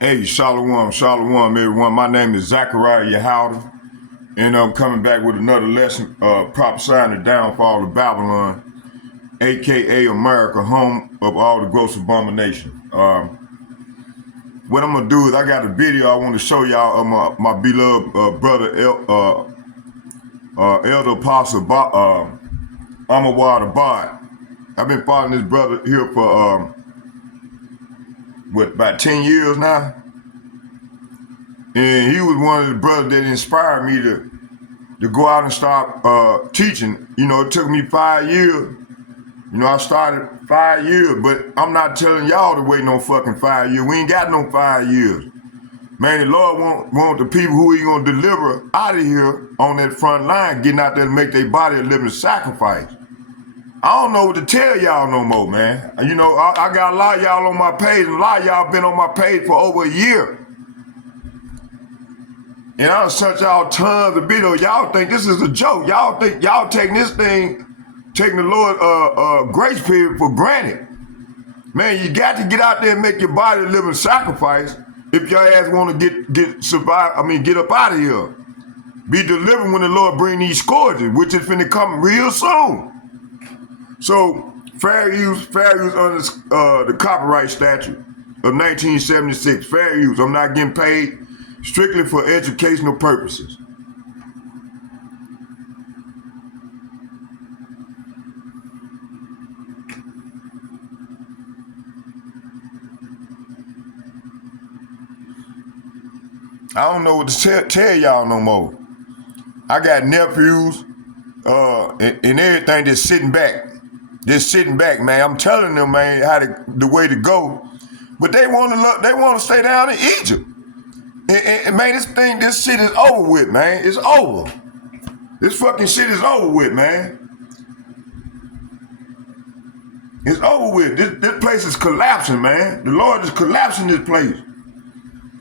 Hey, Shalom, Shalom, everyone. My name is Zachariah Yehouda, and I'm coming back with another lesson, prophesying the downfall of Babylon, aka America, home of all the gross abomination. What I'm gonna do is I got a video I want to show y'all of my beloved brother, Elder Apostle Amawad Abad. I've been following this brother here for about 10 years now. And he was one of the brothers that inspired me to go out and start teaching. You know, it took me 5 years. You know, I started 5 years, but I'm not telling y'all to wait no fucking 5 years. We ain't got no 5 years. Man, the Lord want the people who he gonna deliver out of here on that front line, getting out there to make their body a living sacrifice. I don't know what to tell y'all no more, man. You know, I got a lot of y'all on my page, and a lot of y'all been on my page for over a year. And I done sent y'all tons of videos. Y'all think this is a joke. Y'all think y'all taking this thing, taking the Lord grace period for granted. Man, you got to get out there and make your body a living sacrifice if your ass want to get up out of here. Be delivered when the Lord bring these scourges, which is finna come real soon. So, fair use under the copyright statute of 1976. Fair use. I'm not getting paid. Strictly for educational purposes. I don't know what to tell y'all no more. I got nephews and everything just sitting back. Just sitting back, man. I'm telling them, man, the way to go. But they want to stay down in Egypt. And man, this shit is over with, man. It's over. This fucking shit is over with, man. It's over with. This place is collapsing, man. The Lord is collapsing this place.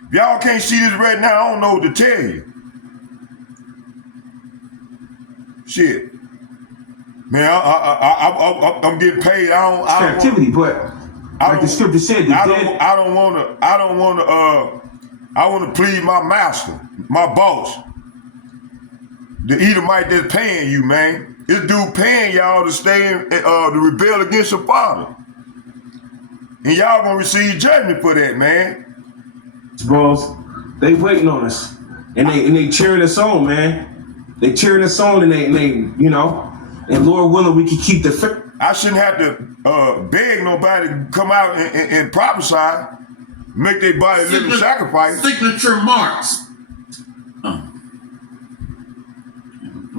If y'all can't see this right now, I don't know what to tell you. Shit. Man, I'm getting paid. Activity, but like the scripture said, I want to please my master, my boss. The Edomite that's paying you, man. This dude paying y'all to stay in, to rebel against your father. And y'all gonna receive judgment for that, man. Bros, they waiting on us. And they cheering us on, man. They cheering us on and they you know, and Lord willing we can keep the I shouldn't have to beg nobody to come out and prophesy, make their body living sacrifice. Signature marks. Go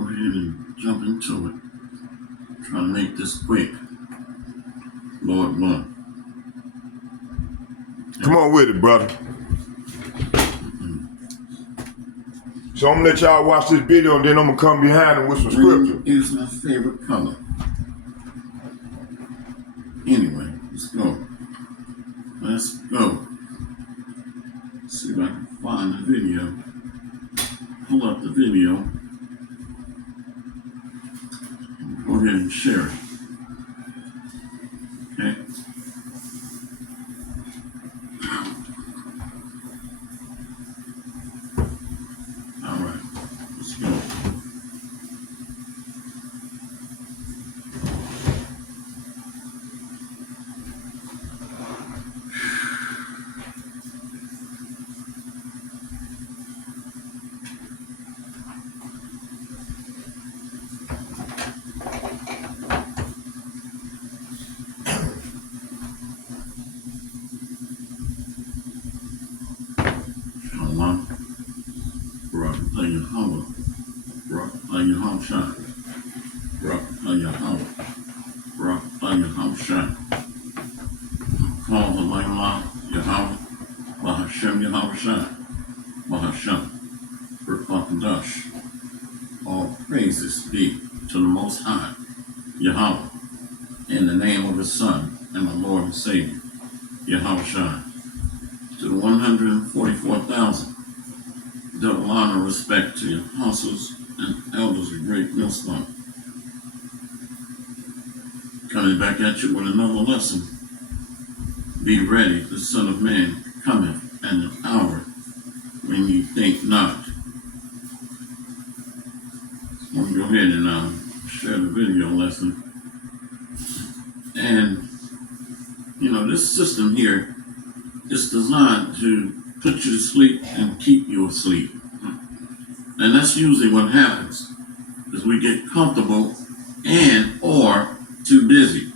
ahead and jump into it. Try to make this quick. Lord willing. Come on with it, brother. So I'm gonna let y'all watch this video and then I'm gonna come behind it with some scripture. Green is my favorite color. Anyway, let's go. Let's go. Let's see if I can find the video. Pull up the video. Go ahead and share it. Okay. All right. Let's go. All praises be to the Most High, Yahweh, in the name of His Son and my Lord and Savior, Yahweh. To the 144,000, double honor and respect to your apostles and elders of Great Millstone. Coming back at you with another lesson. Be ready, the Son of Man cometh at an hour when you think not. I'm going to go ahead and share the video lesson. And, you know, this system here is designed to put you to sleep and keep you asleep. And that's usually what happens, is we get comfortable and or too busy.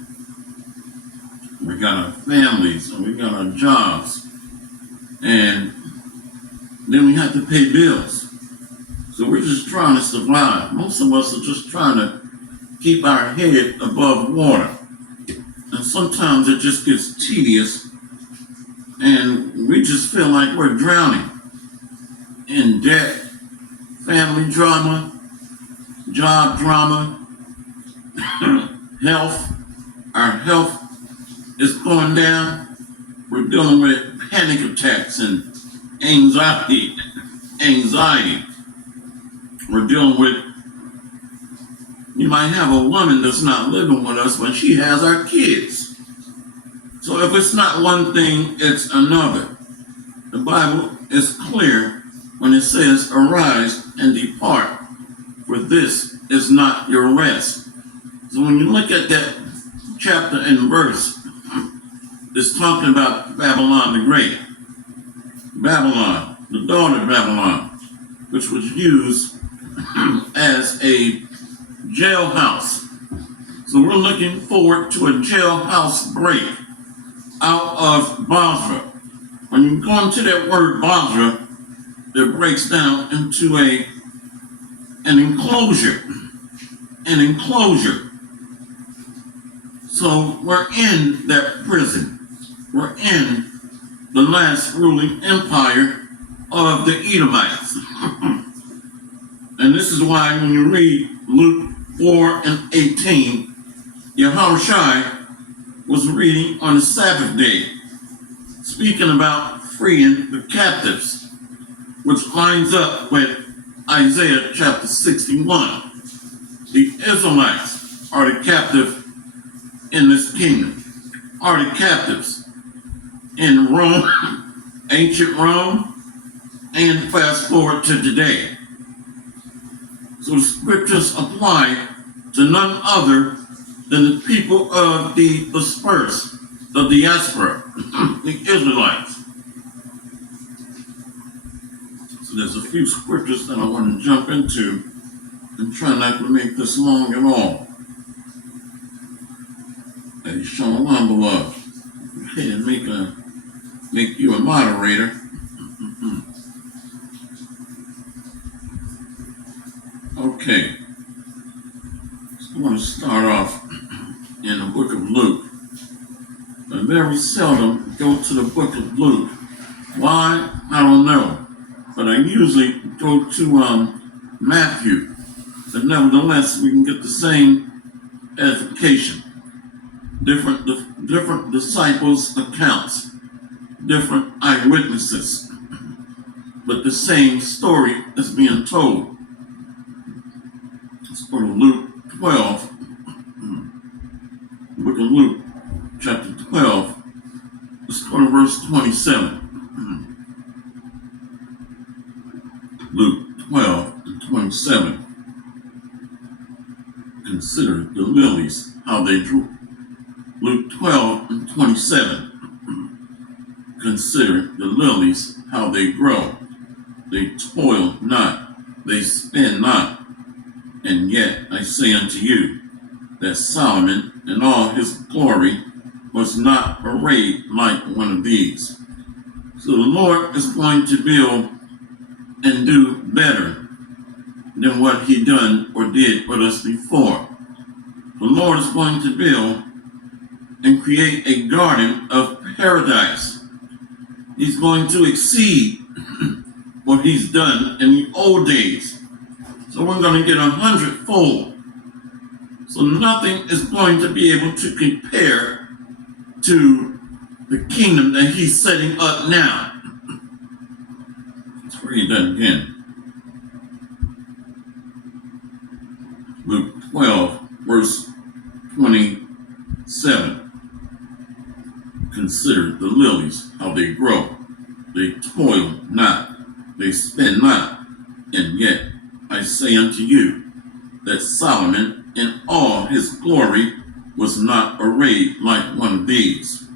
We got our families and we got our jobs, and then we have to pay bills. So we're just trying to survive. Most of us are just trying to keep our head above water. And sometimes it just gets tedious and we just feel like we're drowning in debt, family drama, job drama, health. Our health is going down. We're dealing with panic attacks and anxiety. We're dealing with, you might have a woman that's not living with us, but she has our kids. So if it's not one thing, it's another. The Bible is clear when it says, arise and depart, for this is not your rest. So when you look at that chapter and verse, it's talking about Babylon the Great. Babylon, the daughter of Babylon, which was used as a jailhouse. So we're looking forward to a jailhouse break out of Basra. When you go into that word Basra, it breaks down into an enclosure. An enclosure. So we're in that prison. We're in the last ruling empire of the Edomites. And this is why when you read Luke 4:18, Yahushua was reading on the Sabbath day, speaking about freeing the captives, which lines up with Isaiah chapter 61. The Israelites are the captive in this kingdom, are the captives in Rome, ancient Rome, and fast forward to today. So the scriptures apply to none other than the people of the dispersed, the diaspora, the Israelites. So there's a few scriptures that I want to jump into and try not to make this long at all. Hey, Shalom, beloved. Go ahead and make you a moderator. Okay. So I want to start off in the book of Luke. I very seldom go to the book of Luke. Why? I don't know. But I usually go to Matthew. But nevertheless, we can get the same edification. Different disciples' accounts, different eyewitnesses, but the same story is being told. Let's go to Luke 12, book of Luke, chapter 12. Let's go to verse 27. Luke 12 and 27. Consider the lilies, how they drew. Luke 12 and 27. Consider the lilies, how they grow. They toil not, they spin not. And yet I say unto you, that Solomon in all his glory was not arrayed like one of these. So the Lord is going to build and do better than what he done or did with us before. The Lord is going to build and create a garden of paradise. He's going to exceed what he's done in the old days. So we're going to get 100-fold. So nothing is going to be able to compare to the kingdom that he's setting up now. Let's read that again. Luke 12, verse 27. Consider the lilies, how they grow. They toil not, they spin not. And yet I say unto you that Solomon in all his glory was not arrayed like one of these.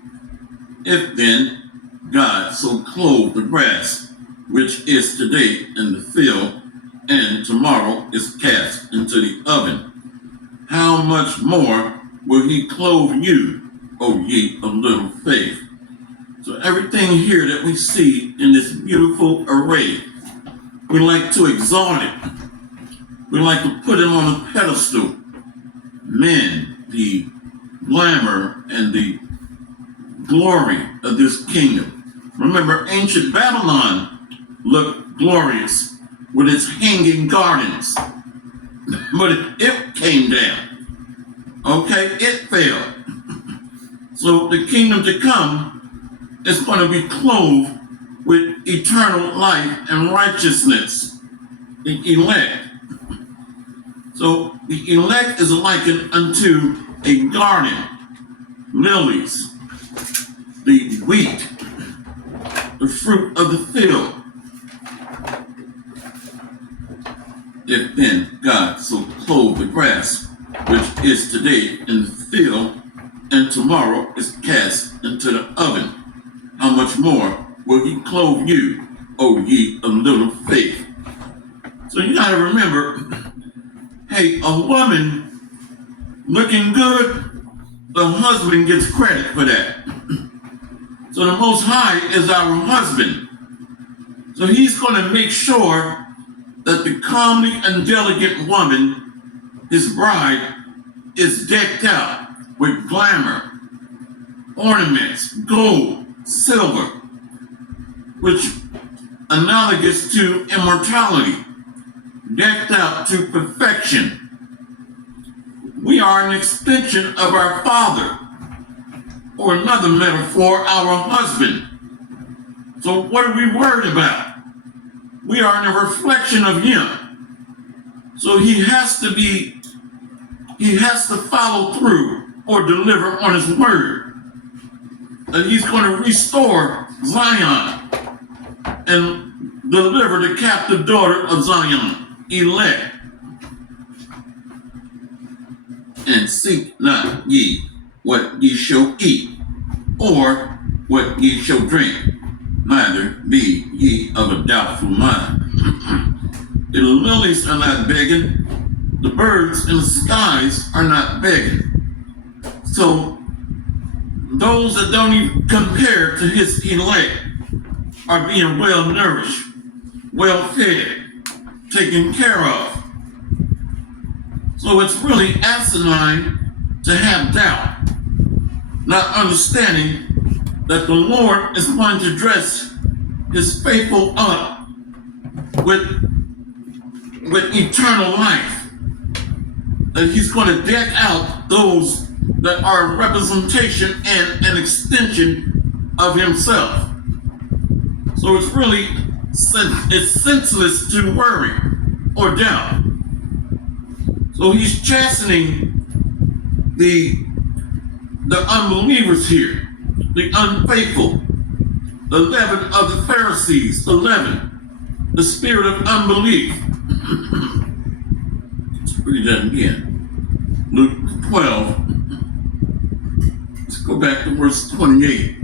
If then God so clothe the grass, which is today in the field, and tomorrow is cast into the oven, how much more will he clothe you, O ye of little faith? So everything here that we see in this beautiful array, we like to exalt it. We like to put it on a pedestal. Men, the glamour and the glory of this kingdom. Remember, ancient Babylon looked glorious with its hanging gardens, but it came down. Okay, it fell. So the kingdom to come is going to be clothed with eternal life and righteousness. The elect. So the elect is likened unto a garden, lilies, the wheat, the fruit of the field. If then God so clothe the grass, which is today in the field, and tomorrow is cast into the oven, how much more will he clothe you, O ye of little faith? So you gotta remember, hey, a woman looking good, the husband gets credit for that. So the Most High is our husband. So he's gonna make sure that the comely and delicate woman, his bride, is decked out with glamour, ornaments, gold, silver, which analogous to immortality, decked out to perfection. We are an extension of our Father, or another metaphor, our husband. So what are we worried about? We are in a reflection of him. So he has to follow through or deliver on his word. That he's going to restore Zion and deliver the captive daughter of Zion, elect. And seek not ye what ye shall eat, or what ye shall drink, neither be ye of a doubtful mind. The lilies are not begging, the birds in the skies are not begging. So those that don't even compare to his elect are being well nourished, well fed, taken care of. So it's really asinine to have doubt, not understanding that the Lord is going to dress his faithful up with eternal life. That he's going to deck out those that are a representation and an extension of himself. So it's really senseless to worry or doubt. So he's chastening the unbelievers here, the unfaithful, the leaven of the Pharisees, the leaven, the spirit of unbelief. Let's read that again. Luke 12. Let's go back to verse 28.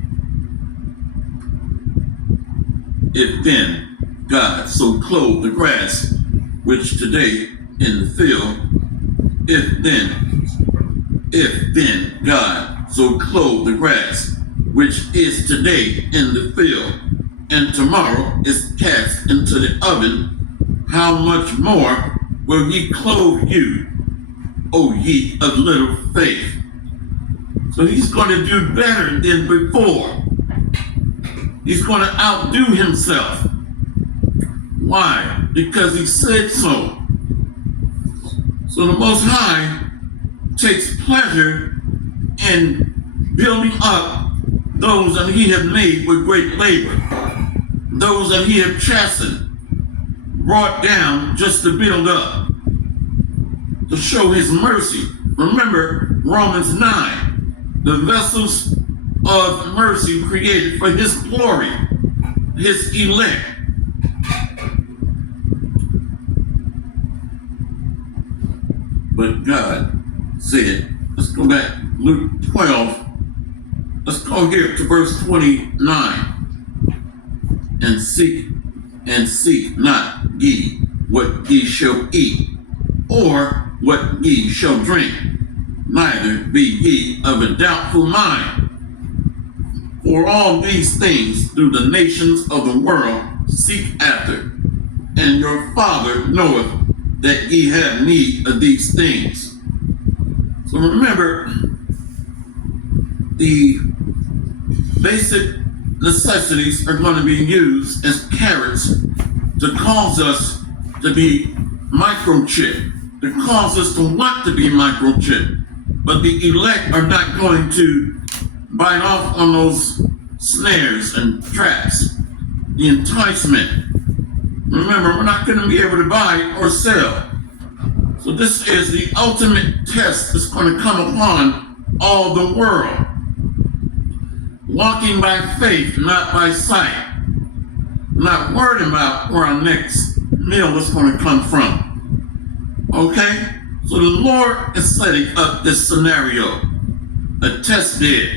If then God so clothe the grass, which today in the field, if then God so clothe the grass, which is today in the field, and tomorrow is cast into the oven, how much more will he clothe you, O ye of little faith? So he's going to do better than before. He's going to outdo himself. Why? Because he said so. So the Most High takes pleasure in building up those that he has made with great labor, those that he has chastened, brought down just to build up, to show his mercy. Remember Romans 9, the vessels of mercy created for his glory, his elect. But God said, let's go back, Luke 12, let's go here to verse 29. And seek not ye what ye shall eat, or what ye shall drink, neither be ye of a doubtful mind. For all these things do the nations of the world seek after, and your Father knoweth that ye have need of these things. So remember, the basic necessities are going to be used as carrots to cause us to be microchipped, to cause us to want to be microchipped. But the elect are not going to bite off on those snares and traps, the enticement. Remember, we're not going to be able to buy or sell. So this is the ultimate test that's going to come upon all the world. Walking by faith, not by sight. Not worried about where our next meal is going to come from. Okay? So the Lord is setting up this scenario, a test bed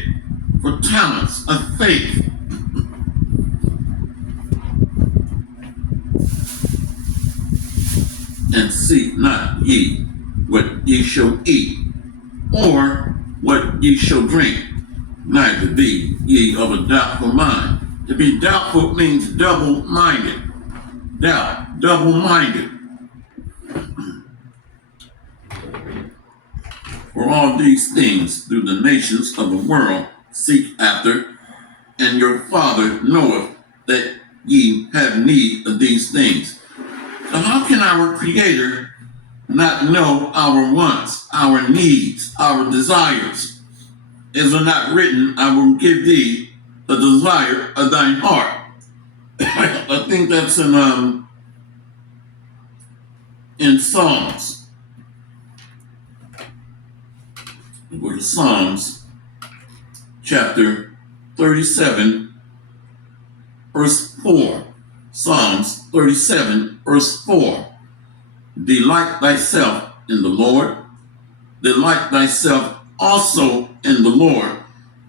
for talents of faith. And seek not ye what ye shall eat, or what ye shall drink, neither be ye of a doubtful mind. To be doubtful means double-minded. Doubt, double-minded. For all these things do the nations of the world seek after, and your Father knoweth that ye have need of these things. So how can our Creator not know our wants, our needs, our desires? Is it not written, I will give thee the desire of thine heart? I think that's in Psalms. Go to Psalms chapter 37, verse 4. Psalms 37, verse 4. Delight thyself in the Lord, delight thyself also in the Lord,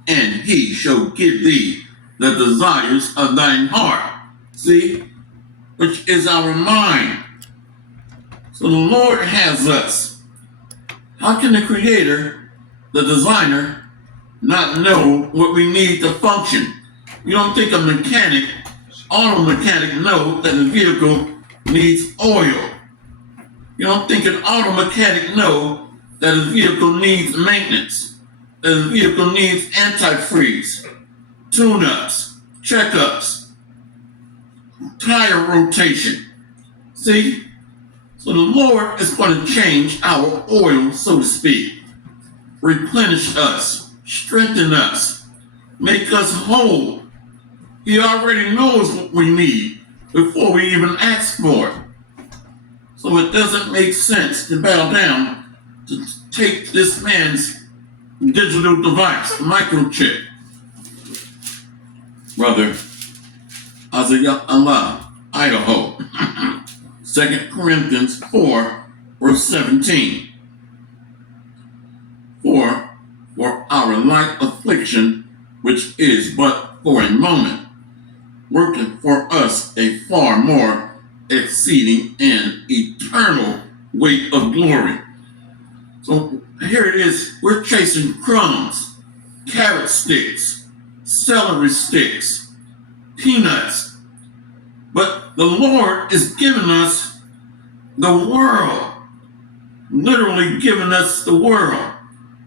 and he shall give thee the desires of thine heart. See, which is our mind. So the Lord has us. How can the Creator, the designer, not know what we need to function? You don't think a mechanic, auto mechanic, know that a vehicle needs oil. You don't think an auto mechanic know that a vehicle needs maintenance, that a vehicle needs antifreeze, tune-ups, checkups, tire rotation. See? So the Lord is going to change our oil, so to speak, replenish us, strengthen us, make us whole. He already knows what we need before we even ask for it. So it doesn't make sense to bow down to take this man's digital device, microchip. Brother Azayah Allah, Idaho. 2 Corinthians 4, verse 17. For our light affliction, which is but for a moment, working for us a far more exceeding and eternal weight of glory. So here it is, we're chasing crumbs, carrot sticks, celery sticks, peanuts. But the Lord is giving us the world, literally giving us the world.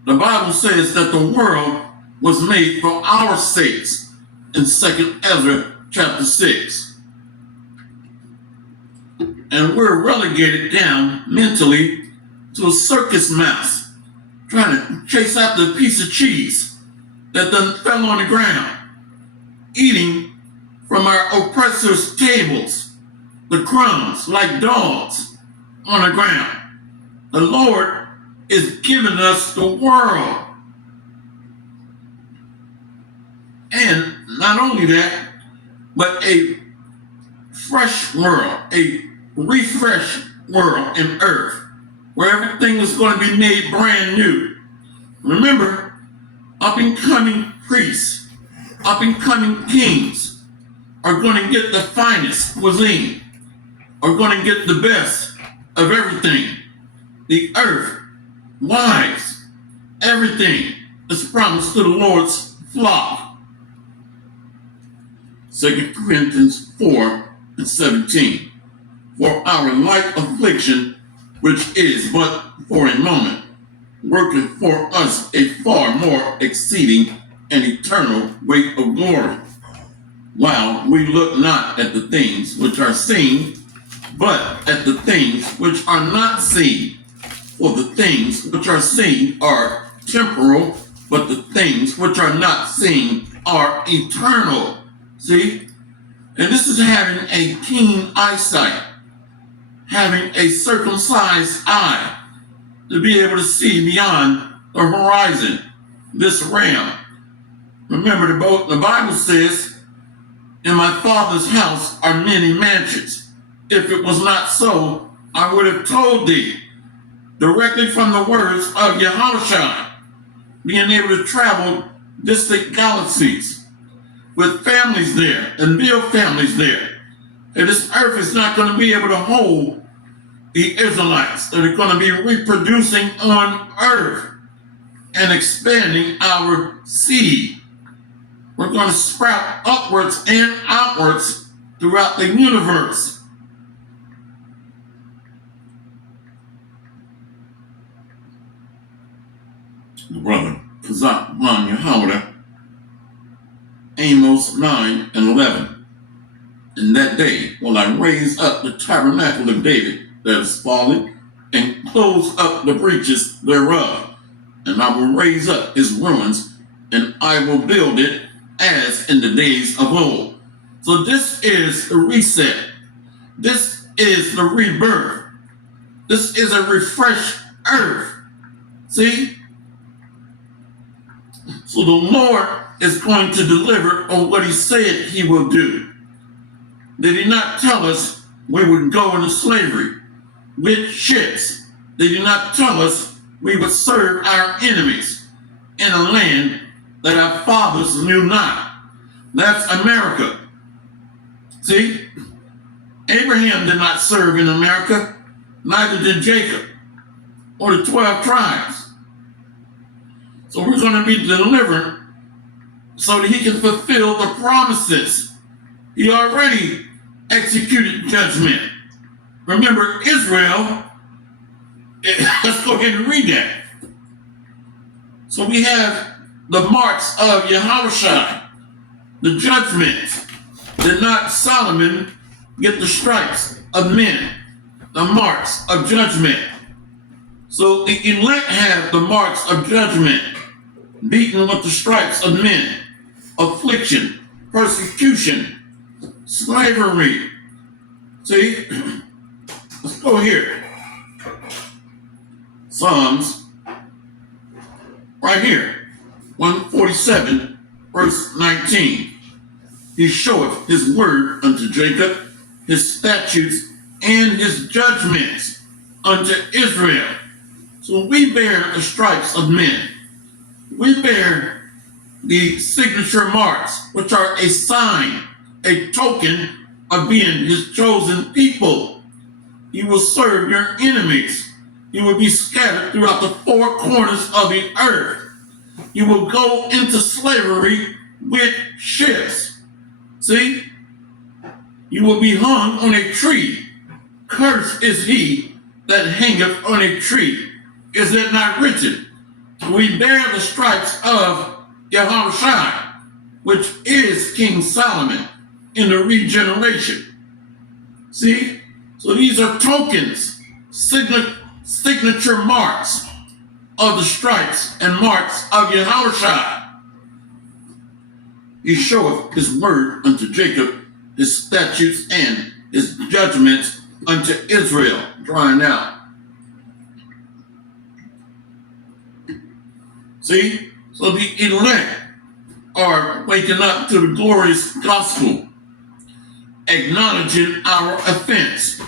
The Bible says that the world was made for our sakes in 2 Ezra chapter 6. And we're relegated down mentally to a circus mouse, trying to chase after a piece of cheese that done fell on the ground, eating from our oppressors' tables, the crumbs like dogs on the ground. The Lord is giving us the world. And not only that, but a fresh world, a refreshed world and earth, where everything is going to be made brand new. Remember, up and coming priests, up and coming kings are going to get the finest cuisine, are going to get the best of everything. The earth, wives, everything is promised to the Lord's flock. 2 Corinthians 4:17. For our light affliction, which is but for a moment, working for us a far more exceeding and eternal weight of glory, while we look not at the things which are seen, but at the things which are not seen. For the things which are seen are temporal, but the things which are not seen are eternal. See? And this is having a keen eyesight, having a circumcised eye to be able to see beyond the horizon, this realm. Remember, the Bible says, in my Father's house are many mansions. If it was not so, I would have told thee. Directly from the words of Yahushua, being able to travel distant galaxies with families there and build families there. And this earth is not going to be able to hold the Israelites that are going to be reproducing on earth and expanding our seed. We're going to sprout upwards and outwards throughout the universe. The brother Kazak Ban Yehoda, Amos 9:11. In that day will I raise up the tabernacle of David that is fallen, and close up the breaches thereof. And I will raise up his ruins, and I will build it as in the days of old. So this is the reset. This is the rebirth. This is a refreshed earth. See? So the Lord is going to deliver on what he said he will do. Did he not tell us we would go into slavery with ships? Did he not tell us we would serve our enemies in a land that our fathers knew not? That's America. See? Abraham did not serve in America, neither did Jacob or the 12 tribes. So we're going to be delivered so that he can fulfill the promises. He already executed judgment. Remember Israel. Let's go ahead and read that. So we have the marks of Yahushua, the judgment. Did not Solomon get the stripes of men, the marks of judgment? So the elect have the marks of judgment, beaten with the stripes of men, affliction, persecution, slavery. See, let's go here. Psalms, right here, 147, verse 19. He showeth his word unto Jacob, his statutes and his judgments unto Israel. So we bear the stripes of men. We bear the signature marks, which are a sign, a token of being his chosen people. You will serve your enemies. You will be scattered throughout the four corners of the earth. You will go into slavery with ships. See? You will be hung on a tree. Cursed is he that hangeth on a tree. Is it not written? We bear the stripes of Yahushua, which is King Solomon in the regeneration. See? So these are tokens, signature marks of the stripes and marks of Yahushua. He showeth his word unto Jacob, his statutes and his judgments unto Israel. Drawing out. See? So the elect are waking up to the glorious gospel, acknowledging our offense,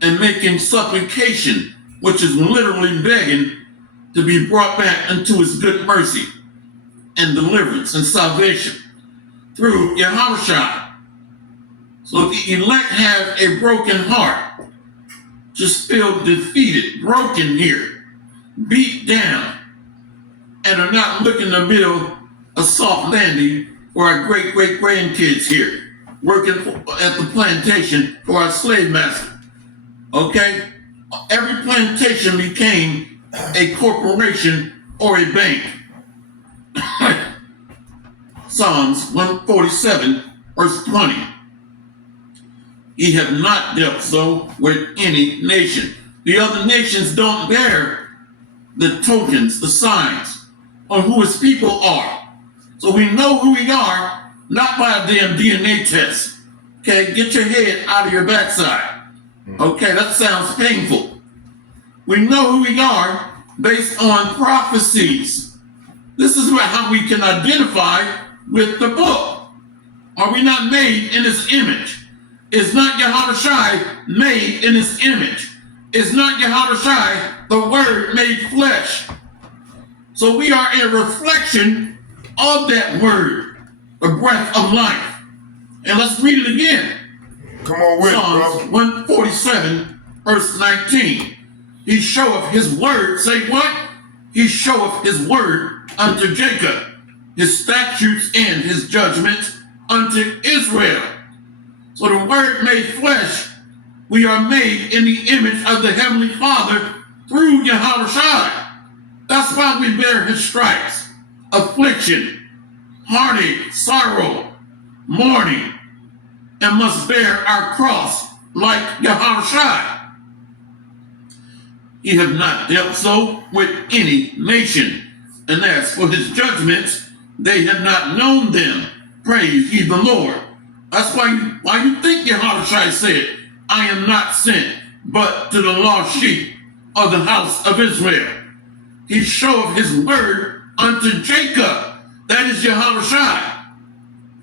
and making supplication, which is literally begging to be brought back into his good mercy and deliverance and salvation through Yahushua. So the elect have a broken heart, just feel defeated, broken here, beat down, and are not looking to build a soft landing for our great-great-grandkids here, working at the plantation for our slave master. Okay? Every plantation became a corporation or a bank. Psalms 147, verse 20. Ye have not dealt so with any nation. The other nations don't bear the tokens, the signs on who his people are. So we know who we are, not by a damn DNA test. Okay, get your head out of your backside. Okay, that sounds painful. We know who we are based on prophecies. This is how we can identify with the book. Are we not made in his image? Is not Yahushua made in his image? Is not Yahushua the word made flesh? So we are a reflection of that word, the breath of life. And let's read it again. Come on with it, Psalms bro. 147, verse 19. He showeth his word, say what? He showeth his word unto Jacob, his statutes and his judgments unto Israel. So the word made flesh, we are made in the image of the Heavenly Father through Yahushua. That's why we bear his stripes, affliction, heartache, sorrow, mourning, and must bear our cross like Yahushua. He have not dealt so with any nation, and as for his judgments, they have not known them. Praise ye the Lord. That's why you think Yahushua said, I am not sent but to the lost sheep of the house of Israel. He showeth his word unto Jacob, that is Yahushua,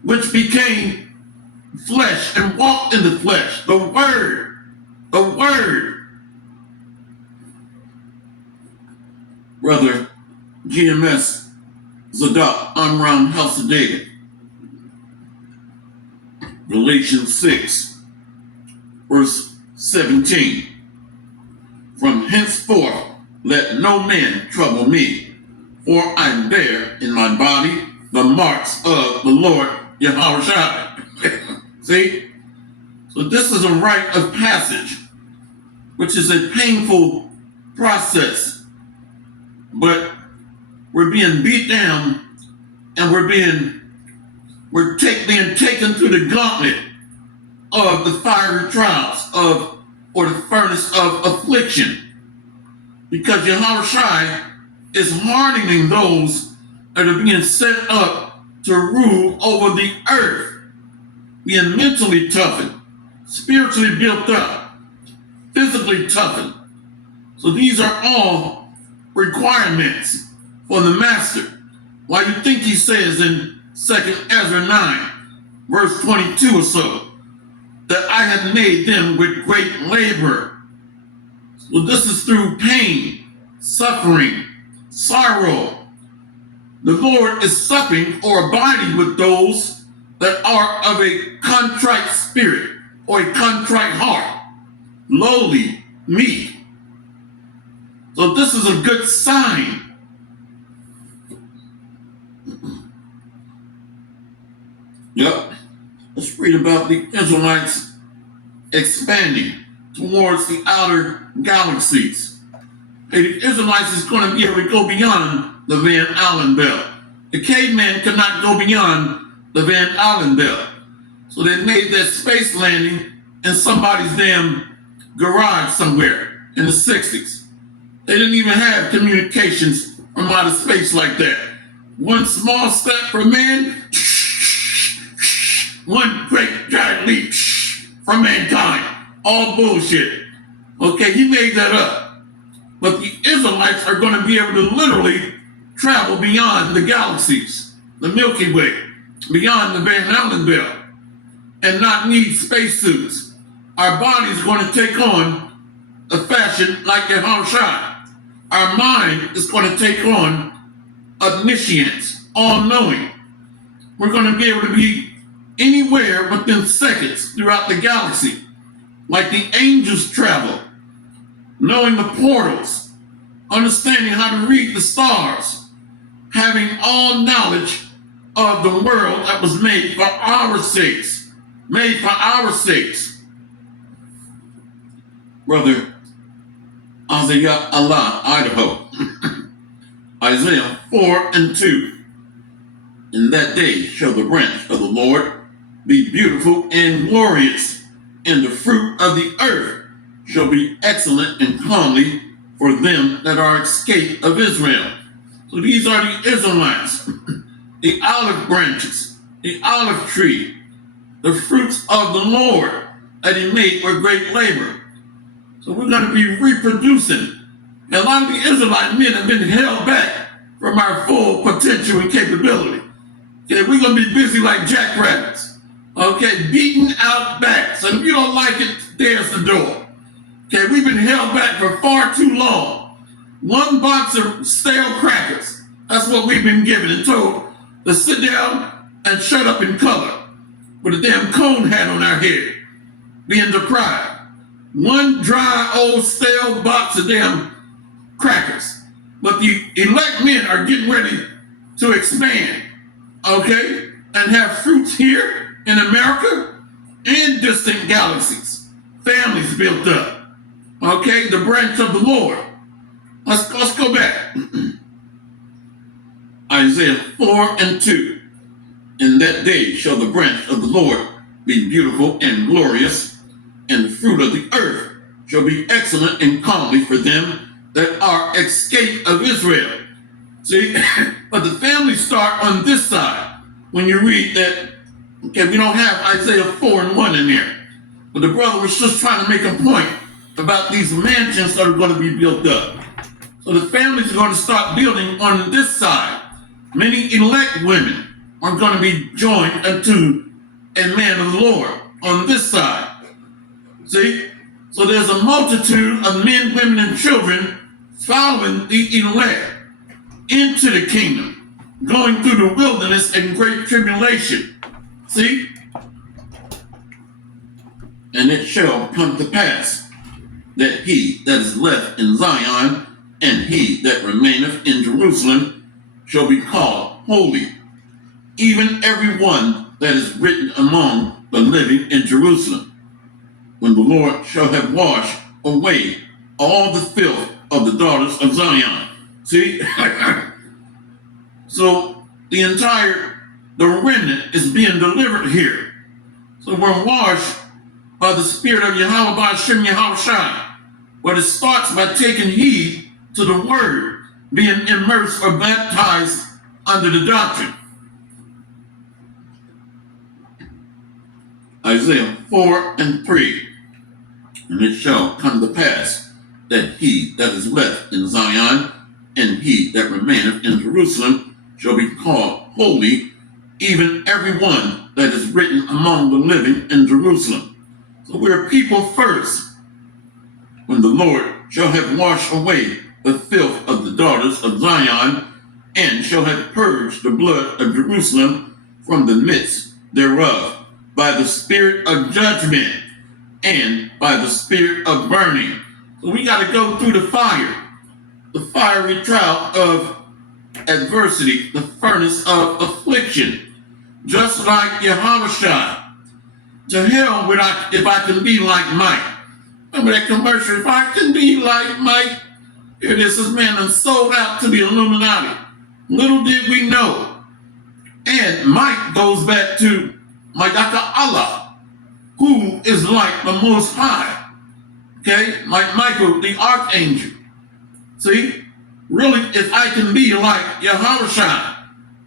which became flesh and walked in the flesh. The word, the word. Brother GMS Zadok Amram Halsadeh, Galatians 6, verse 17. From henceforth let no man trouble me, for I bear in my body the marks of the Lord Yahushua. See? So this is a rite of passage, which is a painful process. But we're being beat down, and we're being taken through the gauntlet of the fiery trials or the furnace of affliction. Because Yahushua is hardening those that are being set up to rule over the earth, being mentally toughened, spiritually built up, physically toughened. So these are all requirements for the master. Why you think he says in 2nd Ezra 9, verse 22 or so, that I have made them with great labor. Well, this is through pain, suffering, sorrow. The Lord is supping or abiding with those that are of a contrite spirit or a contrite heart, lowly, meek. So this is a good sign. Yep. Let's read about the Israelites expanding towards the outer galaxies. Hey, the Israelites is going to be able to go beyond the Van Allen belt. The caveman could not go beyond the Van Allen belt. So they made that space landing in somebody's damn garage somewhere in the 60s. They didn't even have communications from outer space like that. One small step for man, one great giant leap from mankind. All bullshit. Okay, he made that up. But the Israelites are going to be able to literally travel beyond the galaxies. the Milky Way, beyond the Van Allen belt, and not need spacesuits. Our body's going to take on a fashion like Yahushua. Our mind is going to take on omniscience, all-knowing. We're going to be able to be anywhere within seconds throughout the galaxy, like the angels travel, knowing the portals, understanding how to read the stars, having all knowledge of the world that was made for our sakes, Brother Isaiah Allah, Idaho. Isaiah 4:2. In that day shall the branch of the Lord be beautiful and glorious, and the fruit of the earth shall be excellent and comely for them that are escaped of Israel. So these are the Israelites, the olive branches, the olive tree, the fruits of the Lord that he made with great labor. So we're going to be reproducing. And a lot of the Israelite men have been held back from our full potential and capability. Okay, we're going to be busy like jackrabbits. Okay, beaten out back. So if you don't like it, there's the door. Okay, we've been held back for far too long. One box of stale crackers. That's what we've been given and told to sit down and shut up in color with a damn cone hat on our head, being deprived. One dry, old, stale box of damn crackers. But the elect men are getting ready to expand, okay, and have fruits here in America and distant galaxies. Families built up, okay, the branch of the Lord. Let's go back. Isaiah 4:2. In that day shall the branch of the Lord be beautiful and glorious, and the fruit of the earth shall be excellent and comely for them that are escaped of Israel. See, but the families start on this side. When you read that, okay, we don't have Isaiah 4:1 in there. But the brother was just trying to make a point about these mansions that are going to be built up. So the families are going to start building on this side. Many elect women are going to be joined unto a man of the Lord on this side. See? So there's a multitude of men, women, and children following the elect into the kingdom, going through the wilderness and great tribulation. See? And it shall come to pass that he that is left in Zion and he that remaineth in Jerusalem shall be called holy, even every one that is written among the living in Jerusalem, when the Lord shall have washed away all the filth of the daughters of Zion. See? So the remnant is being delivered here. So we're washed by the Spirit of Yahweh, by Hashem Yahushua. But it starts by taking heed to the word, being immersed or baptized under the doctrine. Isaiah 4:3. And it shall come to pass that he that is left in Zion and he that remaineth in Jerusalem shall be called holy, even every one that is written among the living in Jerusalem. So we're people first. When the Lord shall have washed away the filth of the daughters of Zion, and shall have purged the blood of Jerusalem from the midst thereof, by the spirit of judgment and by the spirit of burning. So we got to go through the fiery trial of adversity, the furnace of affliction, just like Yahushua. To hell if I can be like Mike. Remember that commercial? If I can be like Mike, here it is, this man is sold out to the Illuminati. Little did we know. And Mike goes back to Maidaka Allah, who is like the Most High. Okay? Like Michael, the Archangel. See? Really, if I can be like Yahushua,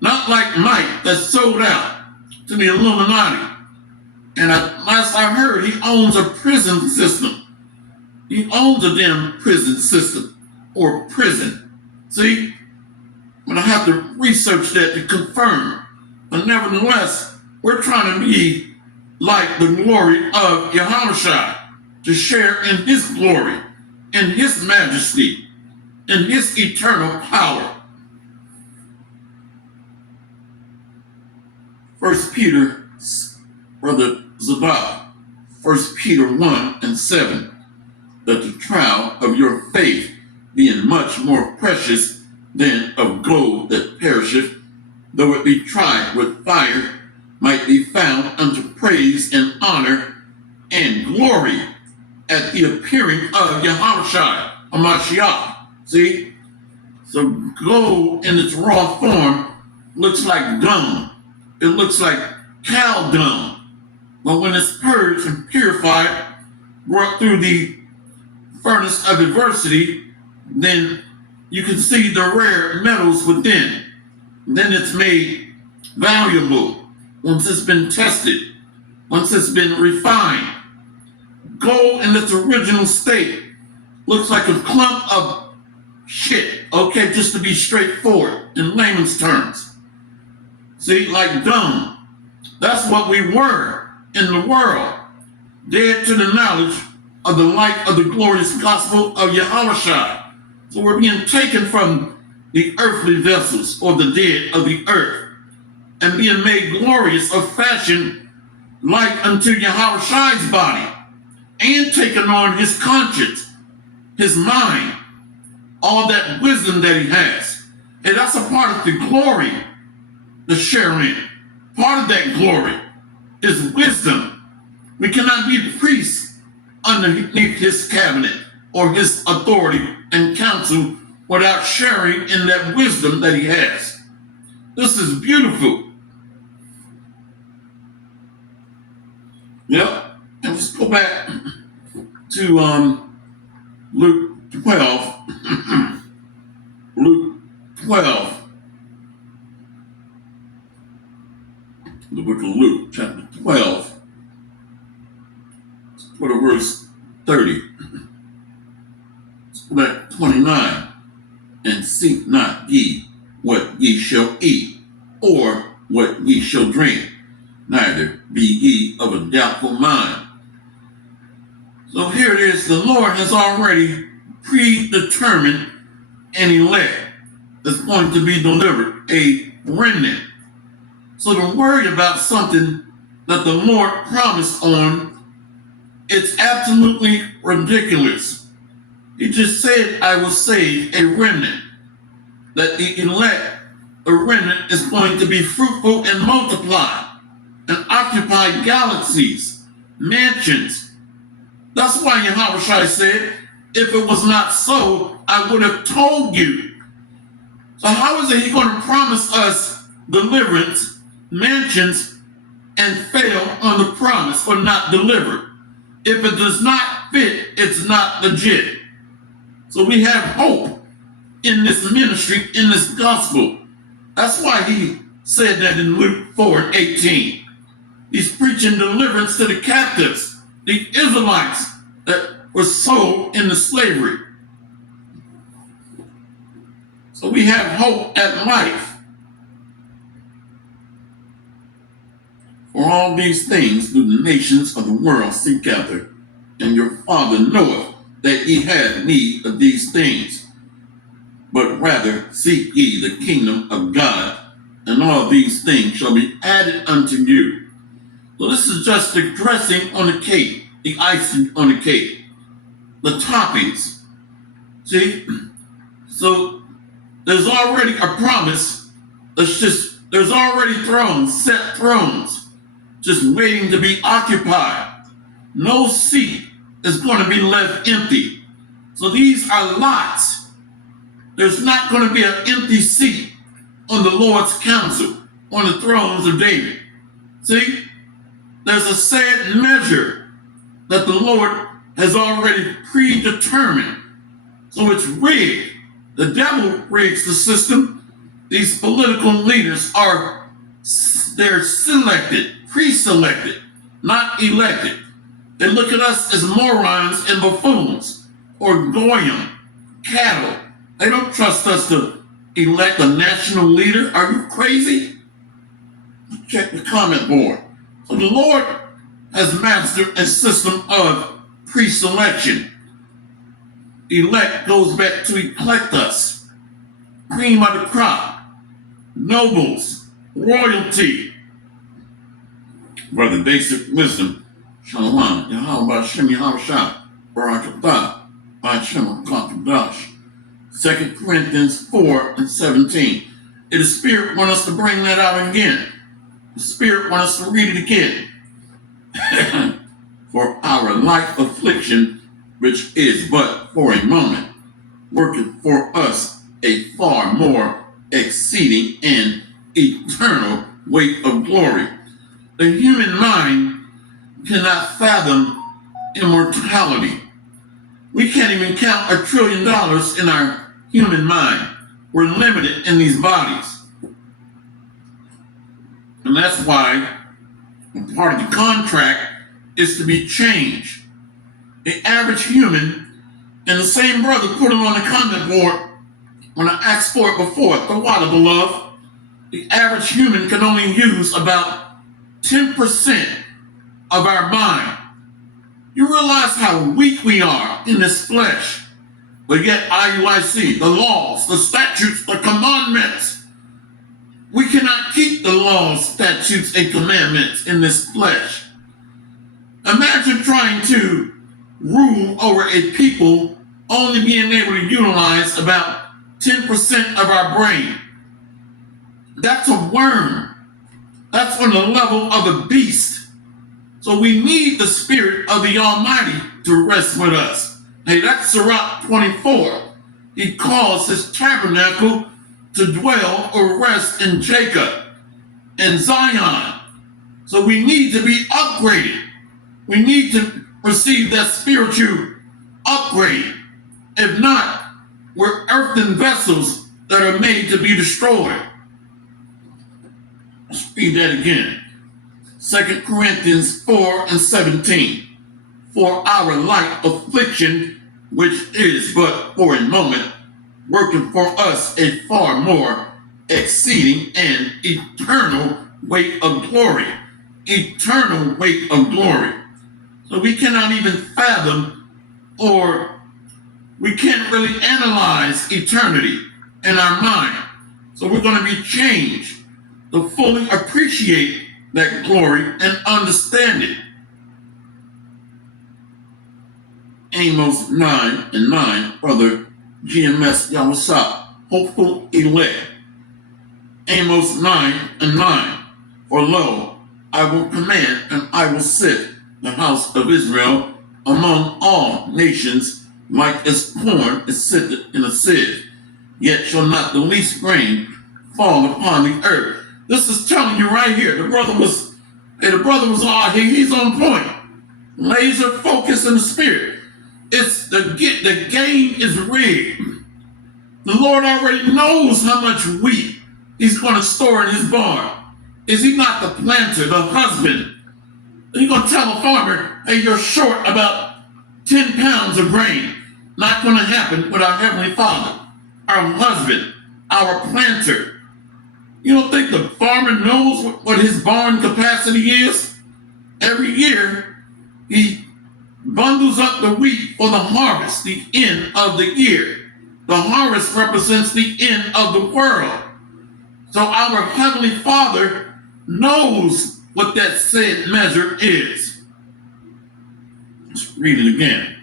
not like Mike that's sold out to the Illuminati. And last I heard, he owns a prison system. He owns a damn prison system or prison. See? But I have to research that to confirm. But nevertheless, we're trying to be like the glory of Yahushua, to share in his glory, in his majesty, in his eternal power. 1 Peter, Brother Zadok, 1 Peter 1:7, that the trial of your faith, being much more precious than of gold that perisheth, though it be tried with fire, might be found unto praise and honor and glory at the appearing of Yahushua HaMashiach. See? So gold in its raw form looks like dung. It looks like cow dung. But when it's purged and purified, brought through the furnace of adversity, then you can see the rare metals within. Then it's made valuable once it's been tested, once it's been refined. Gold in its original state looks like a clump of shit, okay, just to be straightforward in layman's terms. See, like dung. That's what we were in the world, dead to the knowledge of the light of the glorious gospel of Yahushua. So we're being taken from the earthly vessels, or the dead of the earth, and being made glorious of fashion like unto Yahushua's body, and taken on his conscience, his mind, all that wisdom that he has. And that's a part of the glory, the sharing. Part of that glory is wisdom. We cannot be priests underneath his cabinet or his authority and counsel without sharing in that wisdom that he has. This is beautiful. Yep. And let's go back to Luke 12. Luke 12. The book of Luke, chapter 12. Let's go to verse 30. Let's go back to 29. And seek not ye what ye shall eat, or what ye shall drink, neither be ye of a doubtful mind. So here it is, the Lord has already predetermined an elect that's going to be delivered, a remnant. So to worry about something that the Lord promised on, it's absolutely ridiculous. He just said, I will save a remnant. That the elect, a remnant, is going to be fruitful and multiply and occupy galaxies, mansions. That's why Yahushua said, if it was not so, I would have told you. So how is it he going to promise us deliverance, mansions, and fail on the promise or not deliver? If it does not fit, it's not legit. So we have hope in this ministry, in this gospel. That's why he said that in Luke 4:18. He's preaching deliverance to the captives, the Israelites that were sold into slavery. So we have hope at life. For all these things do the nations of the world seek after, and your Father knoweth that ye have need of these things. But rather seek ye the kingdom of God, and all these things shall be added unto you. So this is just the dressing on the cake, the icing on the cake, the toppings. See? So there's already a promise. There's already thrones, set thrones, just waiting to be occupied. No seat is going to be left empty. So these are lots. There's not going to be an empty seat on the Lord's council, on the thrones of David. See? There's a set measure that the Lord has already predetermined. So it's rigged. The devil rigs the system. These political leaders they're selected, pre-selected, not elected. They look at us as morons and buffoons, or goyim, cattle. They don't trust us to elect a national leader? Are you crazy? Check the comment board. So the Lord has mastered a system of pre-selection. Elect goes back to elect us. Cream of the crop. Nobles. Royalty. Brother Basic Wisdom. Shalom. Yahweh Shem Yahweh Barakatah. Hashem Kakadash. 2 Corinthians 4:17. The Spirit wants us to bring that out again. The Spirit wants us to read it again. For our light affliction, which is but for a moment, working for us a far more exceeding and eternal weight of glory. The human mind cannot fathom immortality. We can't even count $1 trillion in our human mind. We're limited in these bodies. And that's why part of the contract is to be changed. The average human, and the same brother put it on the comment board when I asked for it before, the water, beloved. The average human can only use about 10% of our mind. You realize how weak we are in this flesh. But yet IUIC, the laws, the statutes, the commandments, we cannot keep the laws, statutes, and commandments in this flesh. Imagine trying to rule over a people only being able to utilize about 10% of our brain. That's a worm. That's on the level of a beast. So we need the Spirit of the Almighty to rest with us. Hey, that's Sirach 24. He calls his tabernacle to dwell or rest in Jacob and Zion. So we need to be upgraded. We need to receive that spiritual upgrade. If not, we're earthen vessels that are made to be destroyed. Let's read that again. 2 Corinthians 4:17. For our light affliction, which is but for a moment, working for us a far more exceeding and eternal weight of glory. Eternal weight of glory. So we cannot even fathom, or we can't really analyze eternity in our mind. So we're going to be changed to fully appreciate that glory and understand it. Amos 9:9, Brother GMS Yawasap, hopeful elect. Amos 9:9, for lo, I will command and I will sit the house of Israel among all nations, like as corn is sitteth in a sieve, yet shall not the least grain fall upon the earth. This is telling you right here. The brother was he's on point. Laser focus in the spirit. It's the game is rigged. The Lord already knows how much wheat he's going to store in his barn. Is he not the planter, the husband? You're going to tell a farmer, hey, you're short about 10 pounds of grain. Not going to happen with our Heavenly Father, our husband, our planter. You don't think the farmer knows what his barn capacity is? Every year, he bundles up the wheat for the harvest, the end of the year. The harvest represents the end of the world. So our Heavenly Father knows what that said measure is. Let's read it again.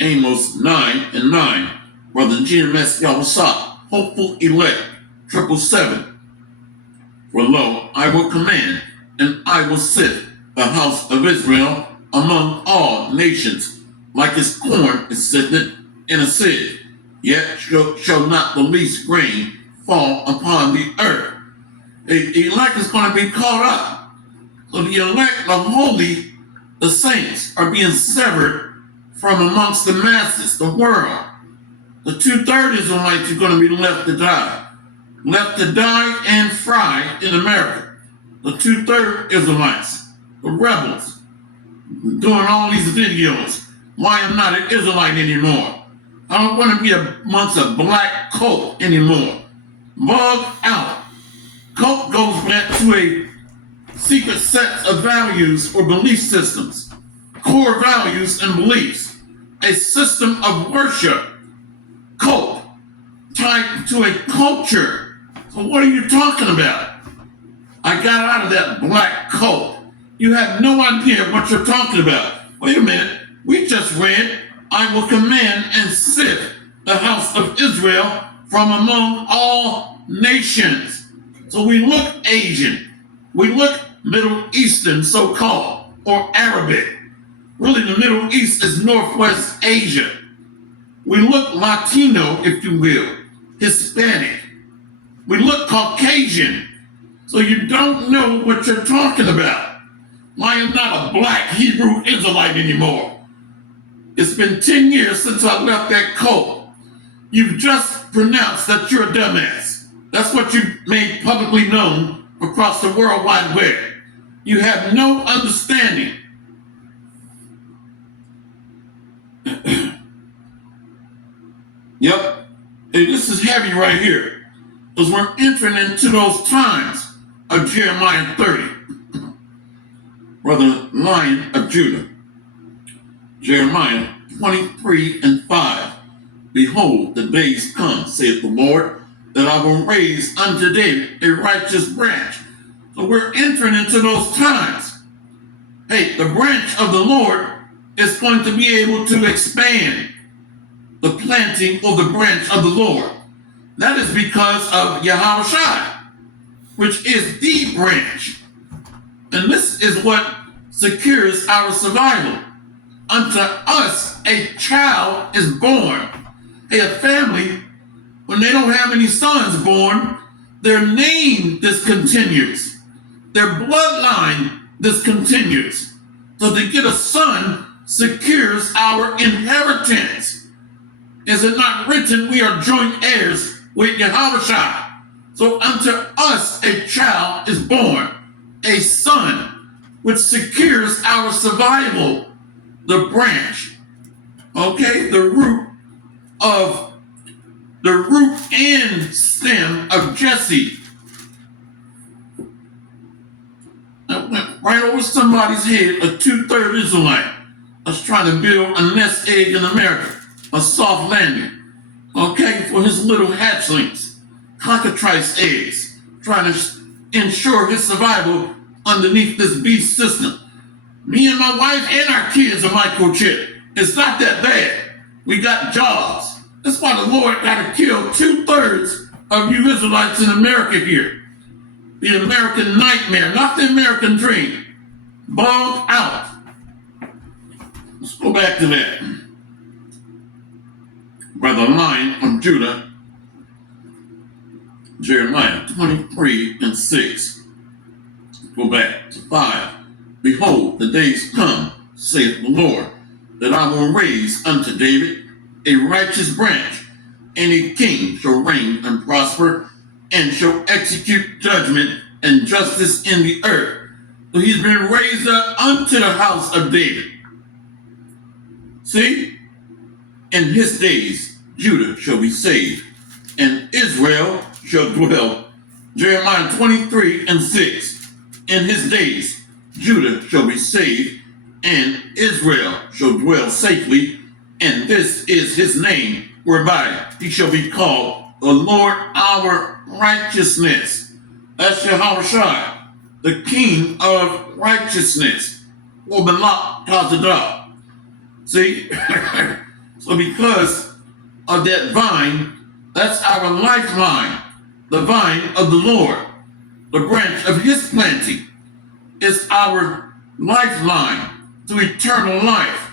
Amos 9:9. Brother GMS Yawasap, hopeful elect, 777. For lo, I will command and I will sit the house of Israel among all nations, like as corn is sitting in a sieve, yet shall not the least grain fall upon the earth. The elect is going to be caught up. So the elect, the holy, the saints are being severed from amongst the masses, the world. The 2/3 Israelites are going to be left to die. Left to die and fry in America. The 2/3 Israelites, the rebels, doing all these videos. Why I'm not an Israelite anymore. I don't want to be amongst a black cult anymore. Bug out. Cult goes back to a secret set of values or belief systems, core values and beliefs, a system of worship. Cult tied to a culture. So what are you talking about? I got out of that black cult. You have no idea what you're talking about. Wait a minute. We just read, I will command and sift the house of Israel from among all nations. So we look Asian. We look Middle Eastern, so-called, or Arabic. Really, the Middle East is Northwest Asia. We look Latino, if you will, Hispanic. We look Caucasian. So you don't know what you're talking about. I am not a black Hebrew Israelite anymore. It's been 10 years since I left that cult. You've just pronounced that you're a dumbass. That's what you made publicly known across the World Wide Web. You have no understanding. Yep. Hey, this is heavy right here, because we're entering into those times of Jeremiah 30. Brother Lion of Judah. Jeremiah 23 and 5. Behold, the days come, saith the Lord, that I will raise unto David a righteous branch. So we're entering into those times. Hey, the branch of the Lord is going to be able to expand the planting or the branch of the Lord. That is because of Yahushua, which is the branch. And this is what secures our survival. Unto us a child is born. Hey, a family, when they don't have any sons born, their name discontinues. Their bloodline discontinues. So to get a son secures our inheritance. Is it not written we are joint heirs with Yahushua? So unto us a child is born, a son, which secures our survival. The branch, okay, the root and stem of Jesse. That went right over somebody's head, a 2/3 Israelite that's trying to build a nest egg in America, a soft landing, okay, for his little hatchlings, cockatrice eggs, trying to ensure his survival underneath this beast system. Me and my wife and our kids are microchipped. It's not that bad. We got jobs. That's why the Lord got to kill 2/3 of you Israelites in America here. The American nightmare, not the American dream. Bug out. Let's go back to that. Brother Lion from Judah, Jeremiah 23 and 6. Go back to 5. Behold, the days come, saith the Lord, that I will raise unto David a righteous branch, and a king shall reign and prosper, and shall execute judgment and justice in the earth. So he's been raised up unto the house of David. See? In his days, Judah shall be saved, and Israel shall dwell. Jeremiah 23 and 6. In his days, Judah shall be saved, and Israel shall dwell safely, and this is his name, whereby he shall be called the Lord our righteousness. That's Yahushua, the King of righteousness, or Malak Tazadah. See? So because of that vine, that's our lifeline, the vine of the Lord, the branch of his planting is our lifeline to eternal life.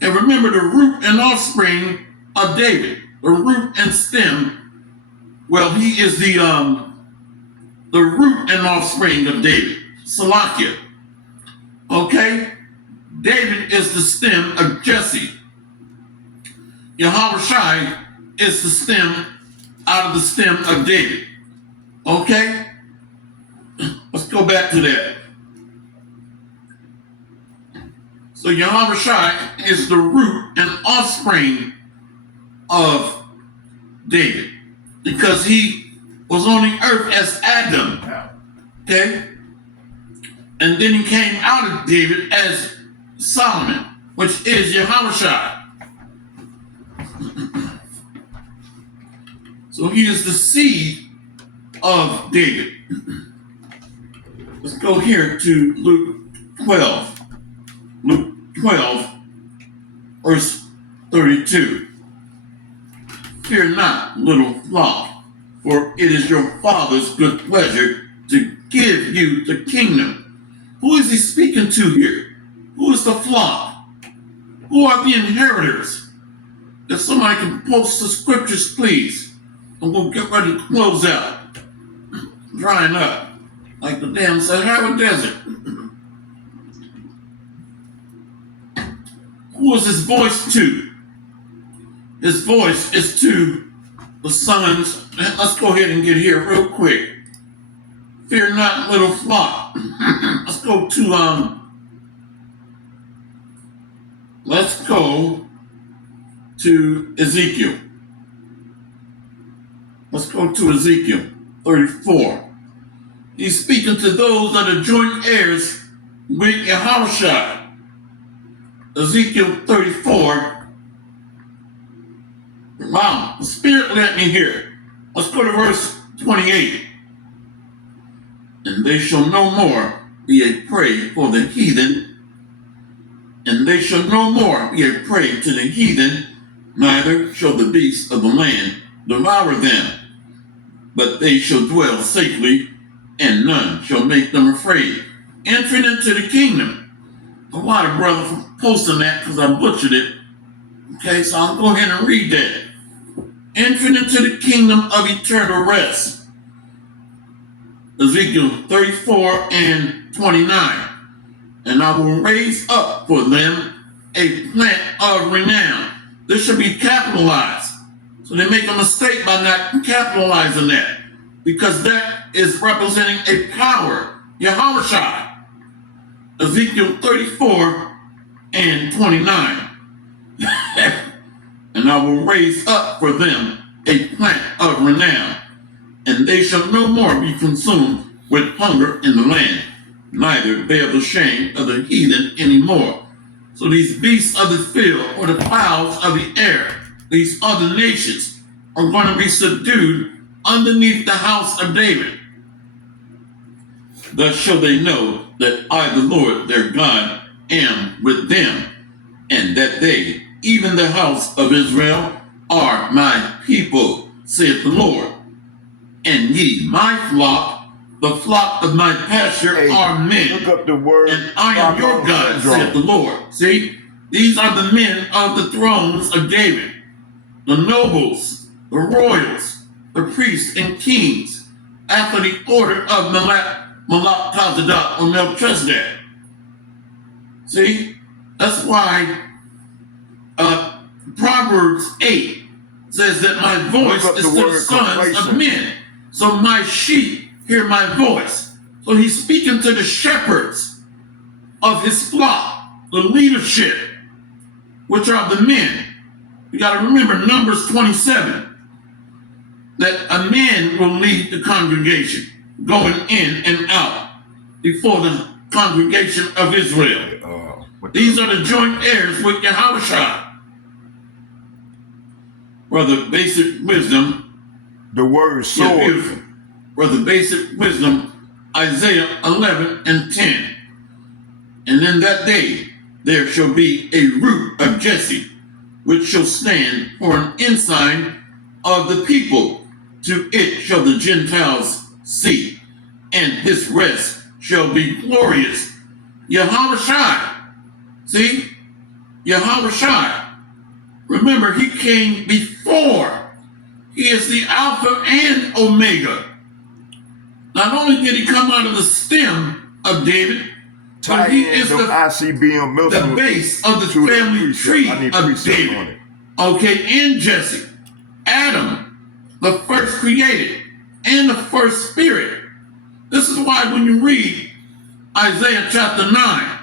And remember the root and offspring of David, the root and stem. Well, he is the root and offspring of David, Salakia. Okay? David is the stem of Jesse. Yahushua is the stem out of the stem of David. Okay? Let's go back to that. So Yahushua is the root and offspring of David, because he was on the earth as Adam, okay? And then he came out of David as Solomon, which is Yahushua. So he is the seed of David. Let's go here to Luke 12. Luke 12, verse 32. Fear not, little flock, for it is your Father's good pleasure to give you the kingdom. Who is he speaking to here? Who is the flock? Who are the inheritors? If somebody can post the scriptures, please. And we'll get ready to close out. Drying up like the damn Sahara Desert. Who is his voice to? His voice is to the sons. Let's go ahead and get here real quick. Fear not, little flock. Let's go to Ezekiel. Let's go to Ezekiel 34. He's speaking to those that are joint heirs with Yahushua. Ezekiel 34. Wow, the Spirit led me here. Let's go to verse 28. And they shall no more be a prey for the heathen, and they shall no more be a prey to the heathen, neither shall the beasts of the land devour them, but they shall dwell safely, and none shall make them afraid. Entering into the kingdom. A lot of brother for posting that because I butchered it. Okay, so I'll go ahead and read that. Entering into the kingdom of eternal rest. Ezekiel 34 and 29. And I will raise up for them a plant of renown. This should be capitalized. So they make a mistake by not capitalizing that, because that is representing a power, Yahushua. Ezekiel 34 and 29. And I will raise up for them a plant of renown, and they shall no more be consumed with hunger in the land, neither bear the shame of the heathen anymore. So these beasts of the field, or the fowls of the air, these other nations, are going to be subdued underneath the house of David. Thus shall they know that I, the Lord their God, am with them, and that they, even the house of Israel, are my people, saith the Lord. And ye, my flock, the flock of my pasture, are men. Look up the word. And I am your God, saith the Lord. See, these are the men of the thrones of David, the nobles, the royals, the priests and kings, after the order of Melchizedek or Melchizedek. See, that's why Proverbs 8 says that my voice is to the sons of men. So my sheep hear my voice. So he's speaking to the shepherds of his flock, the leadership, which are the men. You got to remember Numbers 27, that a man will lead the congregation, going in and out before the congregation of Israel. These are the joint heirs with Yahushua. Brother Basic Wisdom. The word sword. Yeah, beautiful. Brother Basic Wisdom, Isaiah 11 and 10. And in that day there shall be a root of Jesse, which shall stand for an ensign of the people. To it shall the Gentiles see, and his rest shall be glorious. Yahushua. See? Yahushua. Remember, he came before. He is the Alpha and Omega. Not only did he come out of the stem of David, but he is the base of the family tree of David. Okay, in Jesse. Adam, the first created, and the first spirit. This is why when you read Isaiah chapter 9,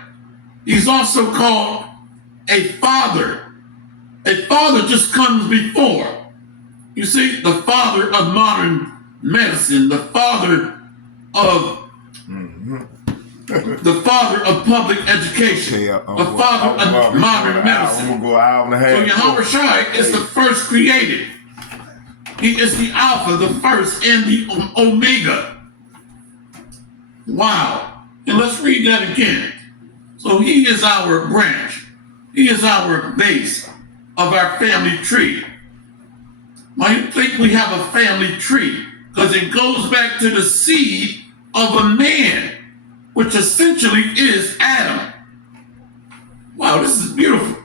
he's also called a father A father just comes before. You see, the father of modern medicine, the father of the father of public education, the father of modern medicine. I'm gonna go an hour and a So half. Yahweh Shai is the first created. He is the Alpha, the first, and the Omega. Wow. And let's read that again. So he is our branch. He is our base of our family tree. Why do you think we have a family tree? Because it goes back to the seed of a man, which essentially is Adam. Wow, this is beautiful.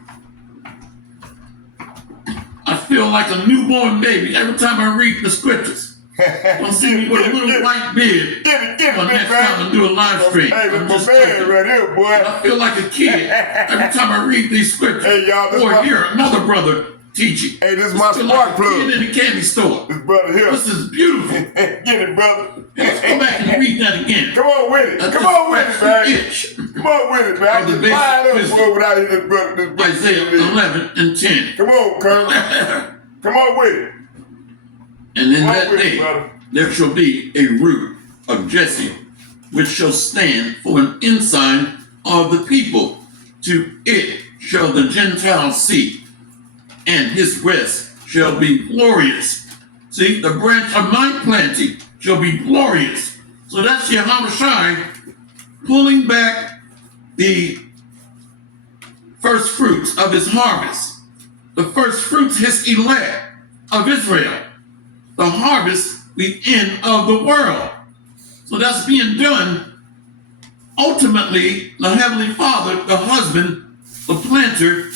I feel like a newborn baby every time I read the scriptures. Don't see me with a little white beard. Get it, Well, next time I do a live stream. Hey, I'm this just my man joking. right here, boy. I feel like a kid every time I read these scriptures. Hey, y'all, this or my- hear another brother teaching. Hey, this is It's my feel spark like a plug. kid in the candy store. This brother here. This is beautiful. Get it, brother. Let's go back and read that again. Come on with it. That Come on with just it, scratched man. the itch. Come on with it, man. I Of the just basic fired up, wisdom. boy, without hearing this brother. Isaiah 11 and 10. Come on, Colonel. Come on with it. And in Come on that with it, day brother. there shall be a root of Jesse, which shall stand for an ensign of the people. To it shall the Gentiles seek, and his rest shall be glorious. See, the branch of my planting shall be glorious. So that's Yahweh Shai pulling back the first fruits of his harvest. The first fruits, his elect of Israel. The harvest, the end of the world. So that's being done. Ultimately, the Heavenly Father, the husband, the planter,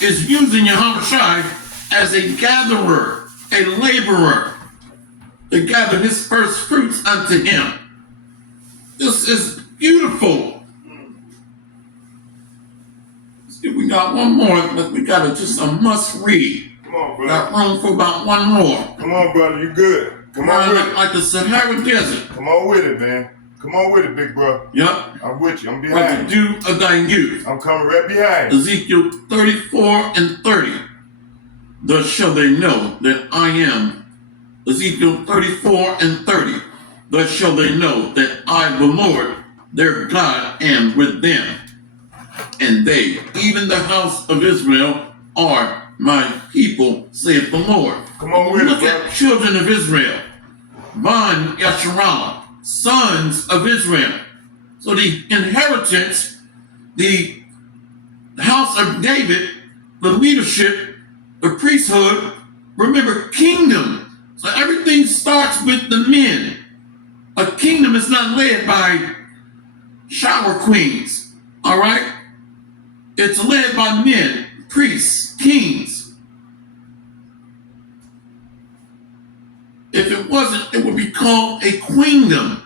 is using Yahweh Shai as a gatherer, a laborer, to gather his first fruits unto him. This is beautiful. See, we got one more, but we got just a must read. Come on, brother. Got room for about one more. Come on, brother. You good. Come on with it. Like the Sahara Desert. Come on with it, man. Come on with it, big bro. Yep. I'm with you. I'm Like behind the you. dew of thy youth. I'm coming right behind you. Ezekiel 34 and 30. Thus shall they know that I am. Ezekiel 34 and 30. Thus shall they know that I, the Lord, their God, am with them. And they, even the house of Israel, are my people, saith the Lord. Come on with it, Look brother. at children of Israel. Ban Yasharal, sons of Israel. So the inheritance, the house of David, the leadership, the priesthood, remember kingdom. So everything starts with the men. A kingdom is not led by shower queens, all right? It's led by men, priests, kings. If it wasn't, it would be called a queendom.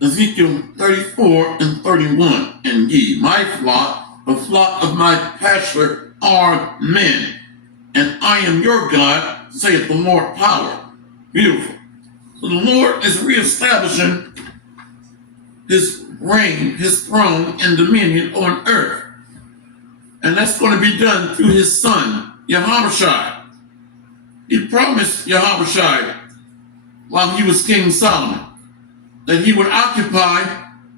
Ezekiel 34 and 31. And ye, my flock, the flock of my pasture, are men. And I am your God, saith the Lord power. Beautiful. So the Lord is reestablishing his reign, his throne, and dominion on earth. And that's going to be done through his son, Yahweh Shai. He promised Yahweh Shai, while he was King Solomon, that he would occupy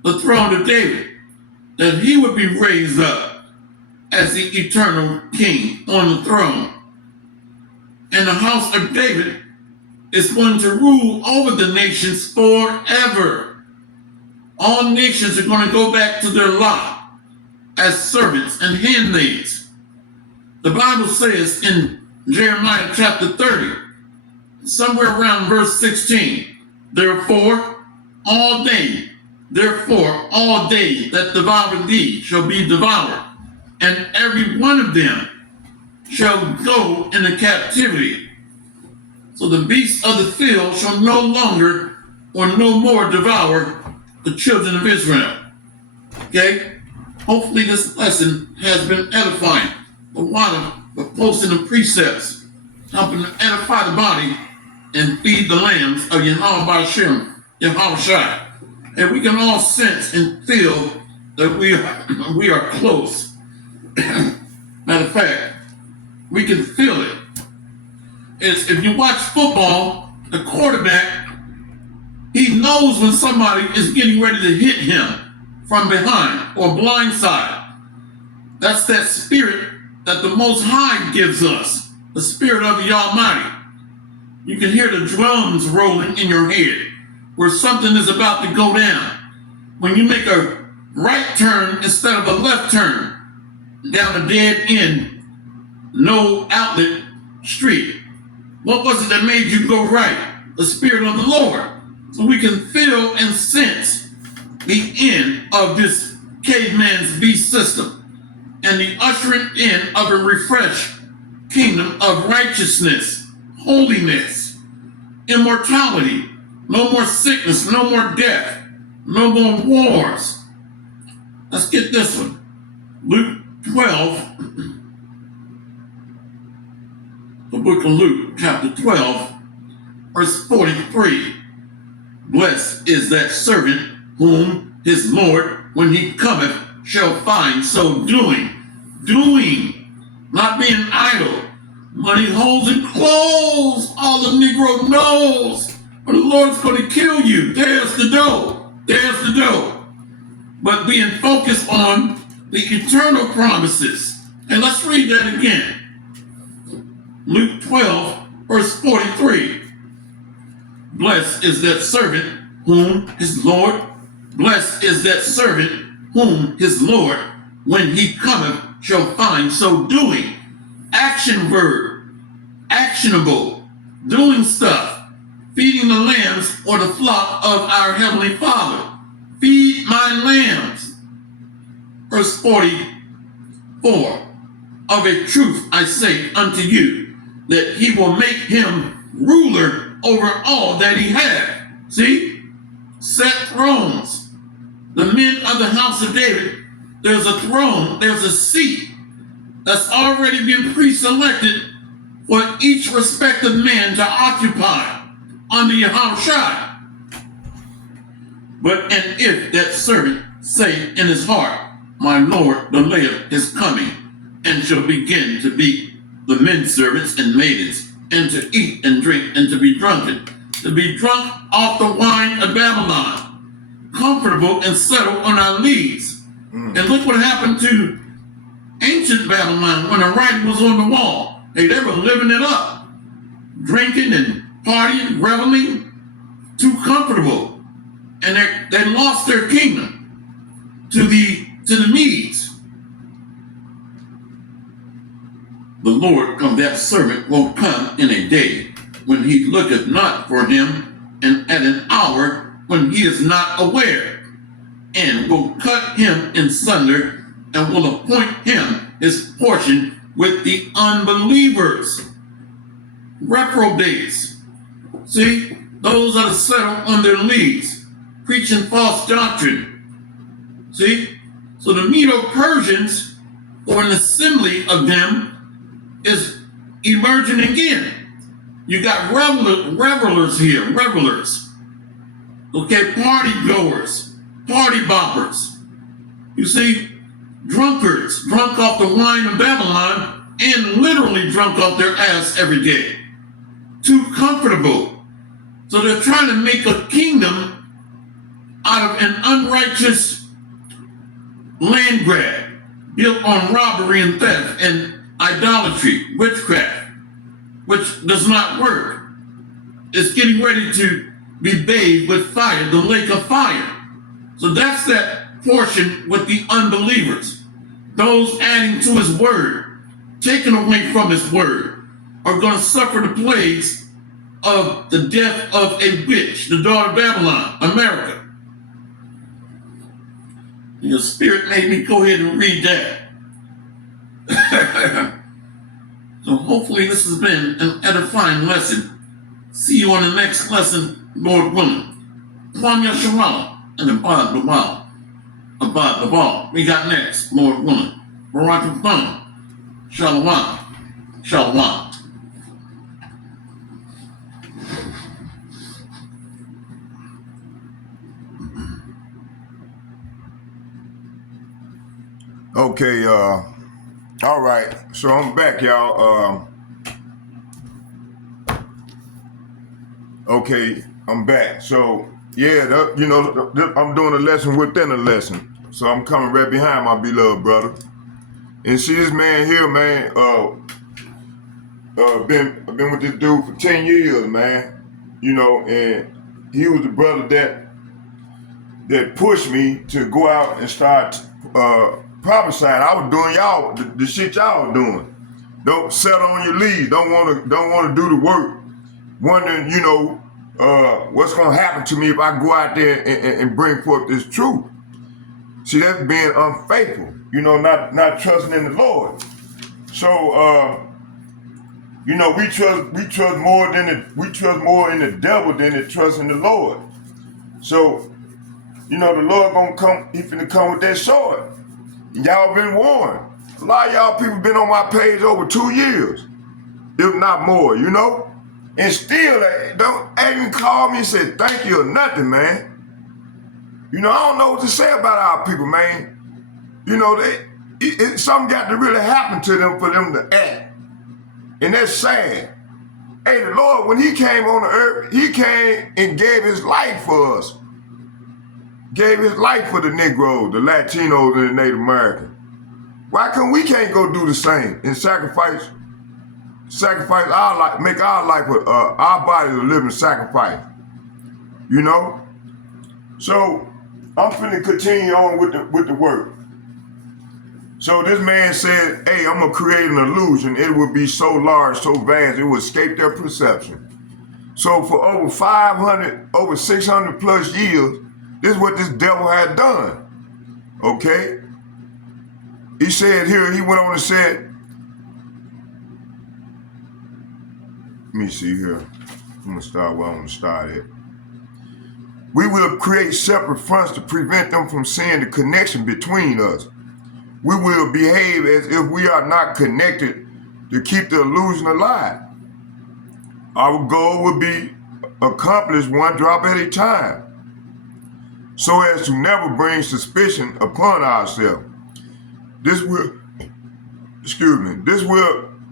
the throne of David, that he would be raised up as the eternal king on the throne. And the house of David is going to rule over the nations forever. All nations are going to go back to their lot as servants and handmaids. The Bible says in Jeremiah chapter 30, somewhere around verse 16, therefore all day that devour thee shall be devoured, and every one of them shall go into captivity. So the beasts of the field shall no longer or no more devour the children of Israel. Okay? Hopefully this lesson has been edifying. The water, the posting of precepts, helping to edify the body and feed the lambs of Yahweh Ba'ashem, Yahweh Shai. And we can all sense and feel that we are close. Matter of fact, We can feel it. It's, if you watch football, the quarterback, he knows when somebody is getting ready to hit him from behind or blindside. That's that spirit that the Most High gives us, the spirit of the Almighty. You can hear the drums rolling in your head where something is about to go down. When you make a right turn instead of a left turn down a dead end, no outlet street, what was it that made you go right? The Spirit of the Lord. So we can feel and sense the end of this caveman's beast system and the ushering in of a refreshed kingdom of righteousness, holiness, immortality, no more sickness, no more death, no more wars. Let's get this one. Luke 12, the book of Luke, chapter 12, verse 43. Blessed is that servant whom his Lord, when he cometh, shall find so doing, not being idle. Money, holes, and clothes, all the Negro knows. But the Lord's going to kill you. There's the dough. There's the dough. But being focused on the eternal promises. And let's read that again. Luke 12, verse 43. Blessed is that servant whom his Lord, when he cometh, shall find so doing. Action verb, actionable, doing stuff, feeding the lambs or the flock of our Heavenly Father. Feed my lambs. Verse 44. Of a truth I say unto you, that he will make him ruler over all that he hath. See? Set thrones. The men of the house of David, there's a throne, there's a seat that's already been pre-selected for each respective man to occupy under Yahushua. But and if that servant say in his heart, my Lord delayeth his coming, and shall begin to beat the men servants and maidens, and to eat and drink, and to be drunken, to be drunk off the wine of Babylon, comfortable and settled on our leads. And look what happened to ancient Babylon when the writing was on the wall. They were living it up, drinking and partying, reveling, too comfortable, and they lost their kingdom to the Medes. The Lord of that servant will come in a day when he looketh not for him, and at an hour when he is not aware, and will cut him in sunder, and will appoint him his portion with the unbelievers. Reprobates. See, those that are settled on their leads, preaching false doctrine. See? So the Medo-Persians, or an assembly of them, is emerging again. You got revelers here, revelers. Okay, party goers, party boppers. You see, drunkards, drunk off the wine of Babylon, and literally drunk off their ass every day. Too comfortable. So they're trying to make a kingdom out of an unrighteous land grab built on robbery and theft and idolatry, witchcraft, which does not work. It's getting ready to be bathed with fire, the lake of fire. So that's that portion with the unbelievers. Those adding to his word, taken away from his word, are going to suffer the plagues of the death of a witch, the daughter of Babylon, America. Your spirit made me go ahead and read that. So hopefully this has been an edifying lesson. See you on the next lesson, Lord willing. Kwam Yasharal and Abad Babal. Abad Babal. We got next, Lord willing. Barak Thumb. Shalom. Shalom. Okay, All right, so I'm back, y'all. Okay, I'm back. So yeah, I'm doing a lesson within a lesson. So I'm coming right behind my beloved brother. And see this man here, man. I've been with this dude for 10 years, man. And he was the brother that pushed me to go out and start prophesying. I was doing y'all the shit y'all was doing. Don't settle on your leaves. Don't wanna do the work. Wondering, what's gonna happen to me if I go out there and bring forth this truth. See, that's being unfaithful. Not trusting in the Lord. So we trust more in the devil than to trust in the Lord. So, the Lord gonna come, he finna come with that sword. Y'all been warned. A lot of y'all people been on my page over 2 years, if not more, and still don't even call me and say thank you or nothing, man. I don't know what to say about our people, man. Something got to really happen to them for them to act. And that's sad. Hey, the Lord, when he came on the earth, he came and gave his life for us. Gave his life for the Negroes, the Latinos, and the Native Americans. Why we can't go do the same and sacrifice our life, make our life, our body a living sacrifice? So I'm finna continue on with the work. So this man said, hey, I'm gonna create an illusion. It would be so large, so vast, it would escape their perception. So for over 600 plus years, this is what this devil had done. Okay? He said here, he went on and said, let me see here. I'm gonna start where I want to start at. We will create separate fronts to prevent them from seeing the connection between us. We will behave as if we are not connected to keep the illusion alive. Our goal will be accomplished one drop at a time, so as to never bring suspicion upon ourselves. This will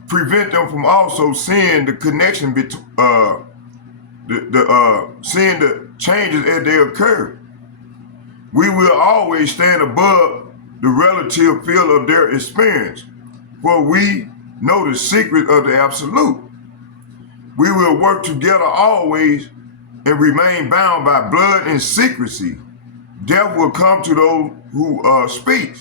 prevent them from also seeing the connection between seeing the changes as they occur. We will always stand above the relative field of their experience, for we know the secret of the absolute. We will work together always and remain bound by blood and secrecy. Death will come to those who speak.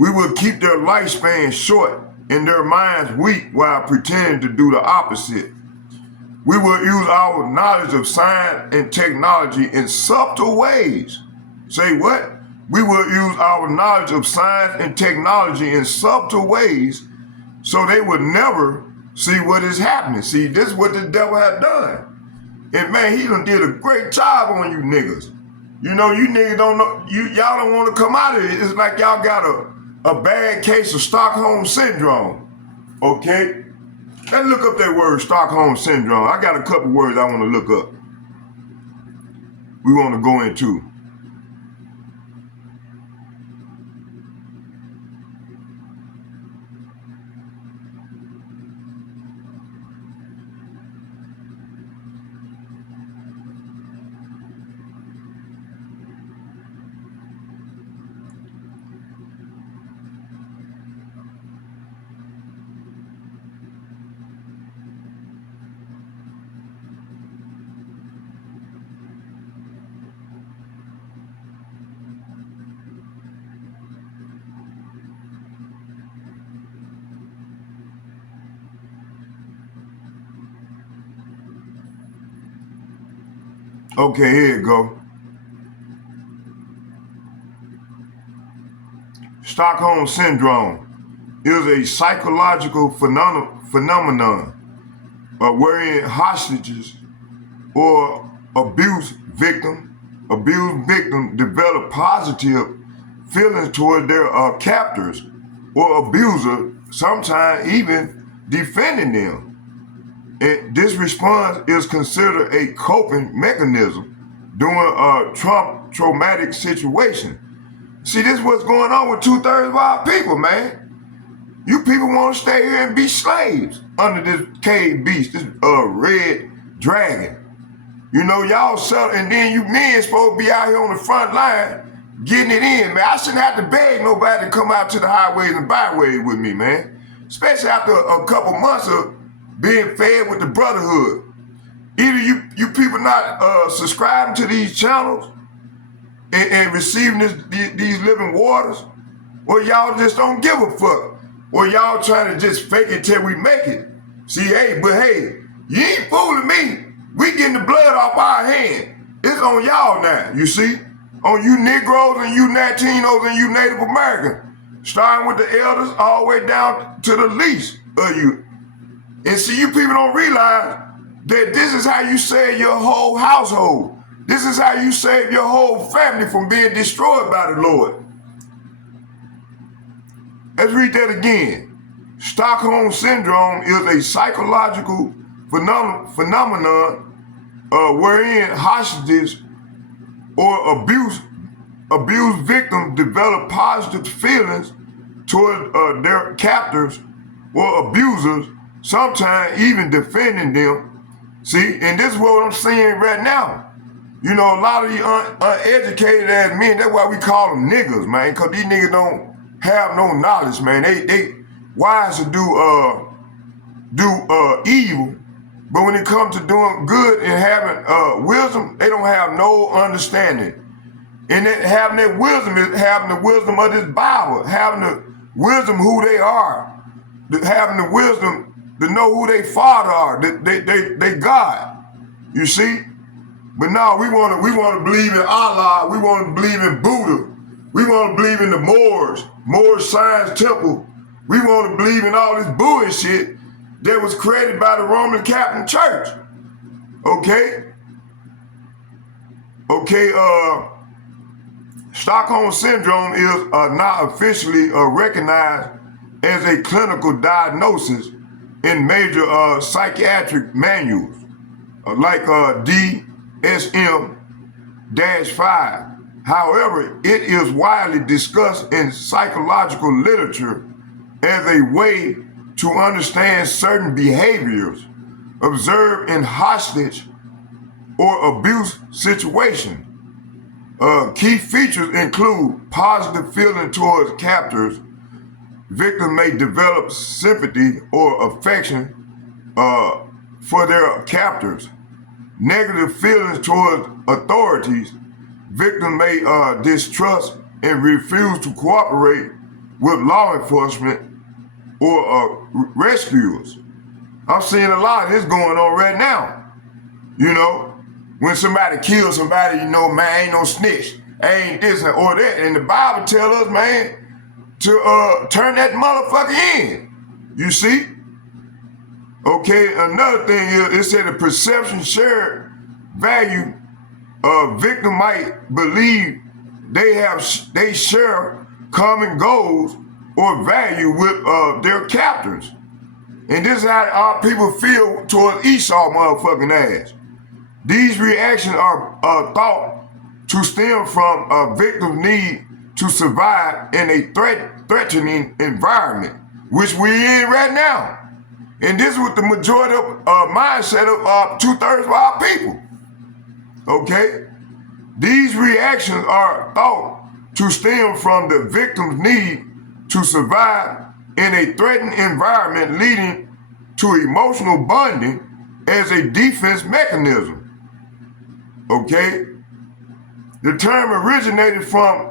We will keep their lifespan short and their minds weak while pretending to do the opposite. We will use our knowledge of science and technology in subtle ways. Say what? We will use our knowledge of science and technology in subtle ways so they would never see what is happening. See, this is what the devil had done. And man, he done did a great job on you niggas. You niggas don't know, y'all don't want to come out of it. It's like y'all got a bad case of Stockholm Syndrome. Okay? Let's look up that word, Stockholm Syndrome. I got a couple words I want to look up. We want to go into. Okay, here you go. Stockholm Syndrome is a psychological phenomenon wherein hostages or abuse victims develop positive feelings toward their captors or abuser, sometimes even defending them. And this response is considered a coping mechanism during a traumatic situation. See, this is what's going on with 2/3 of our people, man. You people want to stay here and be slaves under this cave beast, this red dragon. You know, y'all sell, and then you men supposed to be out here on the front line getting it in, man. I shouldn't have to beg nobody to come out to the highways and byways with me, man. Especially after a couple months of being fed with the brotherhood. Either you people not subscribing to these channels and receiving these living waters, or y'all just don't give a fuck. Or y'all trying to just fake it till we make it. See, hey, you ain't fooling me. We getting the blood off our hand. It's on y'all now, you see? On you Negroes and you Latinos and you Native Americans. Starting with the elders all the way down to the least of you. And see, you people don't realize that this is how you save your whole household. This is how you save your whole family from being destroyed by the Lord. Let's read that again. Stockholm Syndrome is a psychological phenomenon wherein hostages or abused victims develop positive feelings toward their captors or abusers, sometimes even defending them. See, and this is what I'm seeing right now. You know, a lot of these uneducated ass men, that's why we call them niggas, man, because these niggas don't have no knowledge, man. They wise to do evil, but when it comes to doing good and having wisdom, they don't have no understanding. And that having that wisdom is having the wisdom of this Bible, having the wisdom who they are, having the wisdom to know who they father are, they God. You see? But now we want to believe in Allah. We want to believe in Buddha. We want to believe in the Moorish Science Temple. We want to believe in all this bullshit that was created by the Roman Catholic Church. Okay? Stockholm Syndrome is not officially recognized as a clinical diagnosis in major psychiatric manuals, like DSM-5. However, it is widely discussed in psychological literature as a way to understand certain behaviors observed in hostage or abuse situations. Key features include positive feeling towards captors. Victims may develop sympathy or affection for their captors. Negative feelings towards authorities. Victims may distrust and refuse to cooperate with law enforcement or rescuers. I'm seeing a lot of this going on right now. You know, when somebody kills somebody, you know, man, ain't no snitch, ain't this or that. And the Bible tells us, man, to turn that motherfucker in. You see? Okay, another thing is, it said the perception shared value victim might believe they share common goals or value with their captors. And this is how our people feel towards Esau motherfucking ass. These reactions are thought to stem from a victim's need to survive in a threatening environment, which we're in right now. And this is what the majority of mindset of 2/3 of our people. Okay? These reactions are thought to stem from the victim's need to survive in a threatened environment, leading to emotional bonding as a defense mechanism. Okay? The term originated from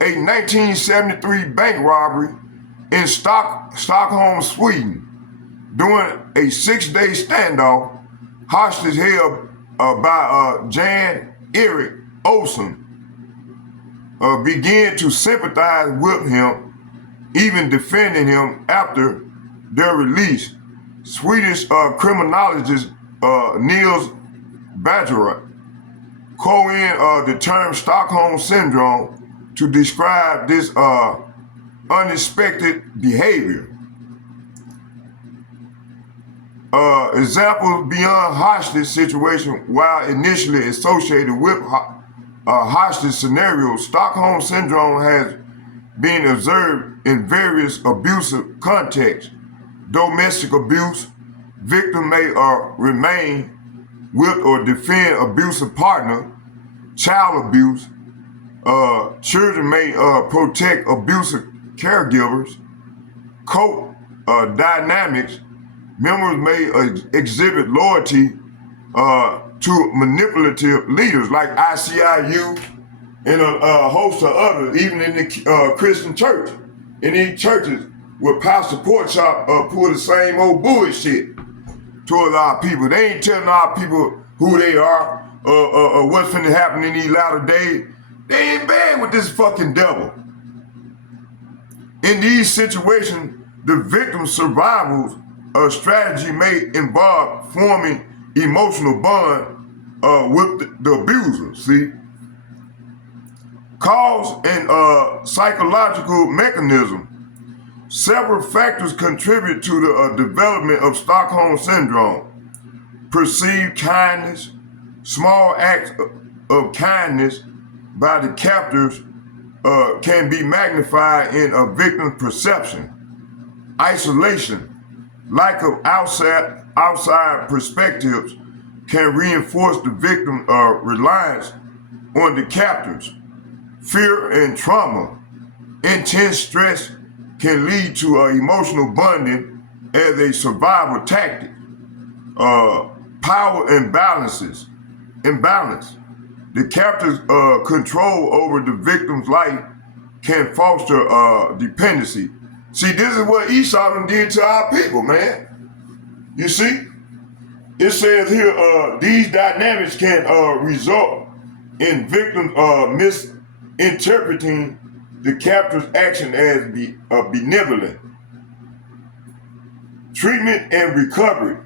a 1973 bank robbery in Stockholm, Sweden. During a 6-day standoff, hostage held by Jan Erik Olsen began to sympathize with him, even defending him after their release. Swedish criminologist Niels Bajoruk coined the term Stockholm Syndrome to describe this unexpected behavior. Examples beyond hostage situation, while initially associated with hostage scenarios, Stockholm Syndrome has being observed in various abusive contexts. Domestic abuse, victim may remain with or defend abusive partner. Child abuse, children may protect abusive caregivers. Coat dynamics, members may exhibit loyalty to manipulative leaders like ICIU and a host of others, even in the Christian church. In these churches where Pastor Porkchop pull the same old bullshit towards our people. They ain't telling our people who they are or what's finna happen in these latter days. They ain't bad with this fucking devil. In these situations, the victim's survival strategy may involve forming emotional bond with the abuser, see? Cause and psychological mechanism. Several factors contribute to the development of Stockholm Syndrome. Perceived kindness, small acts of kindness by the captors can be magnified in a victim's perception. Isolation, lack of outside perspectives can reinforce the victim's reliance on the captors. Fear and trauma, intense stress can lead to emotional bonding as a survival tactic. Power imbalance. The captor's control over the victim's life can foster dependency. See, this is what Esau done did to our people, man. You see? It says here, these dynamics can result in victims misinterpreting the captor's action as benevolent. Treatment and recovery.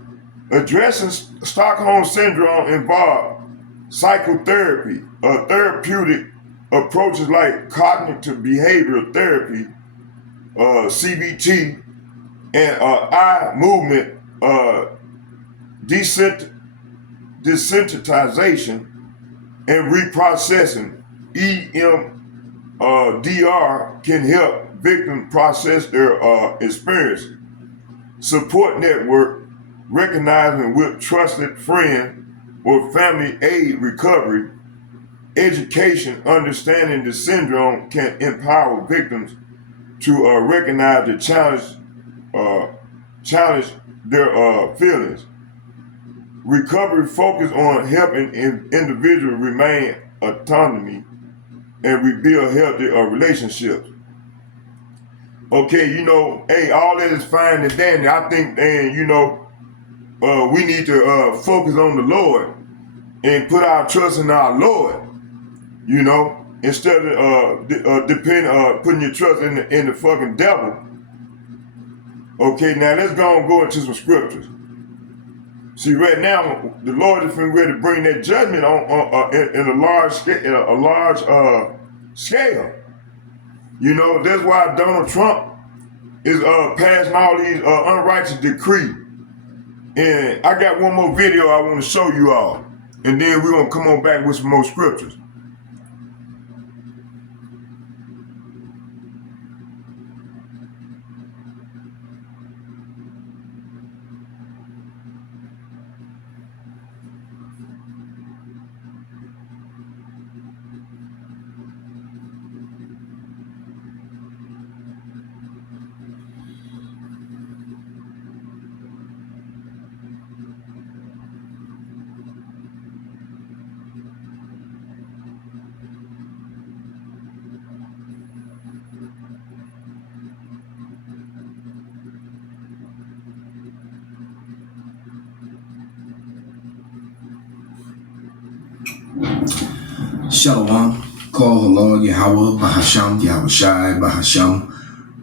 Addressing Stockholm Syndrome involves psychotherapy, therapeutic approaches like cognitive behavioral therapy, CBT, and eye movement desensitization and reprocessing, EMDR, can help victims process their experience. Support network, recognizing with trusted friends or family aid recovery. Education, understanding the syndrome can empower victims to recognize the challenge their feelings. Recovery focus on helping individuals remain autonomy and rebuild healthy relationships. Okay, hey, all that is fine and dandy. I think, we need to focus on the Lord and put our trust in our Lord, instead of putting your trust in the fucking devil. Okay, now let's go into some scriptures. See, right now, the Lord is ready to bring that judgment on in a large scale. That's why Donald Trump is passing all these unrighteous decrees. And I got one more video I want to show you all, and then we're gonna come on back with some more scriptures. Shalom, call Halal Yahweh, Bahasham, Yahushai, Bahasham,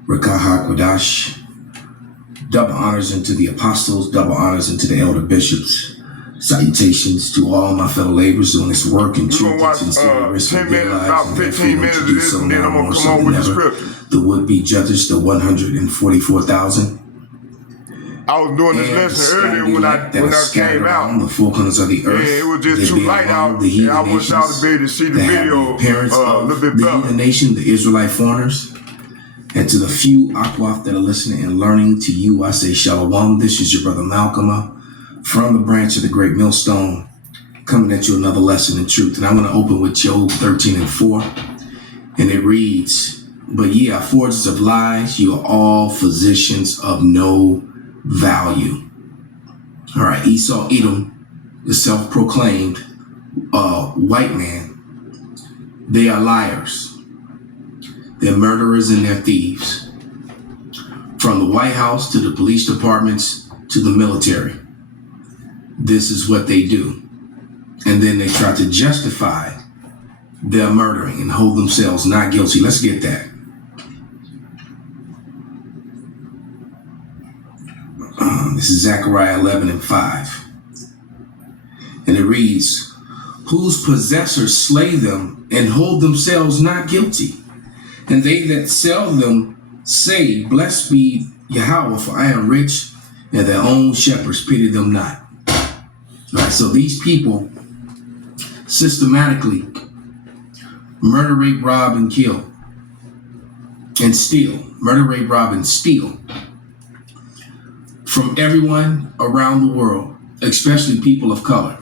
Rekaha Kodash. Double honors unto the apostles, double honors unto the elder bishops. Salutations to all my fellow laborers doing this work and We're gonna watch 10 minutes, about 15 minutes of this, and then I'm gonna come on with the scripture. The would-be judges, the 144,000. I was doing this lesson earlier when I came out. The four corners of the earth. Yeah, it was just too light out. I want y'all to be able to see the video a little bit better. The heathen nation, the Israelite foreigners. And to the few Akwaf that are listening and learning, to you I say Shalom. This is your brother Malcolm from the branch of the Great Millstone, coming at you another lesson in truth. And I'm going to open with Job 13:4. And it reads, but ye are forgers of lies, you are all physicians of no value. All right, Esau Edom, the self-proclaimed white man, they are liars. They're murderers and they're thieves. From the White House to the police departments to the military. This is what they do. And then they try to justify their murdering and hold themselves not guilty. Let's get that. This is Zechariah 11:5. And it reads, whose possessors slay them and hold themselves not guilty. And they that sell them say, blessed be Yahweh, for I am rich, and their own shepherds pity them not. All right, so these people systematically murder, rape, rob, and kill, and steal. Murder, rape, rob, and steal from everyone around the world, especially people of color.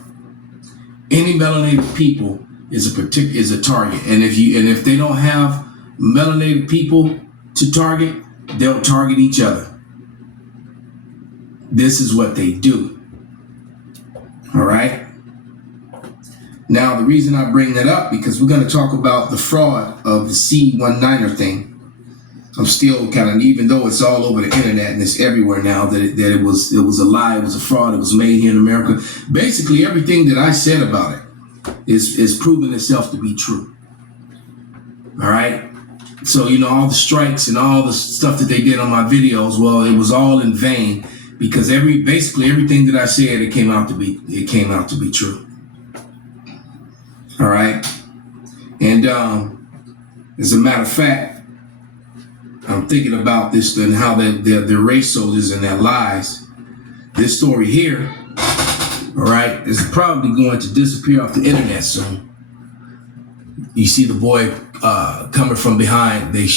Any melanated people is a target, and if they don't have melanated people to target, they'll target each other. This is what they do. All right. Now, the reason I bring that up, because we're going to talk about the fraud of the C19er thing. I'm still kind of, even though it's all over the internet and it's everywhere now, that it was a lie, it was a fraud, it was made here in America. Basically, everything that I said about it is proven itself to be true. All right. So, all the strikes and all the stuff that they did on my videos, well, it was all in vain, because basically everything that I said, it came out to be true. All right. And as a matter of fact, I'm thinking about this and how the race soldiers and their lies. This story here, all right, is probably going to disappear off the internet soon. You see the boy coming from behind. They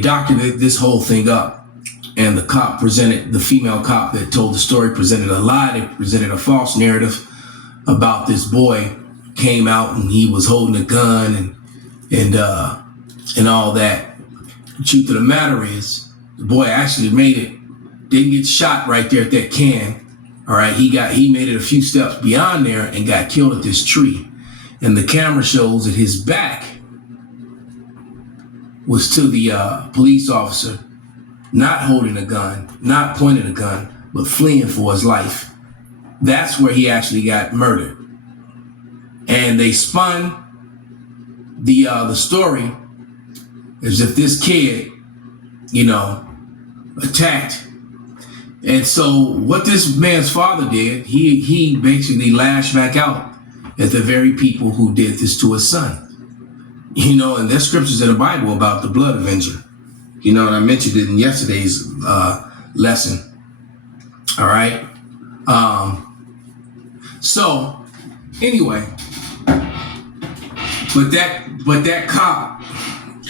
documented this whole thing up, and the female cop that told the story presented a lie. They presented a false narrative about this boy came out and he was holding a gun and all that. The truth of the matter is, the boy actually made it. Didn't get shot right there at that can. All right, he made it a few steps beyond there and got killed at this tree. And the camera shows that his back was to the police officer, not holding a gun, not pointing a gun, but fleeing for his life. That's where he actually got murdered. And they spun the story as if this kid, attacked. And so what this man's father did, he basically lashed back out at the very people who did this to his son. And there's scriptures in the Bible about the blood avenger. And I mentioned it in yesterday's lesson. All right. So anyway, but that cop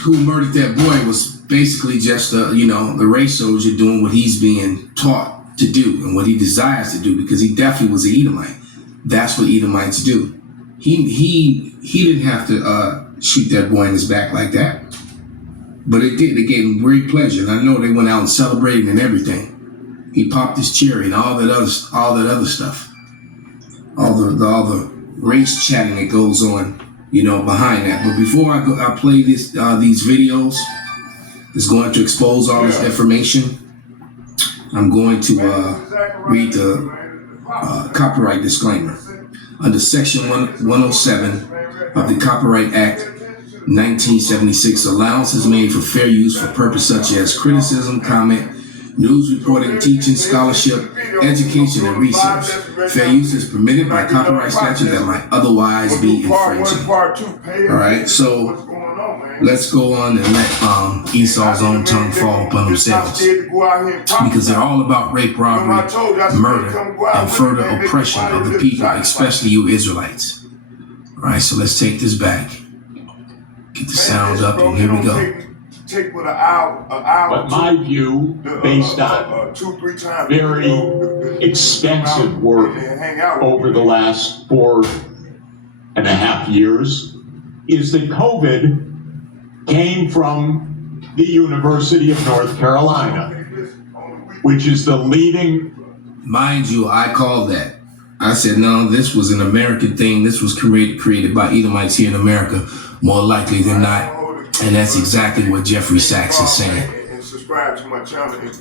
who murdered that boy was basically just the race soldier doing what he's being taught to do and what he desires to do, because he definitely was an Edomite. That's what Edomites do. He didn't have to shoot that boy in his back like that, but it did. It gave him great pleasure, and I know they went out and celebrated and everything. He popped his cherry and all that other stuff, all the race chatting that goes on, behind that. But before I play these videos, that's going to expose all this information, I'm going to read the copyright disclaimer. Under Section 107 of the Copyright Act 1976, allowance is made for fair use for purposes such as criticism, comment, news reporting, teaching, scholarship, education, and research. Fair use is permitted by copyright statute that might otherwise be infringing. All right, so let's go on and let Esau's own tongue fall upon themselves, because they're all about rape, robbery, murder, and further oppression of the people, especially you Israelites. All right, so let's take this back. Get the sound wound up, and here we go. Take with an hour. But my view, based on 2-3 times very extensive work over the last 4.5 years, is that COVID came from the University of North Carolina, which is the leading. Mind you, I called that. I said, no, this was an American thing. This was created by Edomites here in America, more likely than not. And that's exactly what Jeffrey Sachs is saying.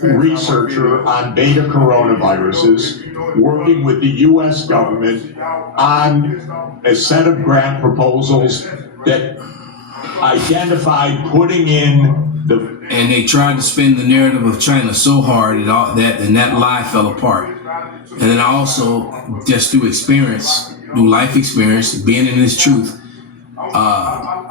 Researcher on beta coronaviruses, working with the U.S. government on a set of grant proposals that identified putting in the. And they tried to spin the narrative of China so hard that lie fell apart. And then I also, just through life experience, being in this truth,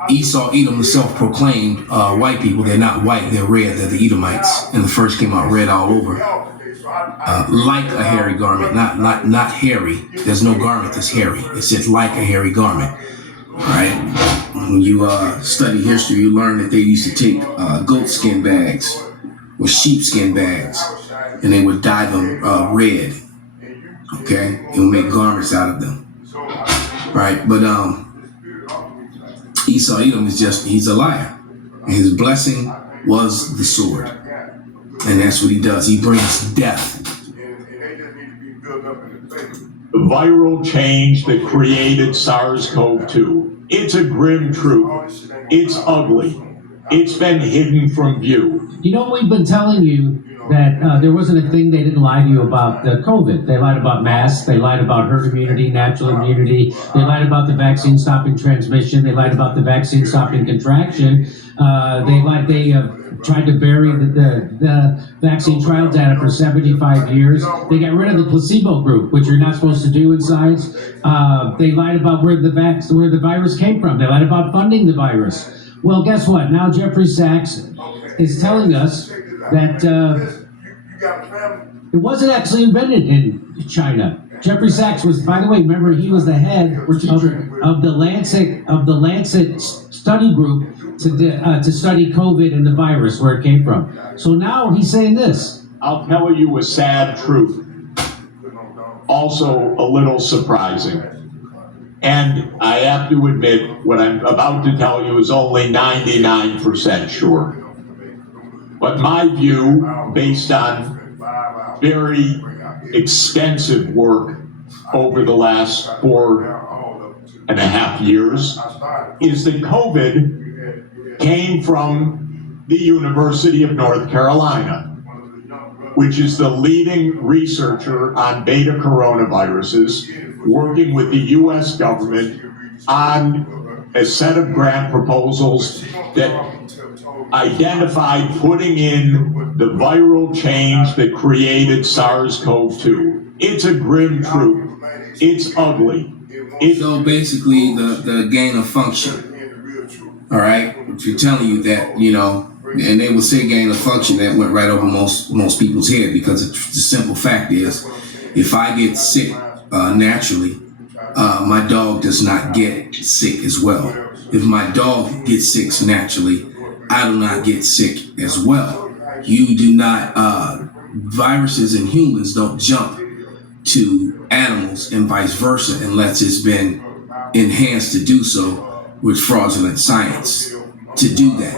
Esau, Edom, the self-proclaimed white people. They're not white, they're red. They're the Edomites. And the first came out red all over. Like a hairy garment, not hairy. There's no garment that's hairy. It says like a hairy garment, right? When you study history, you learn that they used to take goat skin bags or sheepskin bags, and they would dye them red. Okay, and would make garments out of them, right? But Esau Edom he's a liar. And his blessing was the sword, and that's what he does. He brings death. The viral change that created SARS-CoV-2. It's a grim truth. It's ugly. It's been hidden from view. You know, we've been telling you that there wasn't a thing they didn't lie to you about COVID. They lied about masks. They lied about herd immunity, natural immunity. They lied about the vaccine stopping transmission. They lied about the vaccine stopping contraction. They tried to bury the vaccine trial data for 75 years. They got rid of the placebo group, which you're not supposed to do in science. They lied about where the virus came from. They lied about funding the virus. Well, guess what? Now Jeffrey Sachs is telling us that it wasn't actually invented in China. Jeffrey Sachs was, by the way, remember he was the head of the Lancet study group to study COVID and the virus, where it came from. So now he's saying this. I'll tell you a sad truth, also a little surprising. And I have to admit, what I'm about to tell you is only 99% sure. But my view, based on very extensive work over the last 4.5 years, is that COVID came from the University of North Carolina, which is the leading researcher on beta coronaviruses, working with the U.S. government on a set of grant proposals that identified putting in the viral change that created SARS-CoV-2. It's a grim truth. It's ugly. So basically, the gain of function. All right, if you're telling you that, you know, and they would say gain of function, that went right over most people's head, because the simple fact is, if I get sick naturally, my dog does not get sick as well. If my dog gets sick naturally, I do not get sick as well. You do not, viruses and humans don't jump to animals and vice versa unless it's been enhanced to do so with fraudulent science to do that.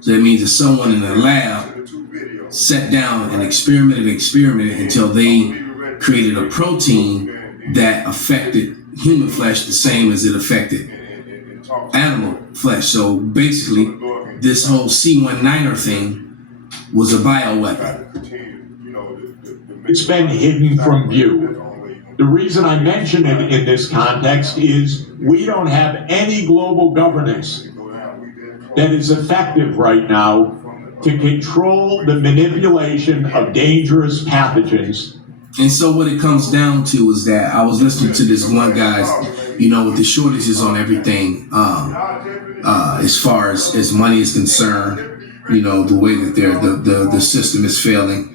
So that means that someone in a lab sat down and experimented until they created a protein that affected human flesh the same as it affected animal flesh. So basically, this whole C19er thing was a bioweapon. It's been hidden from view. The reason I mention it in this context is we don't have any global governance that is effective right now to control the manipulation of dangerous pathogens. And so what it comes down to is that I was listening to this one guy, you know, with the shortages on everything, as far as money is concerned, you know, the way that the system is failing.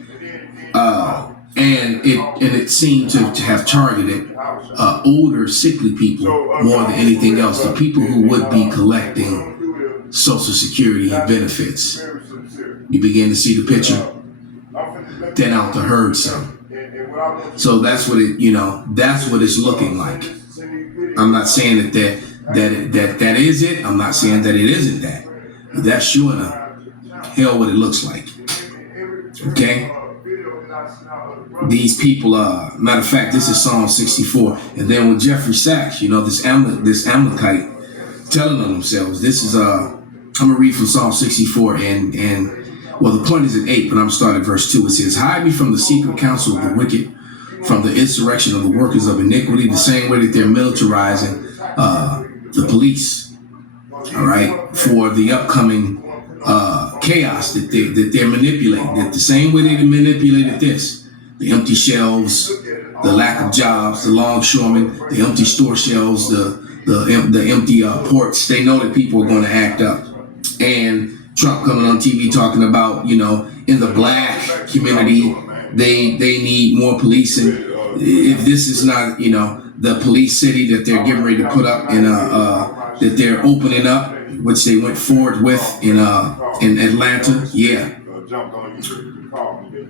And it seemed to have targeted older, sickly people more than anything else. The people who would be collecting Social Security and benefits. Very sincere. You begin to see the picture. Then out the herd some. So that's what it, that's what it's looking like. I'm not saying that is it. I'm not saying that it isn't that. But that's sure enough hell what it looks like. Okay? These people, matter of fact, this is Psalm 64. And then with Jeffrey Sachs, this Amalekite telling on themselves, this is, I'm going to read from Psalm 64 and well, the point is at 8, but I'm starting at verse 2. It says, hide me from the secret counsel of the wicked, from the insurrection of the workers of iniquity, the same way that they're militarizing the police, all right, for the upcoming chaos that they're manipulating. That the same way they manipulated this, the empty shelves, the lack of jobs, the longshoremen, the empty store shelves, the empty ports. They know that people are going to act up. And Trump coming on TV talking about, in the black community, they need more police. And if this is not, the police city that they're getting ready to put up in that they're opening up, which they went forward with in Atlanta, yeah.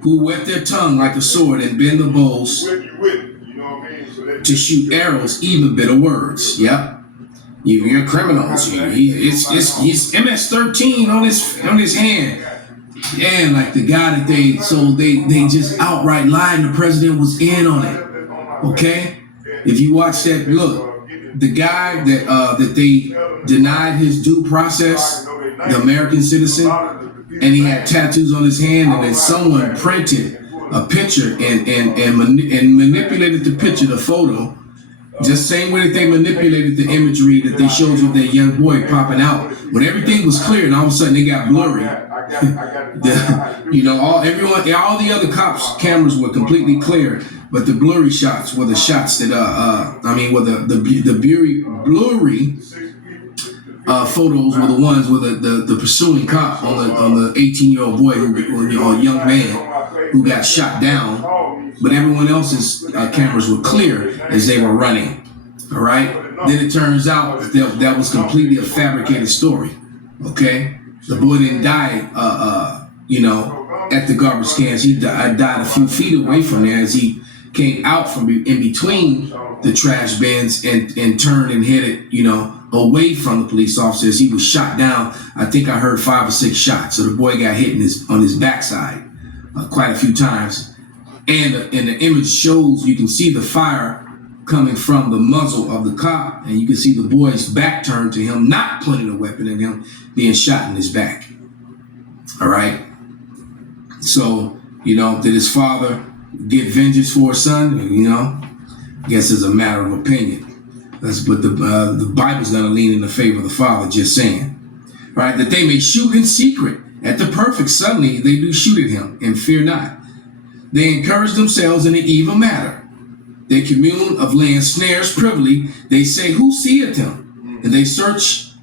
Who wet their tongue like a sword and bend the bows to shoot arrows, even bitter words. Yep. You're criminals. He's MS-13 on his hand. And like the guy that they just outright lied and the president was in on it. Okay? If you watch that, look, the guy that they denied his due process, the American citizen, and he had tattoos on his hand, and then someone printed a picture and manipulated the picture, the photo, just same way that they manipulated the imagery that they showed you that young boy popping out. When everything was clear and all of a sudden they got blurry. All the other cops' cameras were completely clear, but the blurry shots were the shots that blurry photos were the ones with the pursuing cop on the 18-year-old boy or young man who got shot down, but everyone else's cameras were clear as they were running. All right. Then it turns out that was completely a fabricated story. Okay. The boy didn't die, at the garbage cans. He died a few feet away from there as he came out from in between the trash bins and turned and headed, away from the police officers. He was shot down. I think I heard 5 or 6 shots. So the boy got hit on his backside quite a few times. And the image shows, you can see the fire coming from the muzzle of the cop, and you can see the boy's back turned to him, not pointing a weapon at him, being shot in his back. All right. So, did his father get vengeance for his son? I guess it's a matter of opinion. But the Bible's going to lean in the favor of the father, just saying. All right. That they may shoot in secret at the perfect. Suddenly they do shoot at him and fear not. They encourage themselves in the evil matter. They commune of laying snares privily. They say, who seeth him? And they search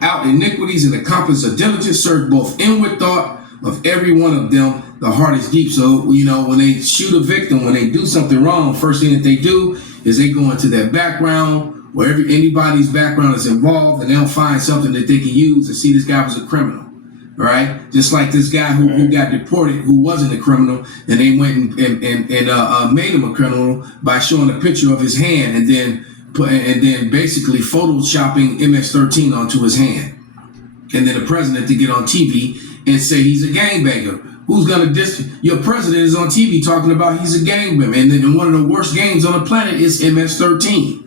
out iniquities and the compass of diligence, search both inward thought of every one of them. The heart is deep. So, when they shoot a victim, when they do something wrong, first thing that they do is they go into their background, where anybody's background is involved, and they'll find something that they can use to see this guy was a criminal. All right, just like this guy who got deported, who wasn't a criminal, and they went and made him a criminal by showing a picture of his hand and then basically photoshopping MS-13 onto his hand, and then the president to get on TV and say he's a gangbanger. Who's gonna your president is on TV talking about he's a gangbanger, and then one of the worst gangs on the planet is MS-13.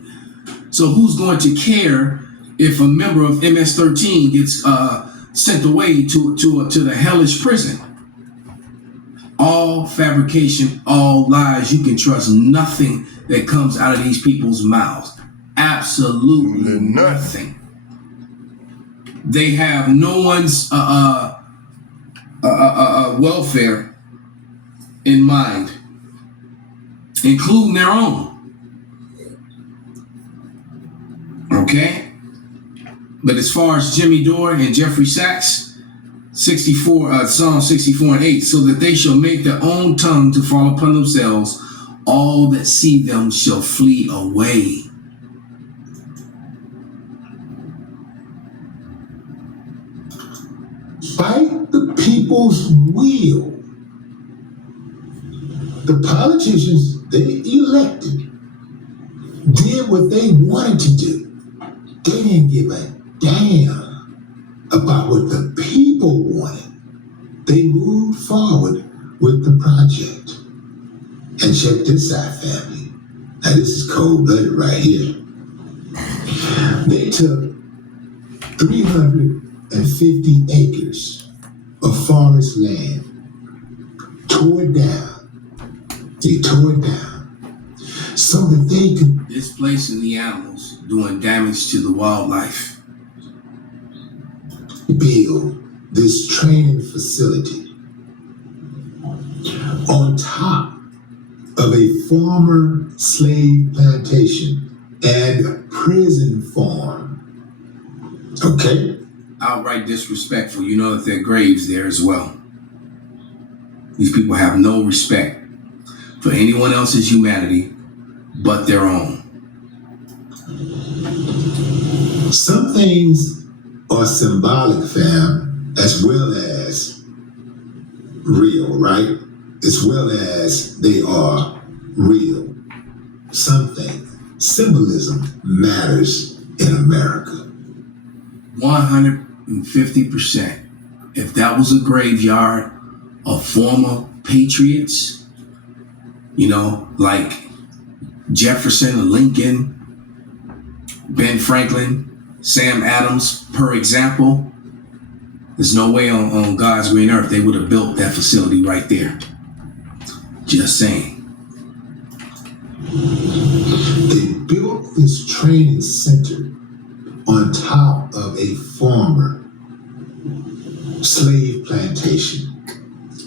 So who's going to care if a member of MS-13 gets sent away to the hellish prison? All fabrication, all lies. You can trust nothing that comes out of these people's mouths. Absolutely nothing. They have no one's welfare in mind, including their own. Okay? But as far as Jimmy Dore and Jeffrey Sachs, Psalm 64 and 8, so that they shall make their own tongue to fall upon themselves, all that see them shall flee away. Fight the people's will. The politicians they elected did what they wanted to do. They didn't give a damn about what the people wanted. They moved forward with the project. And check this out, family. Now this is cold-blooded right here. They took 350 acres of forest land, tore it down. They tore it down so that they could Displacing the animals, doing damage to the wildlife. build this training facility on top of a former slave plantation and prison farm. Okay? Outright disrespectful. You know that there are graves there as well. These people have no respect for anyone else's humanity but their own. Some things are symbolic, fam, as well as real, right? As well as they are real. Something. Symbolism matters in America. 150%. If that was a graveyard of former patriots, you know, like Jefferson, Lincoln, Ben Franklin, Sam Adams, per example, there's no way on God's green earth they would have built that facility right there. Just saying. They built this training center on top of a former slave plantation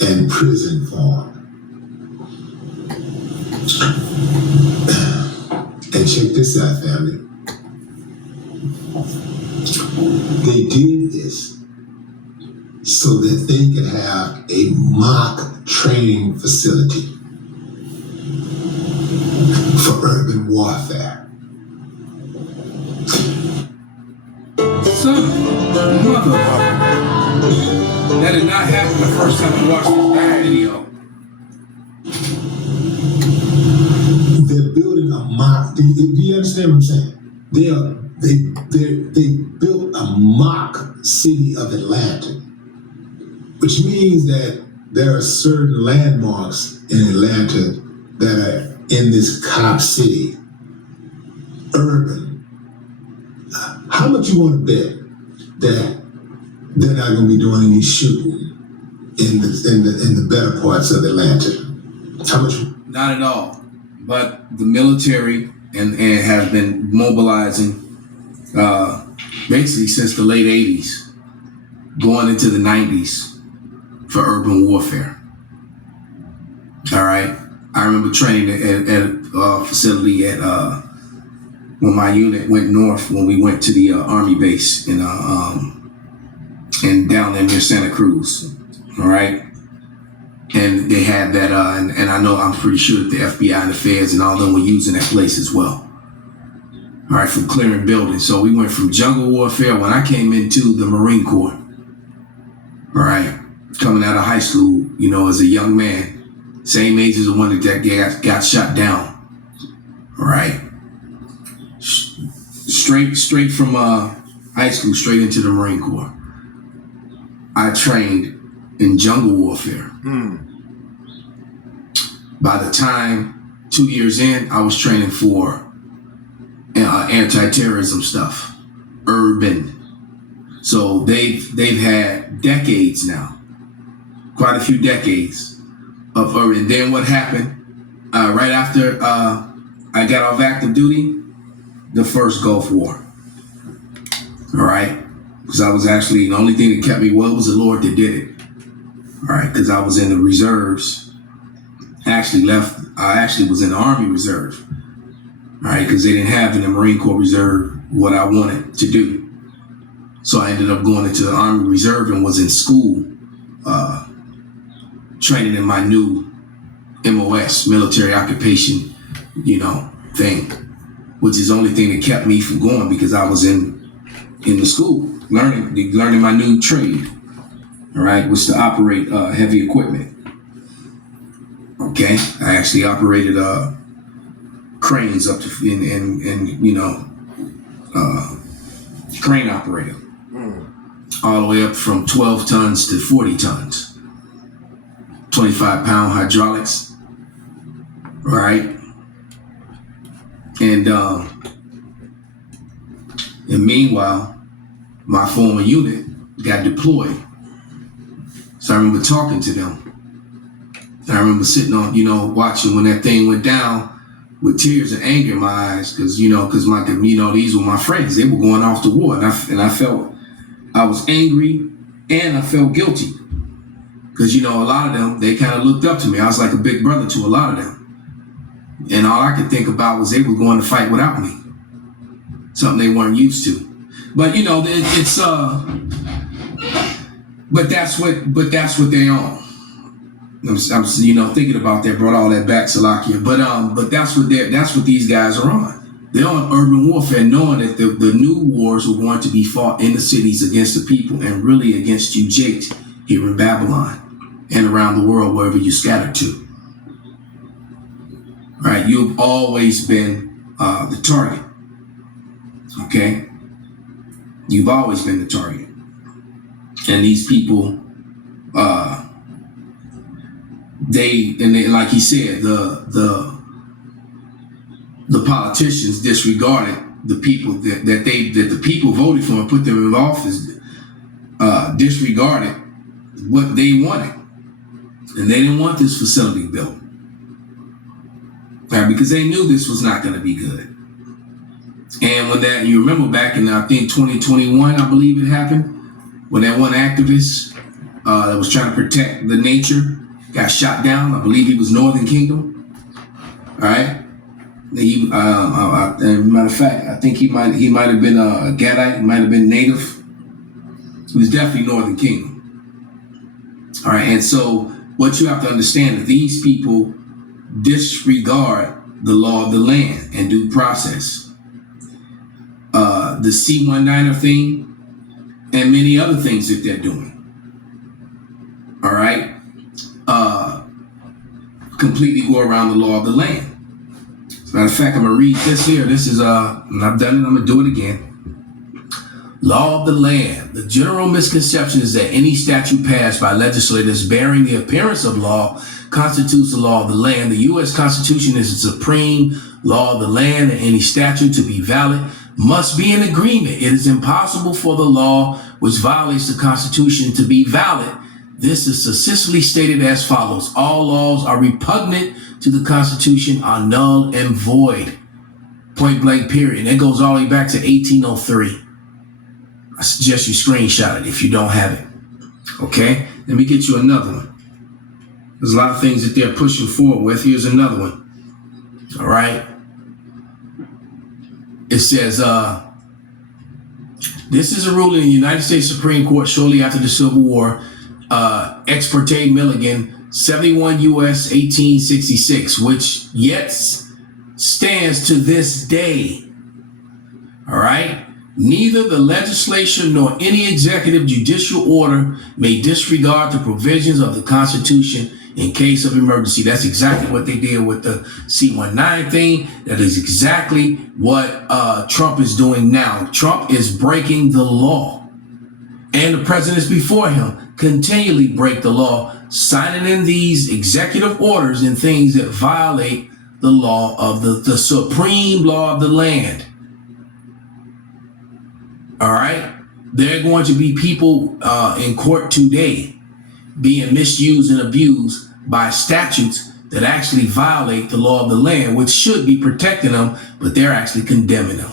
and prison farm. And check this out, family. They did this so that they could have a mock training facility for urban warfare. Son of a mother. That did not happen the first time I watched this video. They're building a mock. Do you understand what I'm saying? They built a mock city of Atlanta, which means that there are certain landmarks in Atlanta that are in this cop city, urban. How much you want to bet that they're not going to be doing any shooting in the better parts of Atlanta? How much? Not at all. But the military and have been mobilizing basically since the late 80s, going into the 90s for urban warfare. All right. I remember training at a facility at when my unit went north, when we went to the Army base in down there near Santa Cruz. All right. And they had that, and I know, I'm pretty sure that the FBI and the feds and all them were using that place as well. All right, for clearing buildings. So we went from jungle warfare when I came into the Marine Corps. All right, coming out of high school, you know, as a young man, same age as the one that got shot down. All right, straight from high school, straight into the Marine Corps. I trained in jungle warfare. By the time 2 years in, I was training for anti-terrorism stuff, urban. So they've had decades now, quite a few decades of urban. And then what happened right after I got off active duty? The first Gulf War. All right, because I was actually, the only thing that kept me well was the Lord that did it. All right, because I was in the reserves. I actually was in the Army Reserve. All right, because they didn't have in the Marine Corps Reserve what I wanted to do. So I ended up going into the Army Reserve and was in school, training in my new MOS, military occupation, you know, thing, which is the only thing that kept me from going, because I was in the school. learning my new trade. All right, was to operate heavy equipment. Okay, I actually operated cranes up to crane operator, all the way up from 12 tons to 40 tons, 25-pound hydraulics. Right, and meanwhile, my former unit got deployed. So I remember talking to them. I remember sitting on, watching when that thing went down with tears of anger in my eyes, because these were my friends. They were going off to war, and I felt I was angry and I felt guilty, because a lot of them, they kind of looked up to me. I was like a big brother to a lot of them, and all I could think about was they were going to fight without me, something they weren't used to. But it's but that's what they on. I'm thinking about that, brought all that back, Salakia. But that's what these guys are on. They're on urban warfare, knowing that the new wars were going to be fought in the cities against the people, and really against you, Jake, here in Babylon and around the world, wherever you scattered to. Right? You've always been the target. Okay? You've always been the target. And these people, they like he said, the politicians disregarded the people that the people voted for and put them in office, disregarded what they wanted, and they didn't want this facility built, right? Because they knew this was not going to be good. And when you remember back in, I think 2021, I believe it happened, when that one activist that was trying to protect the nature got shot down. I believe he was Northern Kingdom. All right. Matter of fact, I think he might have been a Gadite. He might have been native. He was definitely Northern Kingdom. All right. And so what you have to understand is these people disregard the law of the land and due process. The C-19er thing, and many other things that they're doing. All right. Completely go around the law of the land. As a matter of fact, I'm gonna read this here. This is and I've done it, I'm gonna do it again. Law of the land. The general misconception is that any statute passed by legislators bearing the appearance of law constitutes the law of the land. The U.S. Constitution is the supreme law of the land, and any statute to be valid must be in agreement. It is impossible for the law which violates the Constitution to be valid. This is succinctly stated as follows. All laws are repugnant to the Constitution, are null and void. Point blank, period. And it goes all the way back to 1803. I suggest you screenshot it if you don't have it. Okay? Let me get you another one. There's a lot of things that they're pushing forward with. Here's another one. All right? It says, this is a ruling in the United States Supreme Court shortly after the Civil War, Ex parte Milligan, 71 U.S. 1866, which yet stands to this day. All right? Neither the legislature nor any executive judicial order may disregard the provisions of the Constitution in case of emergency. That's exactly what they did with the C-19 thing. That is exactly what Trump is doing now. Trump is breaking the law. And the presidents before him continually break the law, signing in these executive orders and things that violate the law of the supreme law of the land. All right? There are going to be people in court today being misused and abused by statutes that actually violate the law of the land, which should be protecting them, but they're actually condemning them.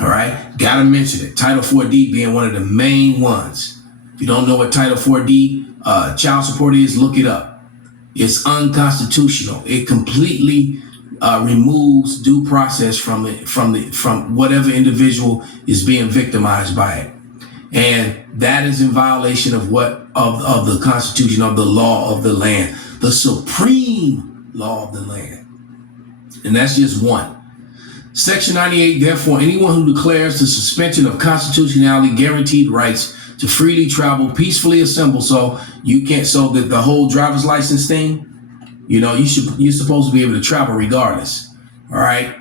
All right? Gotta mention it. Title 4D being one of the main ones. If you don't know what Title 4D child support is, look it up. It's unconstitutional. It completely removes due process from whatever individual is being victimized by it. And that is in violation of of the Constitution, of the law of the land, the supreme law of the land. And that's just one. Section 98, therefore, anyone who declares the suspension of constitutionally guaranteed rights to freely travel, peacefully assemble. So you can't, so that the whole driver's license thing, you know, you're supposed to be able to travel regardless. All right.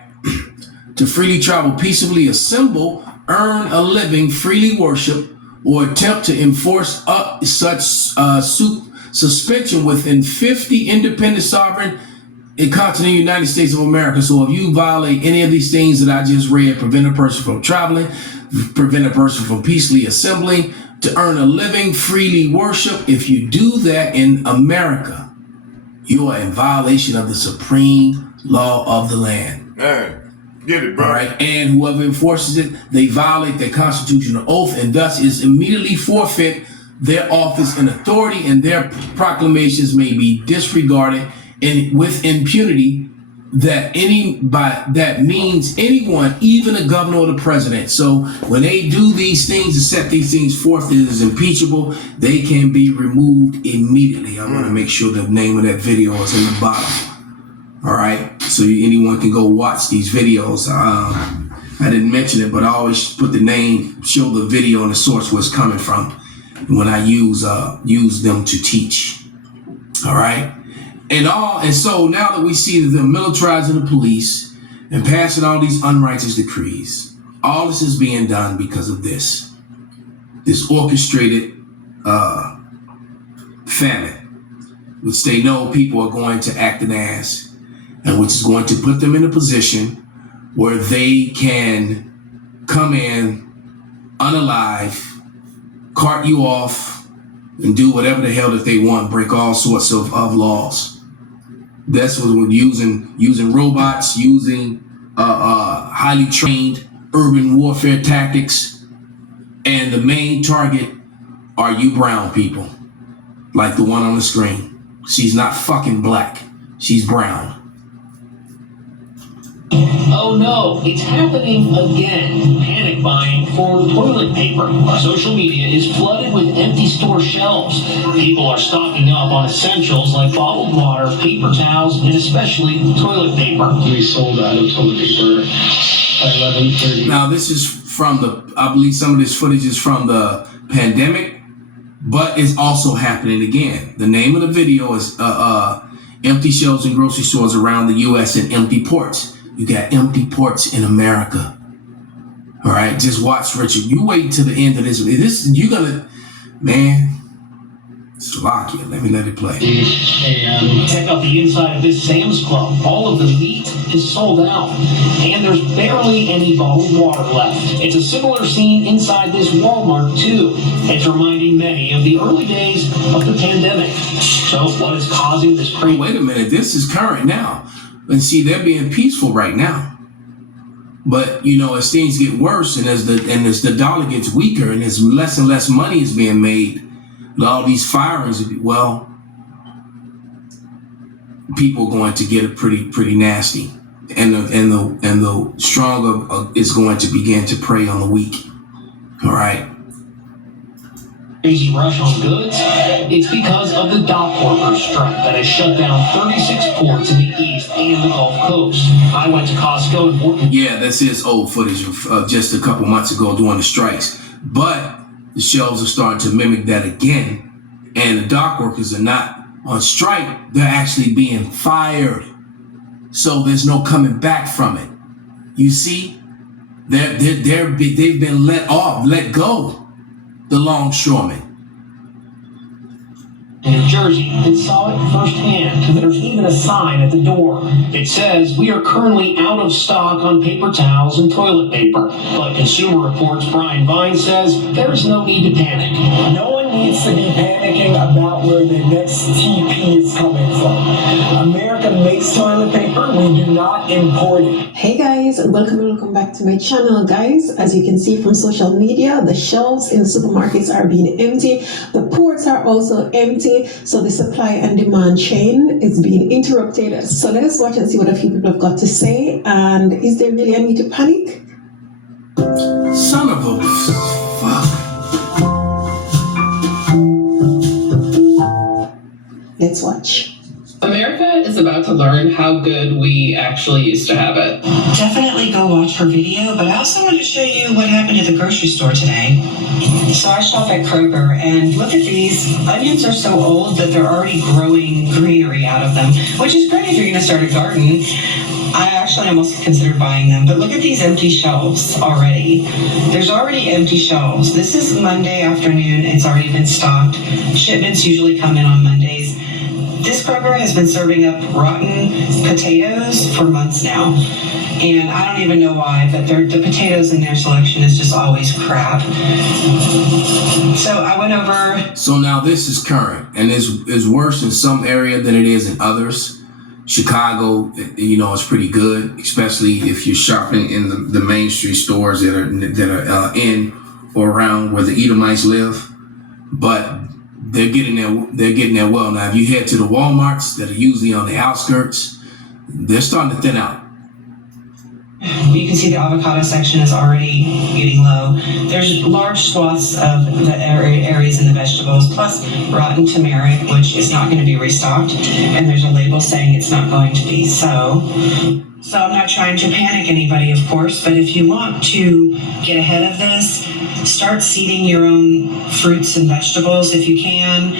To freely travel, peaceably assemble, earn a living, freely worship, or attempt to enforce such suspension within 50 independent sovereign in continental United States of America. So if you violate any of these things that I just read, prevent a person from traveling, prevent a person from peacefully assembling, to earn a living, freely worship, if you do that in America, you are in violation of the supreme law of the land. Man, get it, bro. All right, and whoever enforces it, they violate their constitutional oath and thus is immediately forfeit their office and authority, and their proclamations may be disregarded and with impunity. That means anyone, even a governor or the president. So when they do these things and set these things forth that is impeachable, they can be removed immediately. I want to make sure the name of that video is in the bottom. All right, so anyone can go watch these videos. I didn't mention it, but I always put the name, show the video and the source where it's coming from when I use them to teach. All right. And so now that we see that they're militarizing the police and passing all these unrighteous decrees, all this is being done because of this orchestrated famine, which they know people are going to act an ass, and which is going to put them in a position where they can come in unalive, cart you off, and do whatever the hell that they want, break all sorts of laws. That's what we're using robots, using highly trained urban warfare tactics. And the main target are you brown people, like the one on the screen. She's not fucking black, she's brown. Oh no, it's happening again. Panic buying for toilet paper. Social media is flooded with empty store shelves. People are stocking up on essentials like bottled water, paper towels, and especially toilet paper. We sold out of toilet paper by 11:30. Now this is from I believe some of this footage is from the pandemic, but it's also happening again. The name of the video is empty shelves in grocery stores around the U.S. and empty ports. You got empty ports in America. All right, just watch, Richard. You wait till the end of this. You're gonna, man. Slovakia. Let it play. Check out the inside of this Sam's Club. All of the meat is sold out, and there's barely any bottled water left. It's a similar scene inside this Walmart too. It's reminding many of the early days of the pandemic. So, what is causing this crazy? Wait a minute. This is current now. And see, they're being peaceful right now. But you know, as things get worse, and as the dollar gets weaker, and as less and less money is being made, all these firings, well, people are going to get it pretty nasty, and the stronger is going to begin to prey on the weak. All right. Crazy rush on goods? It's because of the dock workers strike that has shut down 36 ports in the East and the Gulf Coast. I went to Costco and bought... Yeah, this is old footage of just a couple months ago during the strikes. But the shelves are starting to mimic that again. And the dock workers are not on strike. They're actually being fired. So there's no coming back from it. You see? They've been let go. The longshoremen. In New Jersey, and saw it firsthand. There's even a sign at the door. It says, "We are currently out of stock on paper towels and toilet paper." But Consumer Reports' Brian Vine says there is no need to panic. No one needs to be panicking about where the next TP is coming from. America makes toilet paper. We do not import it. Hey guys, welcome back to my channel, guys. As you can see from social media, the shelves in the supermarkets are being empty. The ports are also empty. So the supply and demand chain is being interrupted. So let us watch and see what a few people have got to say. And is there really a need to panic? Son of a fuck. Let's watch. America is about to to learn how good we actually used to have it. Definitely go watch her video, but I also want to show you what happened at the grocery store today. So I shop at Kroger, and look at these. Onions are so old that they're already growing greenery out of them, which is great if you're going to start a garden. I actually almost considered buying them, but look at these empty shelves already. There's already empty shelves. This is Monday afternoon. It's already been stocked. Shipments usually come in on Mondays. This Kroger has been serving up rotten potatoes for months now. And I don't even know why, but the potatoes in their selection is just always crap. So I went over. So now this is current, and is worse in some area than it is in others. Chicago, you know, is pretty good, especially if you're shopping in the mainstream stores that are in or around where the Edomites live. But they're getting there well. Now, if you head to the Walmarts that are usually on the outskirts, they're starting to thin out. You can see the avocado section is already getting low. There's large swaths of the areas in the vegetables, plus rotten turmeric, which is not going to be restocked. And there's a label saying it's not going to be so. So I'm not trying to panic anybody, of course, but if you want to get ahead of this, start seeding your own fruits and vegetables if you can.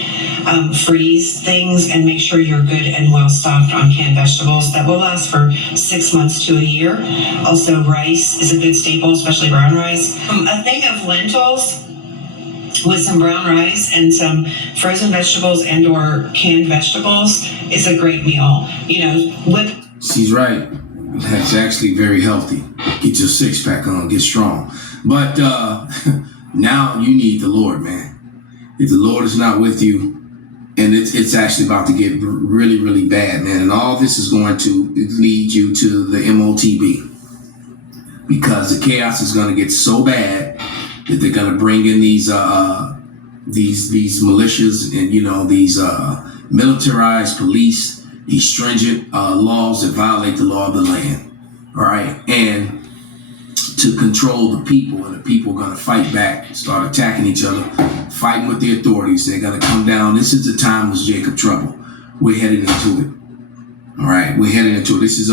Freeze things and make sure you're good and well stocked on canned vegetables that will last for 6 months to a year. Also, rice is a good staple, especially brown rice. A thing of lentils with some brown rice and some frozen vegetables and or canned vegetables is a great meal. You know, with She's right. That's actually very healthy. Get your six-pack on, get strong. But now you need the Lord, man. If the Lord is not with you, and it's actually about to get really, really bad, man. And all this is going to lead you to the MOTB, because the chaos is going to get so bad that they're going to bring in these militias and, you know, these militarized police, these stringent laws that violate the law of the land. All right. And to control the people, and the people are going to fight back, start attacking each other, fighting with the authorities. They're going to come down. This is the time was Jacob trouble. We're headed into it. All right, we're headed into it. This is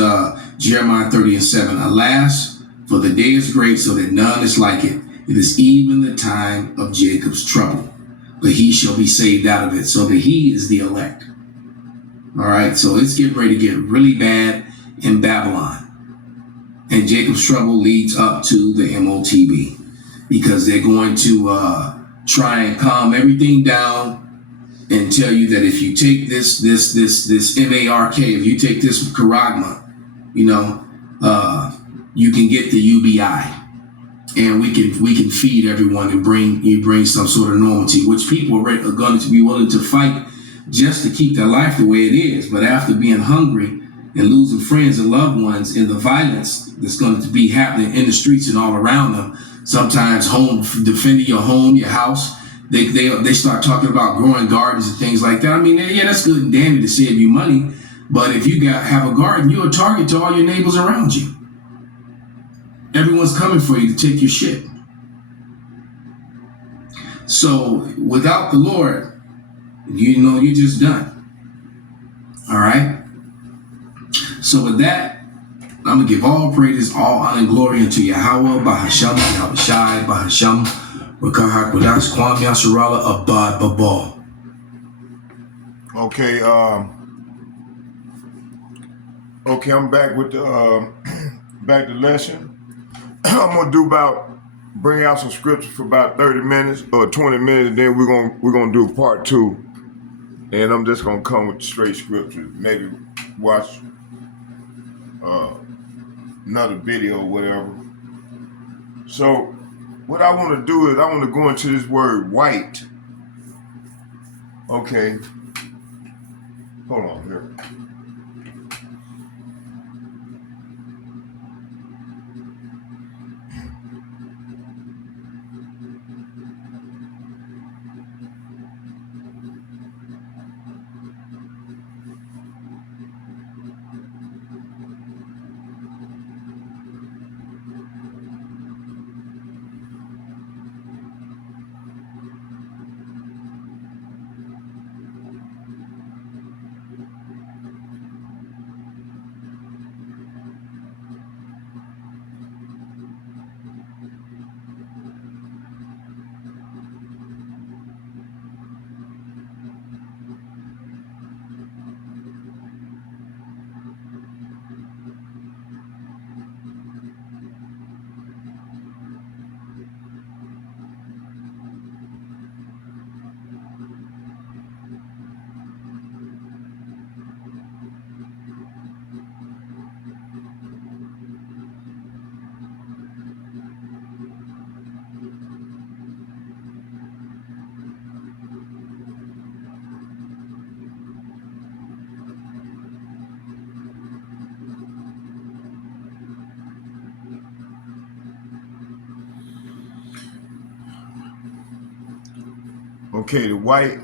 Jeremiah 30:7. Alas, for the day is great, so that none is like it. It is even the time of Jacob's trouble, but he shall be saved out of it. So that he is the elect. All right, so it's getting ready to get really bad in Babylon. And Jacob's trouble leads up to the MOTB, because they're going to try and calm everything down and tell you that if you take this MARK, if you take this Charagma, you know, you can get the UBI, and we can feed everyone and bring some sort of normalcy, which people are going to be willing to fight just to keep their life the way it is. But after being hungry and losing friends and loved ones in the violence that's going to be happening in the streets and all around them, sometimes defending your home, your house, they start talking about growing gardens and things like that. I mean, yeah, that's good and dandy to save you money, but if you have a garden, you're a target to all your neighbors around you. Everyone's coming for you to take your shit. So without the Lord, you know, you're just done. All right. So with that, I'm going to give all praises, all honor and glory unto Yahweh, Bahasham, Yahushai, Bahasham, Rakah HaKodash, Kwam Yasharala, Abad Babal. Okay, I'm back with the back to lesson. I'm gonna bring out some scripture for about 30 minutes or 20 minutes, and then we're gonna do part 2. And I'm just gonna come with straight scripture. Maybe watch another video or whatever. So what I want to do is I want to go into this word white. Okay. Hold on here. Okay, the white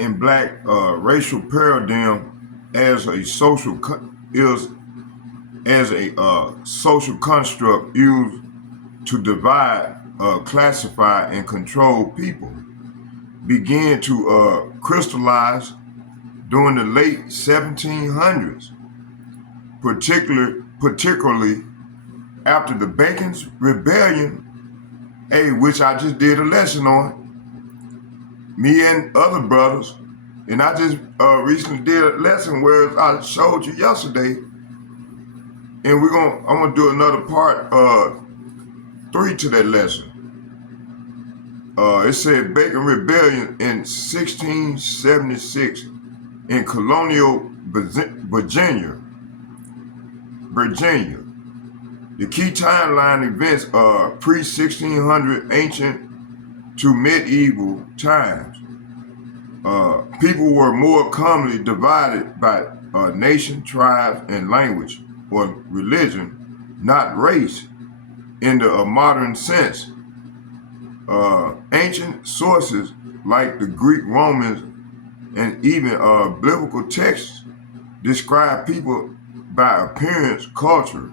and black racial paradigm as a social social construct used to divide, classify, and control people began to crystallize during the late 1700s, particularly after the Bacon's Rebellion, which I just did a lesson on, me and other brothers, and I just recently did a lesson where I showed you yesterday, and I'm gonna do another part 3 to that lesson. It said Bacon Rebellion in 1676 in colonial Virginia. The key timeline events are pre-1600 ancient to medieval times. People were more commonly divided by nation, tribes, and language, or religion, not race, in the modern sense. Ancient sources like the Greek, Romans, and even biblical texts describe people by appearance, culture,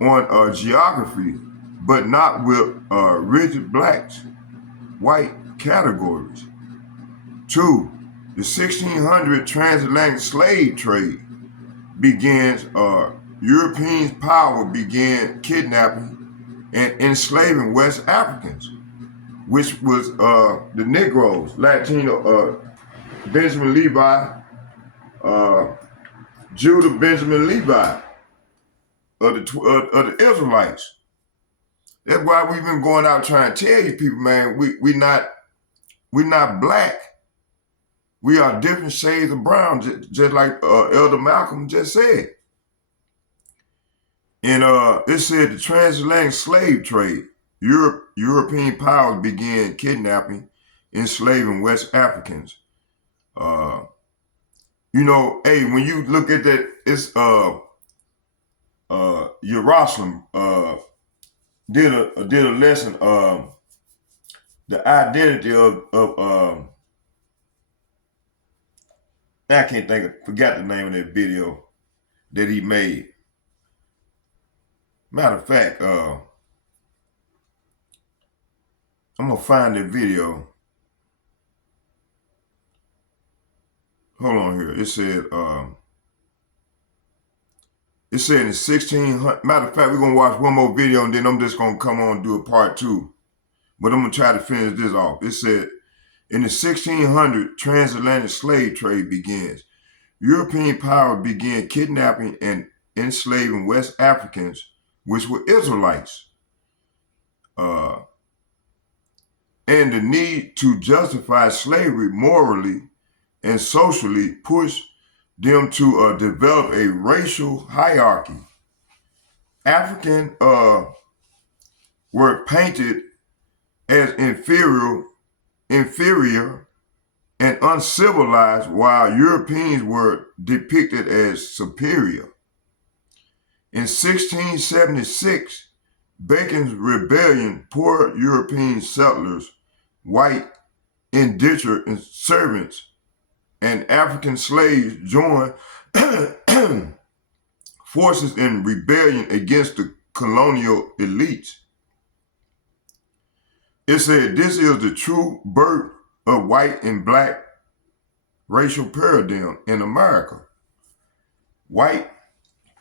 on geography, but not with rigid white categories. 2. The 1600 transatlantic slave trade begins. European power began kidnapping and enslaving West Africans, which was the Negroes, Latino, Benjamin Levi, Judah Benjamin Levi of the Israelites. That's why we've been going out trying to tell you people, man, we're not black. We are different shades of brown, just like Elder Malcolm just said. And it said the transatlantic slave trade, European powers began kidnapping, enslaving West Africans. When you look at that, it's Jerusalem did a lesson, the identity of I forgot the name of that video that he made. Matter of fact, I'm gonna find that video. Hold on here. It said in 1600. Matter of fact, we're gonna watch one more video and then I'm just gonna come on and do a part 2. But I'm gonna try to finish this off. It said in the 1600 transatlantic slave trade begins. European power began kidnapping and enslaving West Africans, which were Israelites. And the need to justify slavery morally and socially pushed them to develop a racial hierarchy. African were painted as inferior and uncivilized, while Europeans were depicted as superior. In 1676, Bacon's Rebellion, poor European settlers, white indentured servants, and African slaves joined forces in rebellion against the colonial elites. It said this is the true birth of white and black racial paradigm in America. White,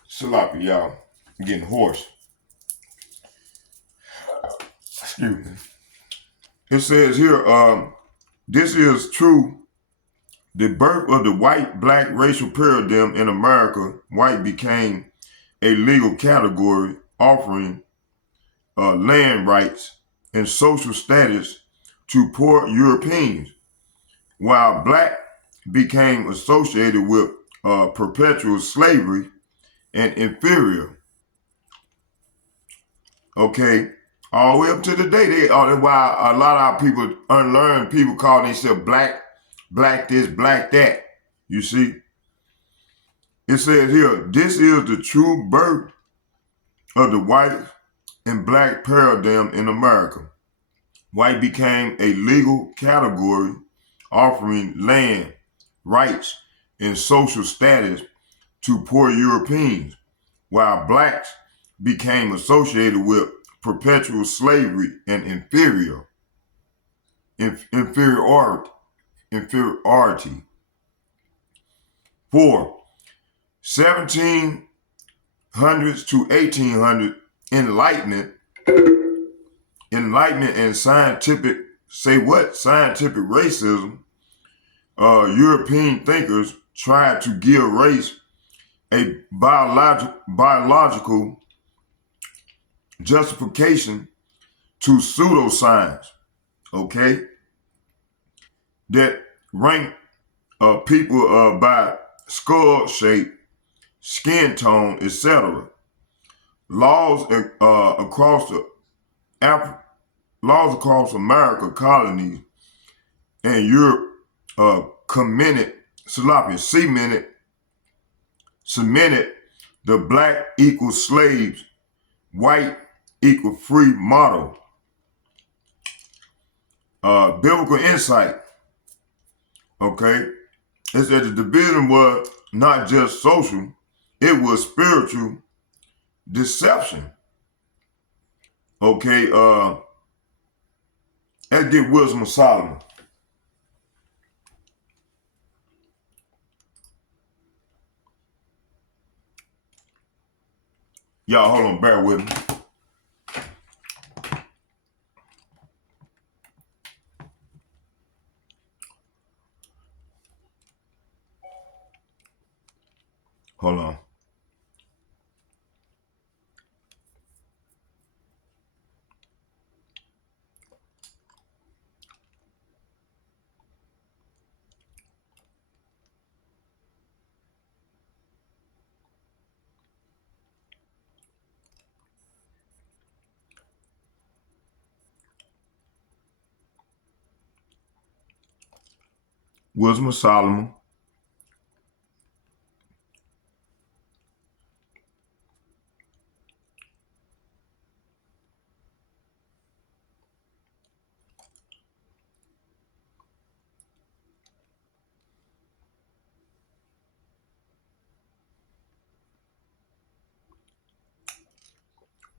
Salafi, y'all, I'm getting hoarse. Excuse me. It says here, this is true. The birth of the white-black racial paradigm in America, white became a legal category offering land rights and social status to poor Europeans, while black became associated with perpetual slavery and inferior. Okay, all the way up to the day, that's why a lot of our people, unlearned people, call themselves black this, black that. You see? It says here, this is the true birth of the white and black paradigm in America. white became a legal category offering land, rights, and social status to poor Europeans, while blacks became associated with perpetual slavery and inferiority. 4. 1700s to 1800s, enlightenment and scientific, scientific racism. European thinkers tried to give race a biological justification to pseudoscience, okay, that rank people by skull shape, skin tone, etc. Laws across the laws across America colonies and Europe cemented the black equals slaves, white equal free model. Biblical insight, okay, is that the division was not just social, it was spiritual deception. Okay, let's get Wisdom of Solomon. Y'all, hold on, bear with me. Hold on. Wisdom of Solomon.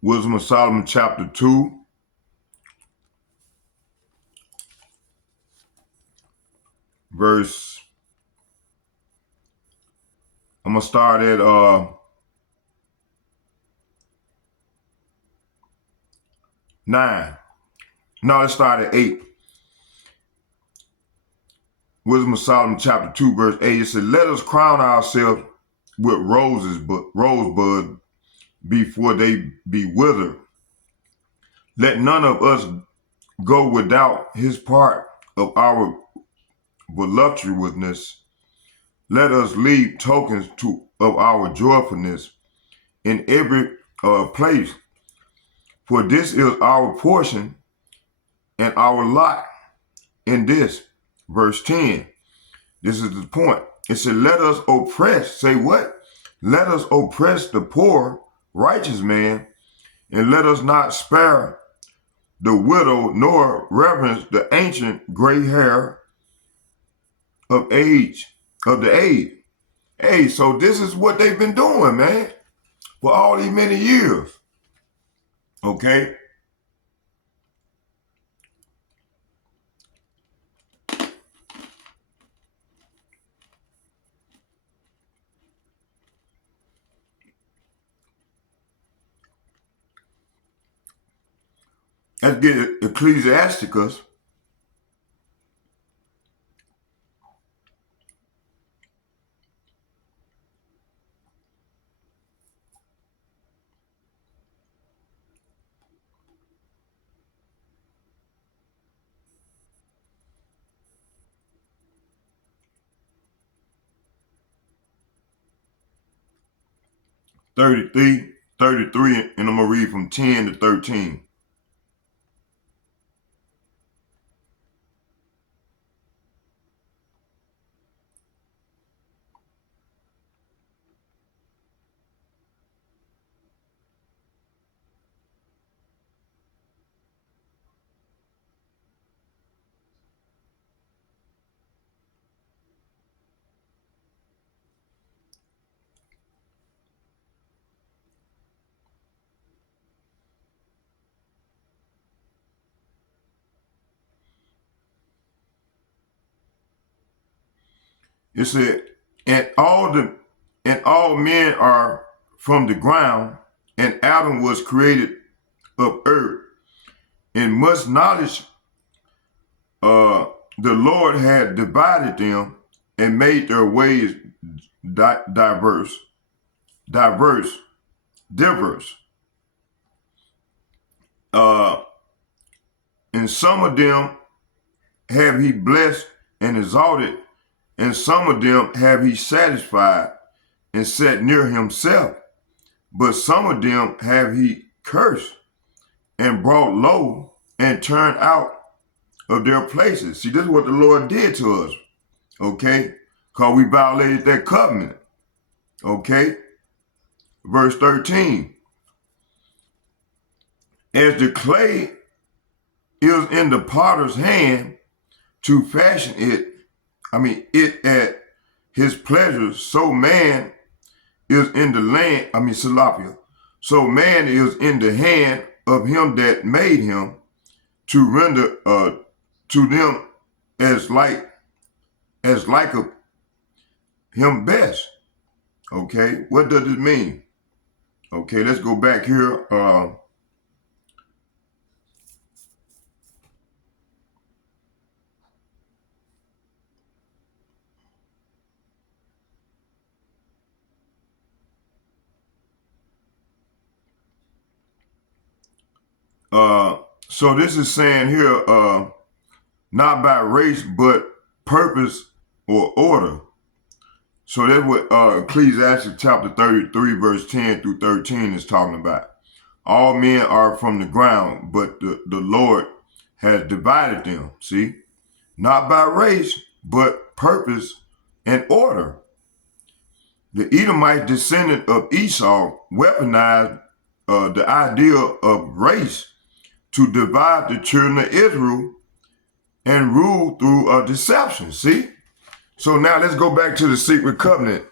Wisdom of Solomon, chapter 2, verse, I'm going to start at 9. No, let's start at 8. Wisdom of Solomon, chapter 2, verse 8. It said, let us crown ourselves with rosebud before they be withered. Let none of us go without his part of our voluptuousness. Let us leave tokens of our joyfulness in every place. For this is our portion and our lot in this. Verse 10. This is the point. It said, let us oppress. Say what? Let us oppress the poor, righteous man, and let us not spare the widow, nor reverence the ancient gray hair of the age. Hey, so this is what they've been doing, man, for all these many years. Okay? Let's get Ecclesiasticus. Thirty-three, and I'm going to read from 10 to 13. It said, and all men are from the ground, and Adam was created of earth. In much knowledge, the Lord had divided them and made their ways diverse. And some of them have he blessed and exalted, and some of them have he satisfied and set near himself. But some of them have he cursed and brought low and turned out of their places. See, this is what the Lord did to us, okay? Because we violated that covenant, okay? Verse 13. As the clay is in the potter's hand to fashion it at his pleasure, so man is in the land, Salapia. So man is in the hand of him that made him to render to them as like of him best. Okay, what does this mean? Okay, let's go back here. So this is saying here, not by race, but purpose or order. So that's what Ecclesiastes chapter 33, verse 10 through 13 is talking about. All men are from the ground, but the Lord has divided them. See, not by race, but purpose and order. The Edomite descendant of Esau weaponized the idea of race to divide the children of Israel and rule through deception. See? So now let's go back to the secret covenant.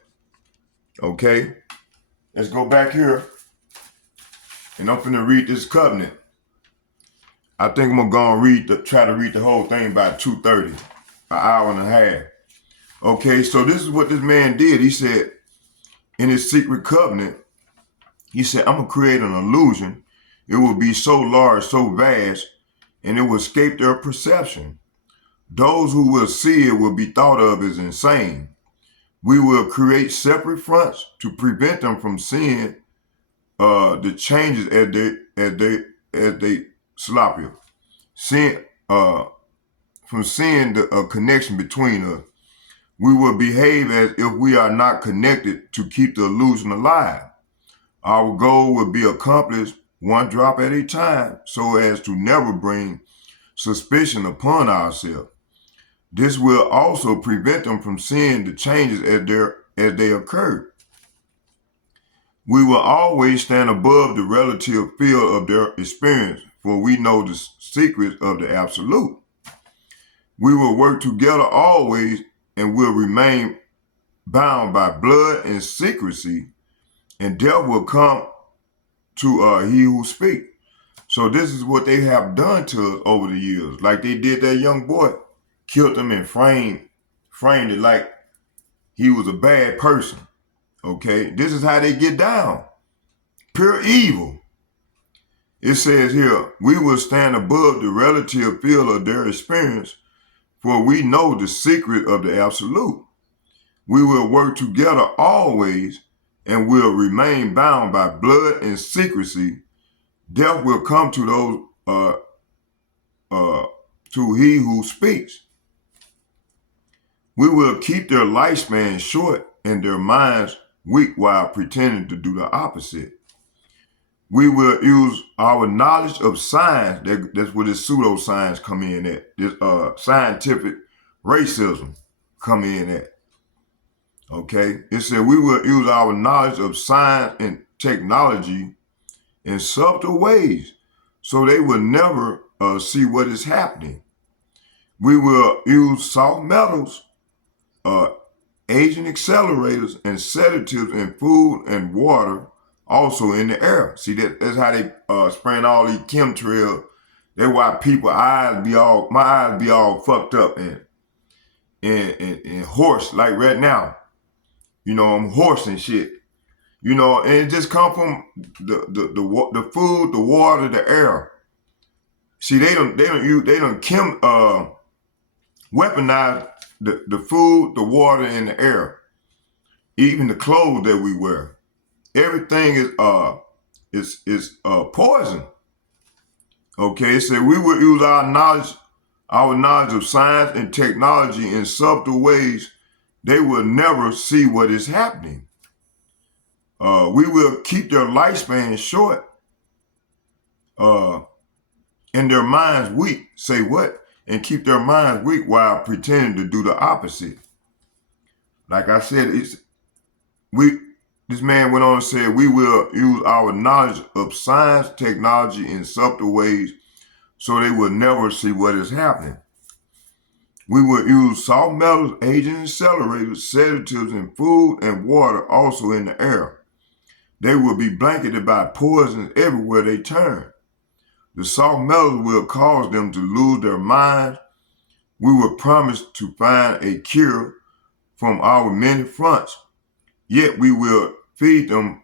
Okay? Let's go back here. And I'm finna read this covenant. I think I'm gonna go and try to read the whole thing by 2:30, an hour and a half. Okay, so this is what this man did. He said, in his secret covenant, he said, I'm gonna create an illusion. It will be so large, so vast, and it will escape their perception. Those who will see it will be thought of as insane. We will create separate fronts to prevent them from seeing the changes as they Salapia, from seeing the connection between us. We will behave as if we are not connected to keep the illusion alive. Our goal will be accomplished one drop at a time so as to never bring suspicion upon ourselves. This will also prevent them from seeing the changes as they occur. We will always stand above the relative field of their experience, for we know the secrets of the absolute. We will work together always and will remain bound by blood and secrecy, and death will come to he who speaks. So this is what they have done to us over the years. Like they did that young boy, killed him and framed it like he was a bad person. Okay, this is how they get down. Pure evil. It says here, we will stand above the relative field of their experience, for we know the secret of the absolute. We will work together always and will remain bound by blood and secrecy. Death will come to those, to he who speaks. We will keep their lifespan short and their minds weak while pretending to do the opposite. We will use our knowledge of science, that's where this pseudoscience come in at, this scientific racism come in at. Okay, it said we will use our knowledge of science and technology in subtle ways so they will never see what is happening. We will use soft metals, agent accelerators, and sedatives in food and water, also in the air. See, that's how they spraying all these chemtrails. That's why my eyes be all fucked up. And and hoarse, like right now. You know, I'm hoarse and shit. You know, and it just come from the food, the water, the air. See, they don't weaponize the food, the water, and the air. Even the clothes that we wear. Everything is poison. Okay, it said we will use our knowledge of science and technology in subtle ways. They will never see what is happening. We will keep their lifespan short and their minds weak. Say what? And keep their minds weak while pretending to do the opposite. Like I said, this man went on and said, we will use our knowledge of science, technology in subtle ways so they will never see what is happening. We will use salt metals, agents, accelerators, sedatives in food and water, also in the air. They will be blanketed by poisons everywhere they turn. The salt metals will cause them to lose their minds. We will promise to find a cure from our many fronts, yet we will feed them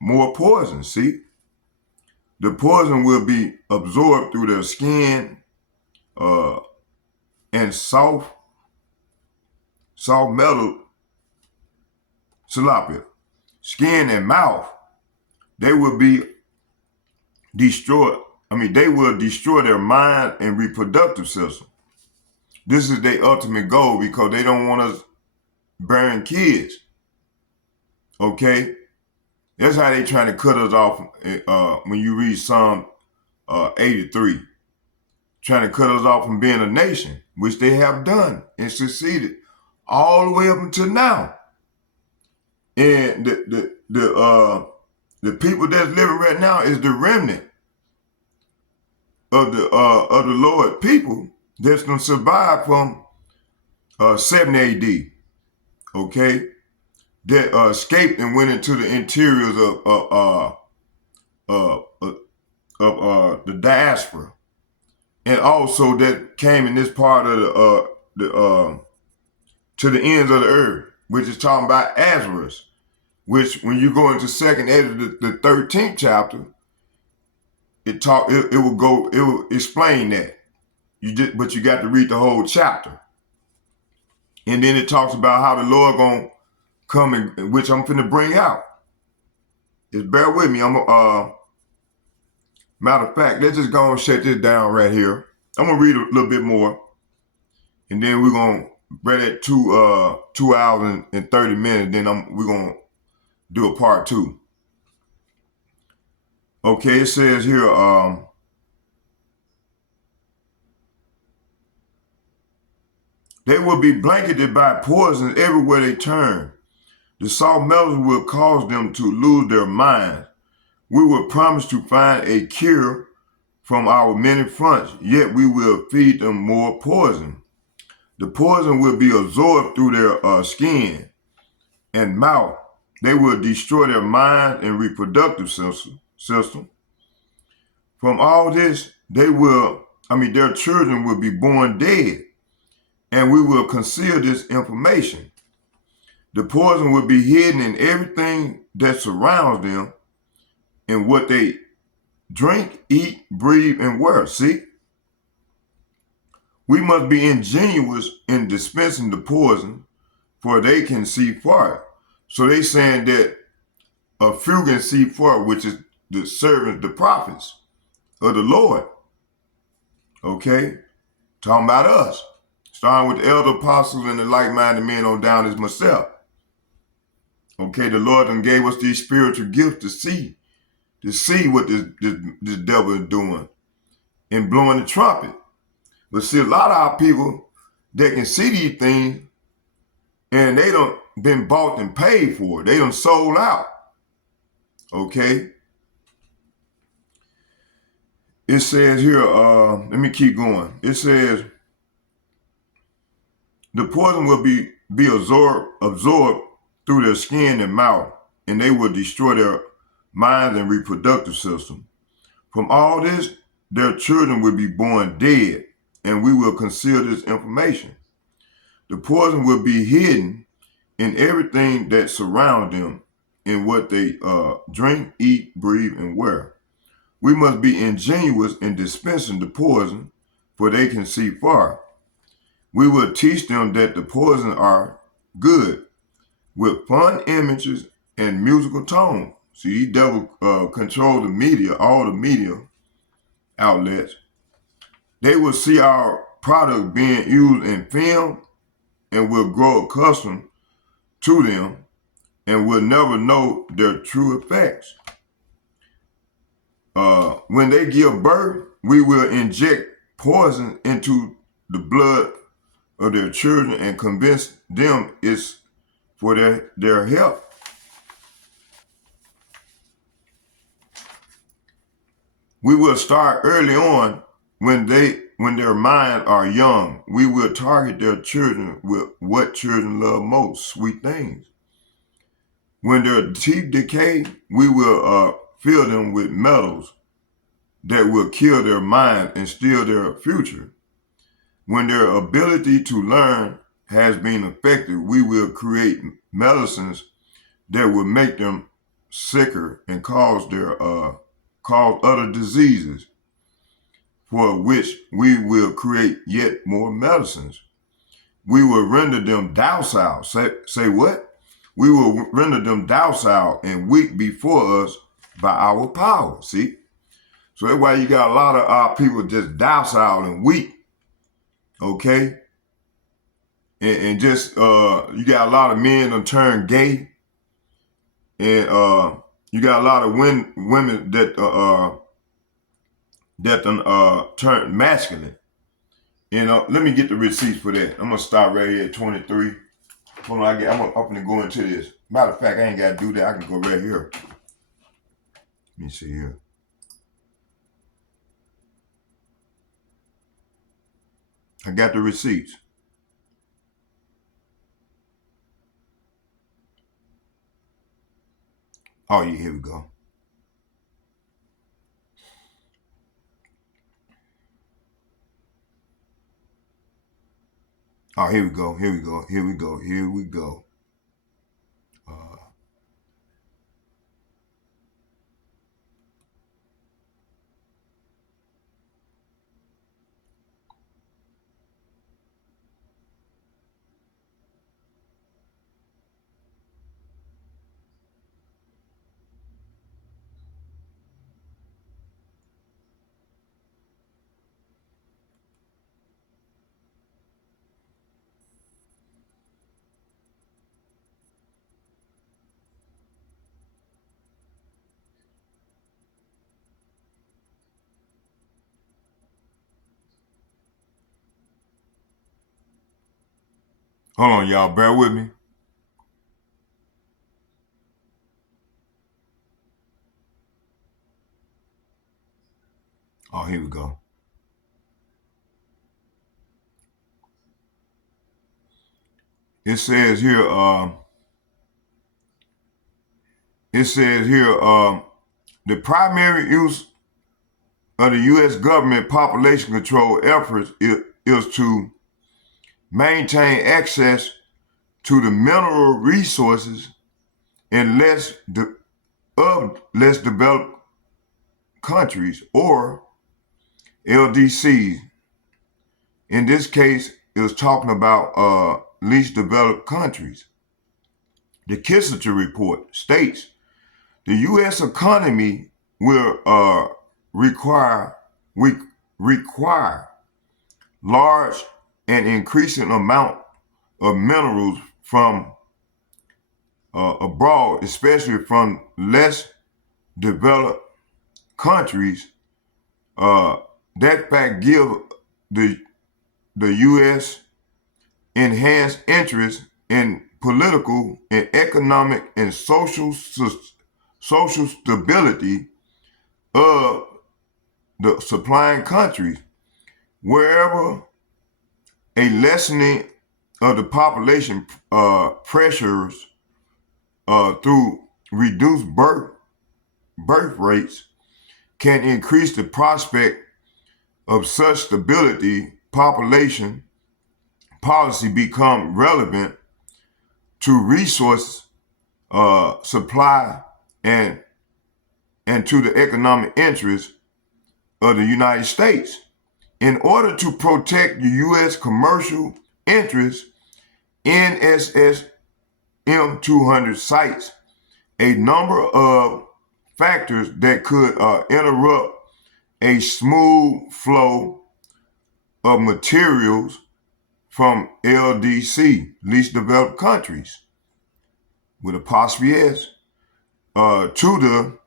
more poison, see? The poison will be absorbed through their skin and soft metal tilapia. Skin and mouth, they will be destroyed. They will destroy their mind and reproductive system. This is their ultimate goal because they don't want us bearing kids. Okay? That's how they trying to cut us off when you read Psalm 83. Trying to cut us off from being a nation, which they have done and succeeded all the way up until now. And the people that's living right now is the remnant of the Lord people that's gonna survive from 70 AD. Okay, that escaped and went into the interiors of the diaspora, and also that came in this part of to the ends of the earth, which is talking about Azarus, which when you go into 2nd Ezra, the 13th chapter, it will explain that. But you got to read the whole chapter. And then it talks about how the Lord gonna come, and which I'm finna bring out. Just bear with me. Matter of fact, let's just go and shut this down right here. I'm gonna read a little bit more, and then we're gonna read it 2 hours and 30 minutes. Then we're gonna do a part 2. Okay, it says here, they will be blanketed by poisons everywhere they turn. The salt metals will cause them to lose their minds. We will promise to find a cure from our many fronts, yet we will feed them more poison. The poison will be absorbed through their skin and mouth. They will destroy their mind and reproductive system. From all this, their children will be born dead, and we will conceal this information. The poison will be hidden in everything that surrounds them, in what they drink, eat, breathe, and wear. See? We must be ingenious in dispensing the poison, for they can see far. So they saying that a few can see far, which is the servants, the prophets of the Lord. Okay? Talking about us. Starting with the elder apostles and the like-minded men on down as myself. Okay, the Lord done gave us these spiritual gifts to see what this devil is doing and blowing the trumpet. But see, a lot of our people, they can see these things and they done been bought and paid for it. They done sold out. Okay? It says here, let me keep going. It says, the poison will be absorbed through their skin and mouth, and they will destroy their mind and reproductive system. From all this, their children will be born dead, and we will conceal this information. The poison will be hidden in everything that surrounds them, in what they drink, eat, breathe, and wear. We must be ingenious in dispensing the poison, for they can see far. We will teach them that the poison are good, with fun images and musical tone. See, these devil control the media, all the media outlets. They will see our product being used in film and will grow accustomed to them and will never know their true effects. When they give birth, we will inject poison into the blood of their children and convince them it's for their health. We will start early on when their minds are young. We will target their children with what children love most, sweet things. When their teeth decay, we will fill them with metals that will kill their mind and steal their future. When their ability to learn has been affected, we will create medicines that will make them sicker and cause other diseases, for which we will create yet more medicines. We will render them docile. Say what? We will render them docile and weak before us by our power. See? So that's why you got a lot of our people just docile and weak. Okay? And just, you got a lot of men that turn gay. And you got a lot of women that turn masculine. You know, let me get the receipts for that. I'm gonna start right here at 23. Hold on, I'm gonna go into this. Matter of fact, I ain't gotta do that. I can go right here. Let me see here. I got the receipts. Oh yeah, here we go. Oh, here we go. Hold on, y'all. Bear with me. Oh, here we go. It says here, the primary use of the U.S. government population control efforts is to maintain access to the mineral resources in less developed countries, or LDCs. In this case, it was talking about least developed countries. The Kissinger report states the U.S. economy will require large and increasing amount of minerals from abroad, especially from less developed countries. That fact give the U.S. enhanced interest in political and economic and social stability of the supplying countries. Wherever a lessening of the population pressures through reduced birth rates can increase the prospect of such stability, population policy become relevant to resource supply and to the economic interests of the United States. In order to protect the U.S. commercial interests, NSS M200 cites a number of factors that could interrupt a smooth flow of materials from LDC, least developed countries, with apostrophe S, to the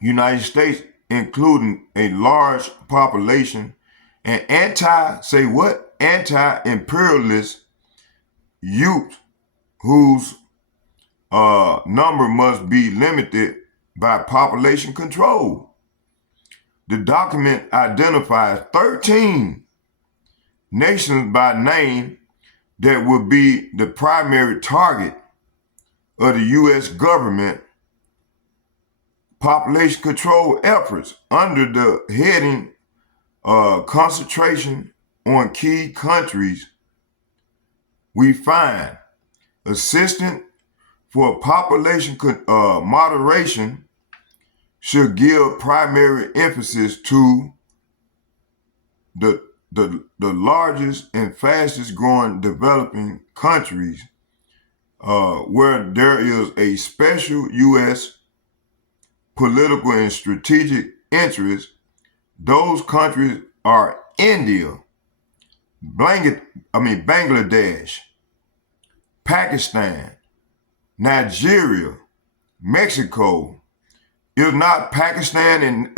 United States, including a large population and anti-imperialist youth whose number must be limited by population control. The document identifies 13 nations by name that would be the primary target of the U.S. government population control efforts under the heading concentration on key countries. We find assistance for population moderation should give primary emphasis to the largest and fastest growing developing countries where there is a special U.S. political and strategic interest. Those countries are India, Bangladesh, Pakistan, Nigeria, Mexico. Is not Pakistan and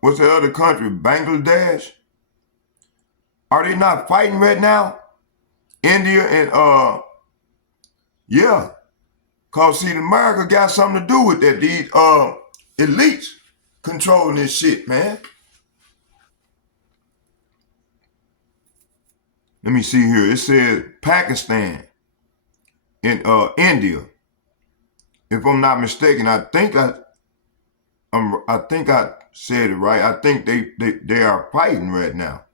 what's the other country? Bangladesh? Are they not fighting right now? India and yeah. Cause see, America got something to do with that. These elites controlling this shit, man. Let me see here. It says Pakistan and India. If I'm not mistaken, I think I said it right. I think they are fighting right now.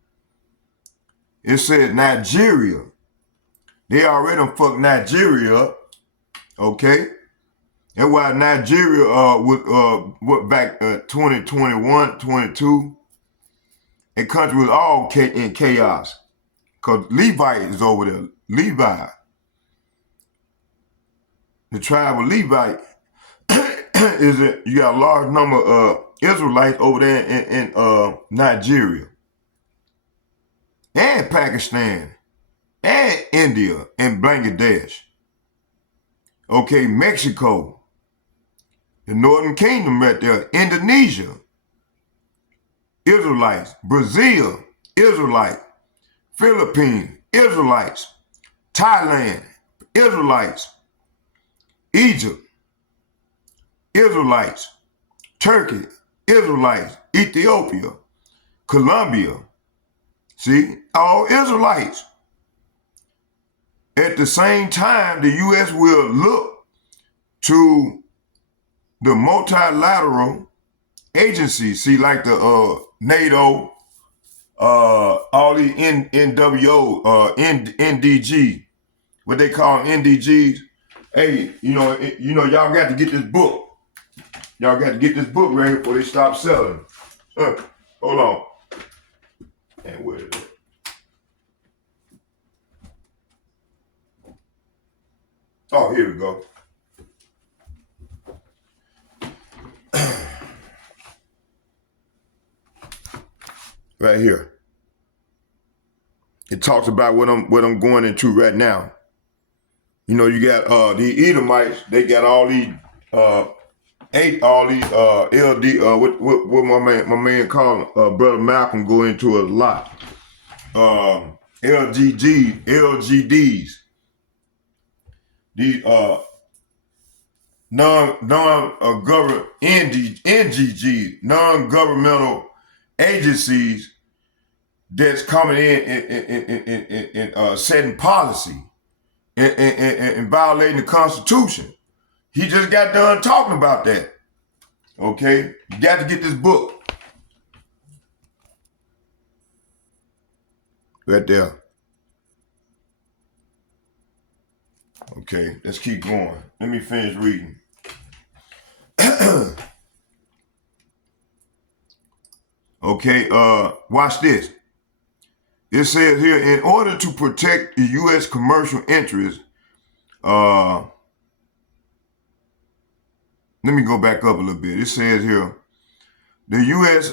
It said Nigeria. They already done fucked Nigeria up. Okay? That's why Nigeria was back 2021, 22. The country was all in chaos. Because Levi is over there. Levi. The tribe of Levi you got a large number of Israelites over there in Nigeria and Pakistan and India and Bangladesh. Okay, Mexico, the Northern Kingdom right there, Indonesia, Israelites, Brazil, Israelites, Philippines, Israelites, Thailand, Israelites, Egypt, Israelites, Turkey, Israelites, Ethiopia, Colombia. See, all Israelites. At the same time, the U.S. will look to the multilateral agencies, see, like the NATO, all the NWO, NDG, what they call NDGs. Hey, y'all got to get this book. Y'all got to get this book right before they stop selling. Hold on. And where is it? Oh, here we go. Right here. It talks about what I'm going into right now. You got the Edomites. They got all these LD. What my man called Brother Malcolm go into a lot. LGDs. These non-government NGGs, non-governmental agencies that's coming in and setting policy and violating the Constitution. He just got done talking about that. Okay? You got to get this book. Right there. Okay, let's keep going. Let me finish reading. Okay, watch this. It says here, in order to protect the U.S. commercial interests, let me go back up a little bit. It says here, the U.S.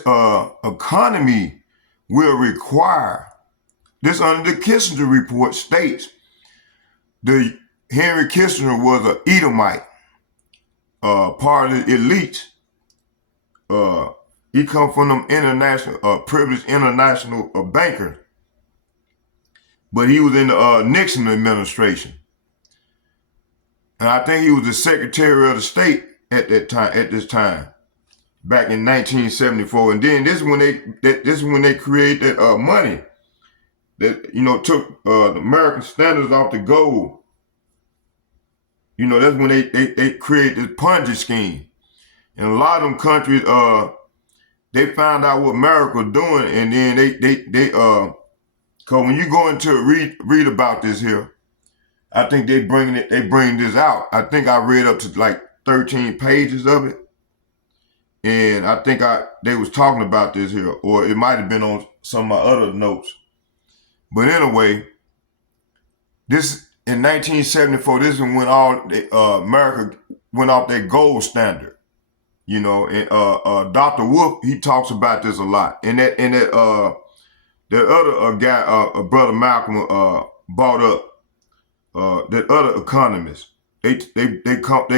Economy will require, this under the Kissinger report states, Henry Kissinger was an Edomite, part of the elite. He come from them international, privileged international banker, but he was in the Nixon administration, and I think he was the Secretary of the State at this time, back in 1974. And then this is when they created that money that took the American standards off the gold. That's when they created this Ponzi scheme, and a lot of them countries they found out what America was doing, and then they cause when you go into read about this here, I think they bring this out. I think I read up to like 13 pages of it, and I think they was talking about this here, or it might have been on some of my other notes. But anyway, this in 1974, this is when America went off their gold standard. And Dr. Wolf, he talks about this a lot. And that other guy, Brother Malcolm, brought up that other economists. They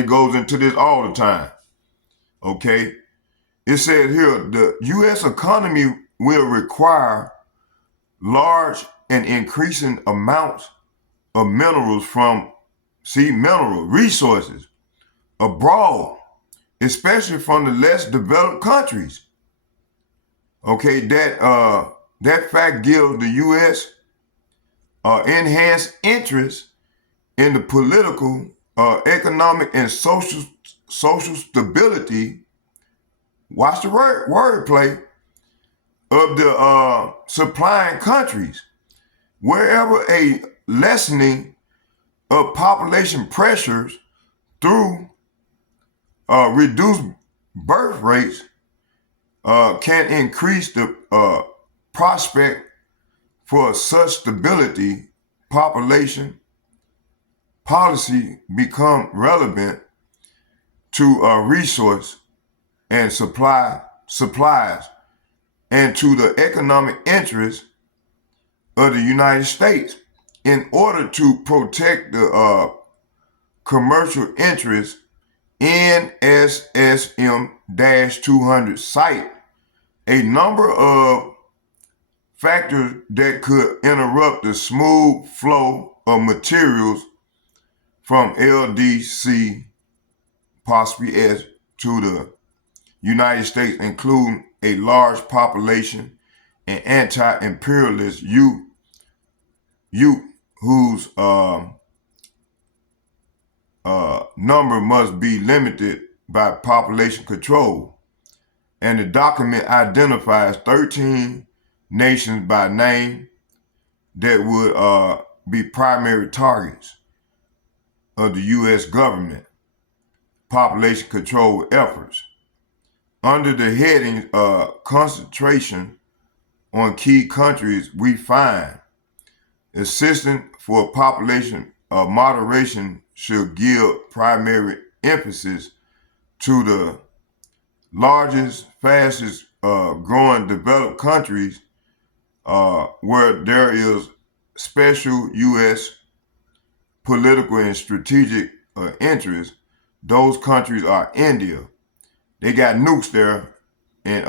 goes into this all the time. Okay, it says here the U.S. economy will require large and increasing amounts of minerals from mineral resources abroad, especially from the less developed countries. Okay, that fact gives the U.S. Enhanced interest in the political, economic, and social stability. Watch the wordplay of the supplying countries. Wherever a lessening of population pressures through reduced birth rates can increase the prospect for such stability, population policy become relevant to resource and supplies and to the economic interests of the United States. In order to protect the commercial interests, NSSM-200 cite a number of factors that could interrupt the smooth flow of materials from LDC, possibly as to the United States, including a large population and anti-imperialist youth whose number must be limited by population control. And the document identifies 13 nations by name that would be primary targets of the U.S. government population control efforts. Under the heading concentration on key countries, we find assistance for population moderation should give primary emphasis to the largest, fastest growing developed countries where there is special U.S. political and strategic interest. Those countries are India. They got nukes there. In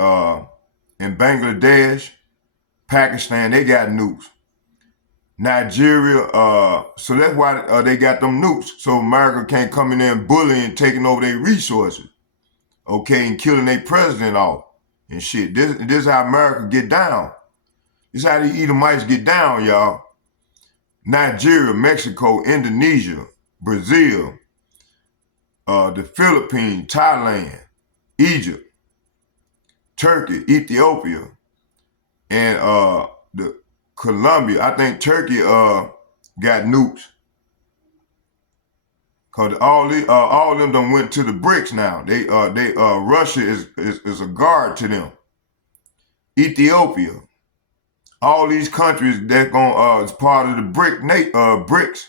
Bangladesh, Pakistan, they got nukes. Nigeria, so that's why they got them nukes. So America can't come in there and bully and taking over their resources, okay, and killing their president off and shit. This is how America get down. This is how the Edomites get down, y'all. Nigeria, Mexico, Indonesia, Brazil, the Philippines, Thailand, Egypt, Turkey, Ethiopia, and Colombia. I think Turkey got nukes. Cause all of them done went to the BRICS now. They Russia is a guard to them. Ethiopia, all these countries that is part of the BRICS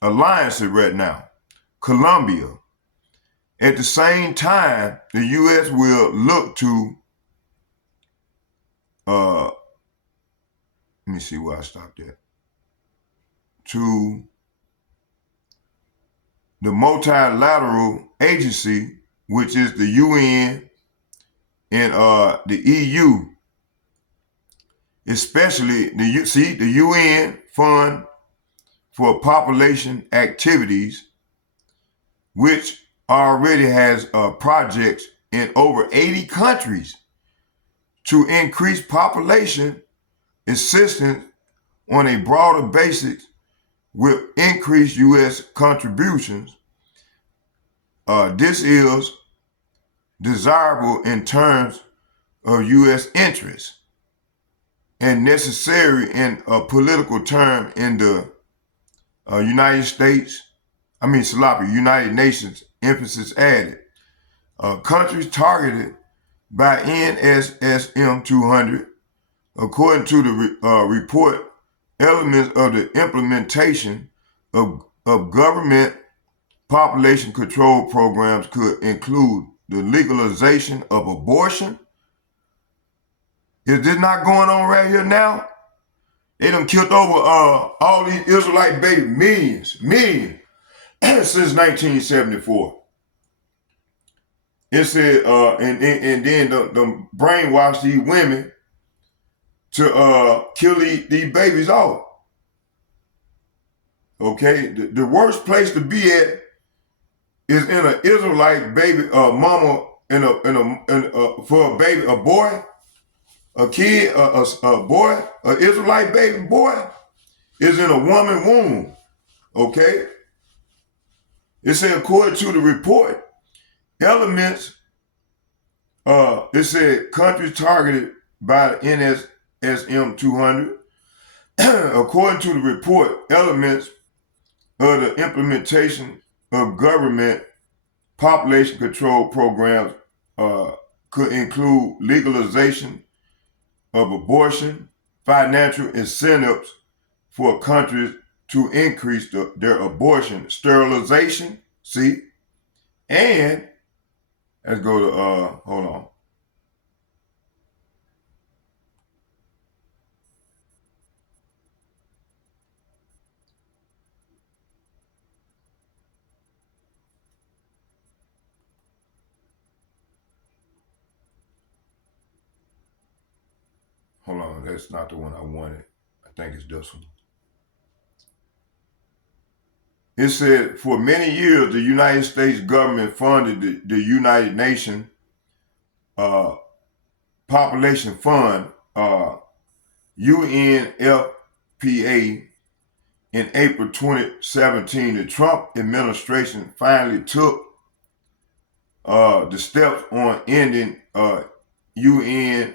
alliance right now. Colombia. At the same time, the U.S. will look to let me see where I stopped at. To the multilateral agency, which is the UN and the EU, especially the UN Fund for Population Activities, which already has projects in over 80 countries to increase population assistance on a broader basis with increased U.S. contributions. This is desirable in terms of U.S. interests and necessary in a political term in the United Nations, emphasis added. Countries targeted by NSSM 200, according to the report, elements of the implementation of government population control programs could include the legalization of abortion. Is this not going on right here now? They done killed over all these Israelite babies, millions, since 1974. It said, and then the brainwash these women to kill these babies off. Okay, the worst place to be at is in an Israelite baby, mama, for a baby, a boy, a kid, a boy, an Israelite baby boy, is in a woman womb. Okay, it said according to the report, elements. It said countries targeted by the NSSM 200. According to the report, elements of the implementation of government population control programs could include legalization of abortion, financial incentives for countries to increase their abortion, sterilization, and let's go to, hold on. Hold on, that's not the one I wanted. I think it's this one. It said, for many years, the United States government funded the United Nations Population Fund, UNFPA. In April 2017, the Trump administration finally took the steps on ending UNFPA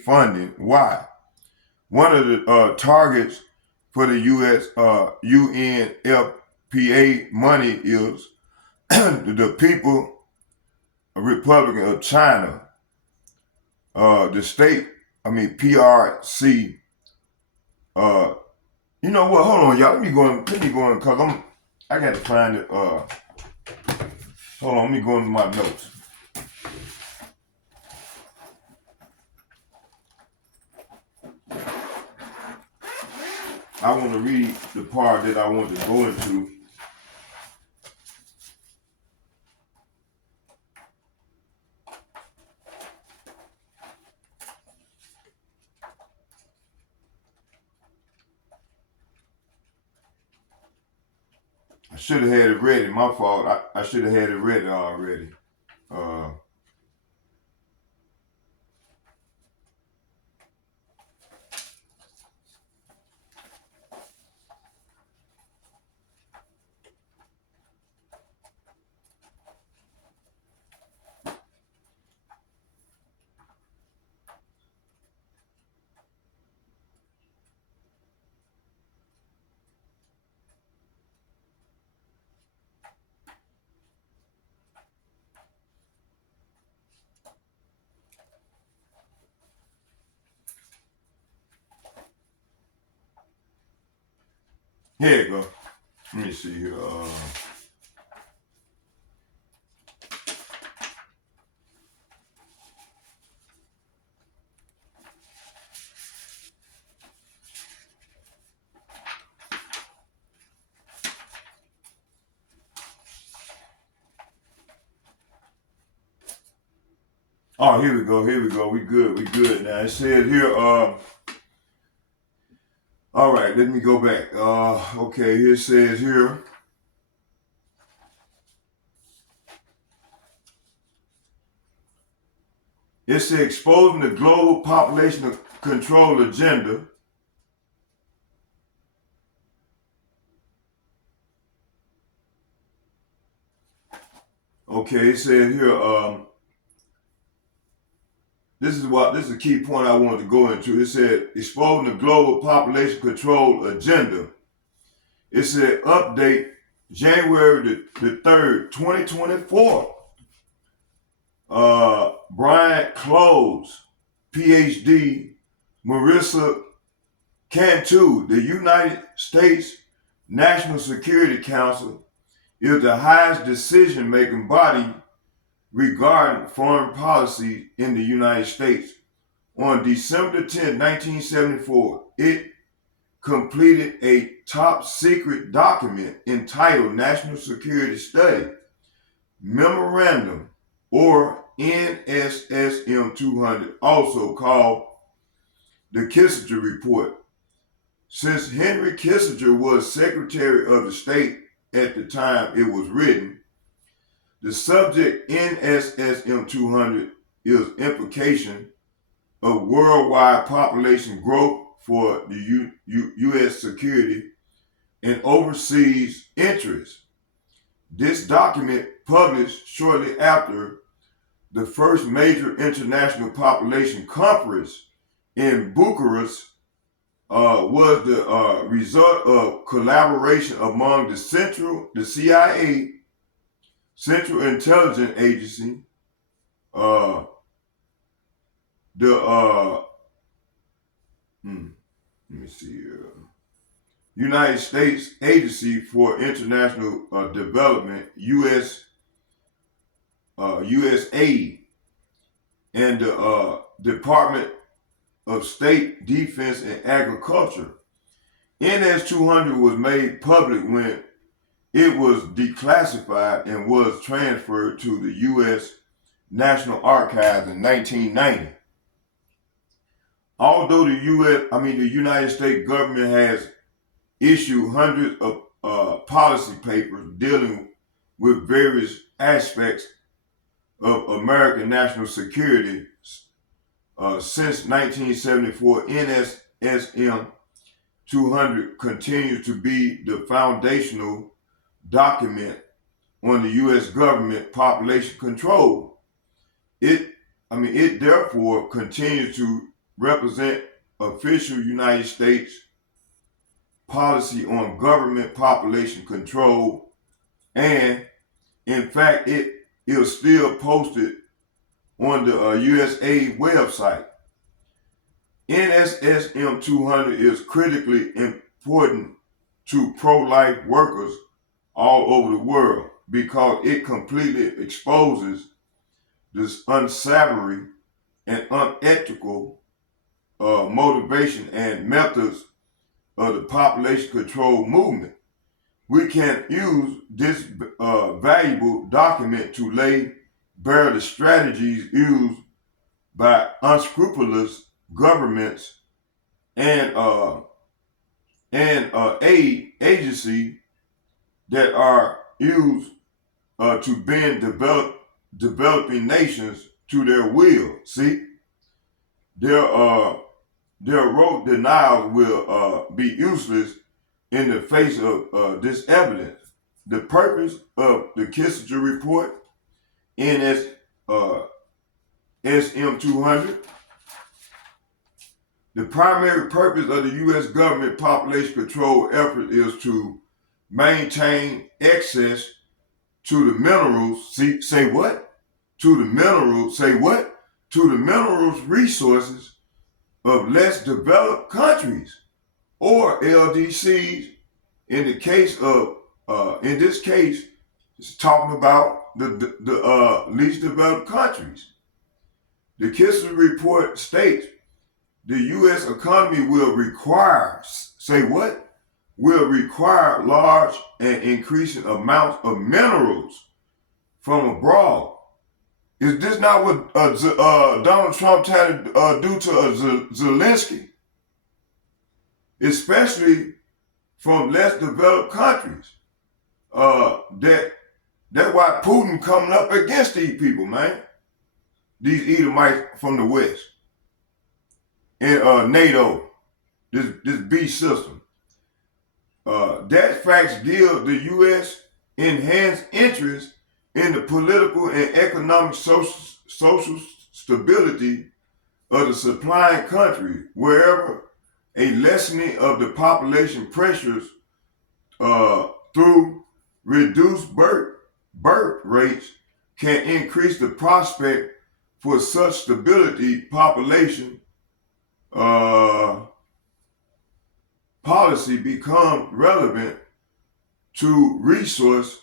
funding. Why? One of the targets for the U.S. UNFPA money is the People Republic of China, the PRC. You know what? Hold on, y'all. Let me go in, cause I got to find it. Hold on, let me go into my notes. I want to read the part that I want to go into. I should have had it ready. My fault. I should have had it ready already. Here you go. Let me see here. Oh, here we go. Here we go. We good. We good. Now it says here. All right. Let me go back. Okay. Here it says here. It says exposing the global population control agenda. Okay. It says here. This is a key point I wanted to go into. It said exposing the global population control agenda. It said update January the 3rd, 2024. Brian Close, PhD, Marissa Cantu, the United States National Security Council is the highest decision-making body regarding foreign policy in the United States. On December 10, 1974, it completed a top secret document entitled National Security Study Memorandum, or NSSM 200, also called the Kissinger Report. Since Henry Kissinger was Secretary of the State at the time it was written, the subject NSSM 200 is implication of worldwide population growth for the U.S. security and overseas interests. This document, published shortly after the first major international population conference in Bucharest, was the result of collaboration among the CIA, Central Intelligence Agency, United States Agency for International Development, USAID, and the Department of State, Defense, and Agriculture. NS-200 was made public when it was declassified and was transferred to the U.S. National Archives in 1990. Although the United States government has issued hundreds of policy papers dealing with various aspects of American national security since 1974, NSSM 200 continues to be the foundational document on the U.S. government population control. It therefore continues to represent official United States policy on government population control, and in fact, it is still posted on the USAID website. NSSM 200 is critically important to pro-life workers all over the world because it completely exposes this unsavory and unethical motivation and methods of the population control movement. We can use this valuable document to lay bare the strategies used by unscrupulous governments and aid agencies that are used to bend developing nations to their will. See, their rote denial will be useless in the face of this evidence. The purpose of the Kissinger Report, NSSM 200, the primary purpose of the U.S. government population control effort is to maintain access to the minerals. Say what? To the minerals resources of less developed countries, or LDCs, In the case of, in this case, it's talking about the least developed countries. The Kissinger report states the U.S. economy will require, say what? Will require large and increasing amounts of minerals from abroad. Is this not what Donald Trump tried to do to Zelensky? Especially from less developed countries. That's why Putin coming up against these people, man. These Edomites from the West. And NATO, this beast system. That facts give the U.S. enhanced interest in the political and economic social stability of the supplying country, wherever a lessening of the population pressures through reduced birth rates can increase the prospect for such stability. Population policy become relevant to resource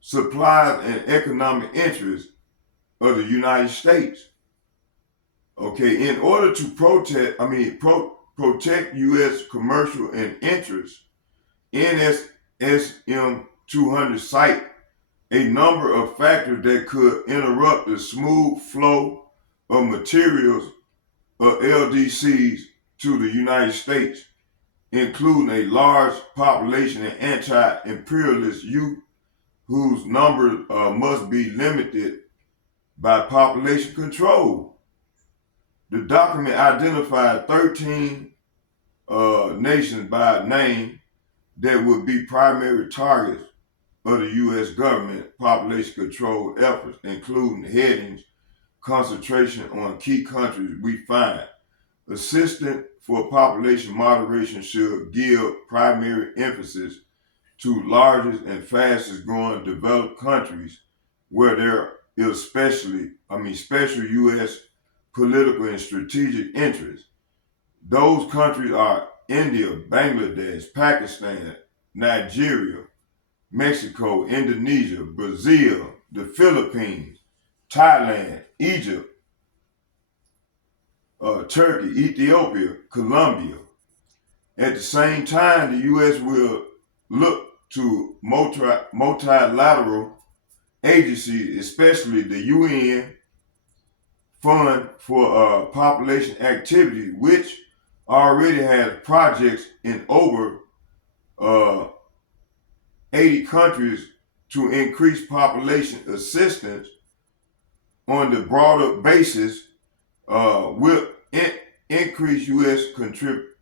supplies and economic interests of the United States. Okay, in order to protect U.S. commercial and interests, NSM 200 cite a number of factors that could interrupt the smooth flow of materials of LDCs to the United States, including a large population and anti-imperialist youth whose numbers must be limited by population control. The document identified 13 nations by name that would be primary targets of the U.S. government population control efforts, including headings, concentration on key countries we find. Assistance for population moderation should give primary emphasis to largest and fastest growing developed countries where there is special U.S. political and strategic interests. Those countries are India, Bangladesh, Pakistan, Nigeria, Mexico, Indonesia, Brazil, the Philippines, Thailand, Egypt, Turkey, Ethiopia, Colombia. At the same time, the U.S. will look to multilateral agencies, especially the UN Fund for Population Activity, which already has projects in over 80 countries to increase population assistance on the broader basis, will increase U.S.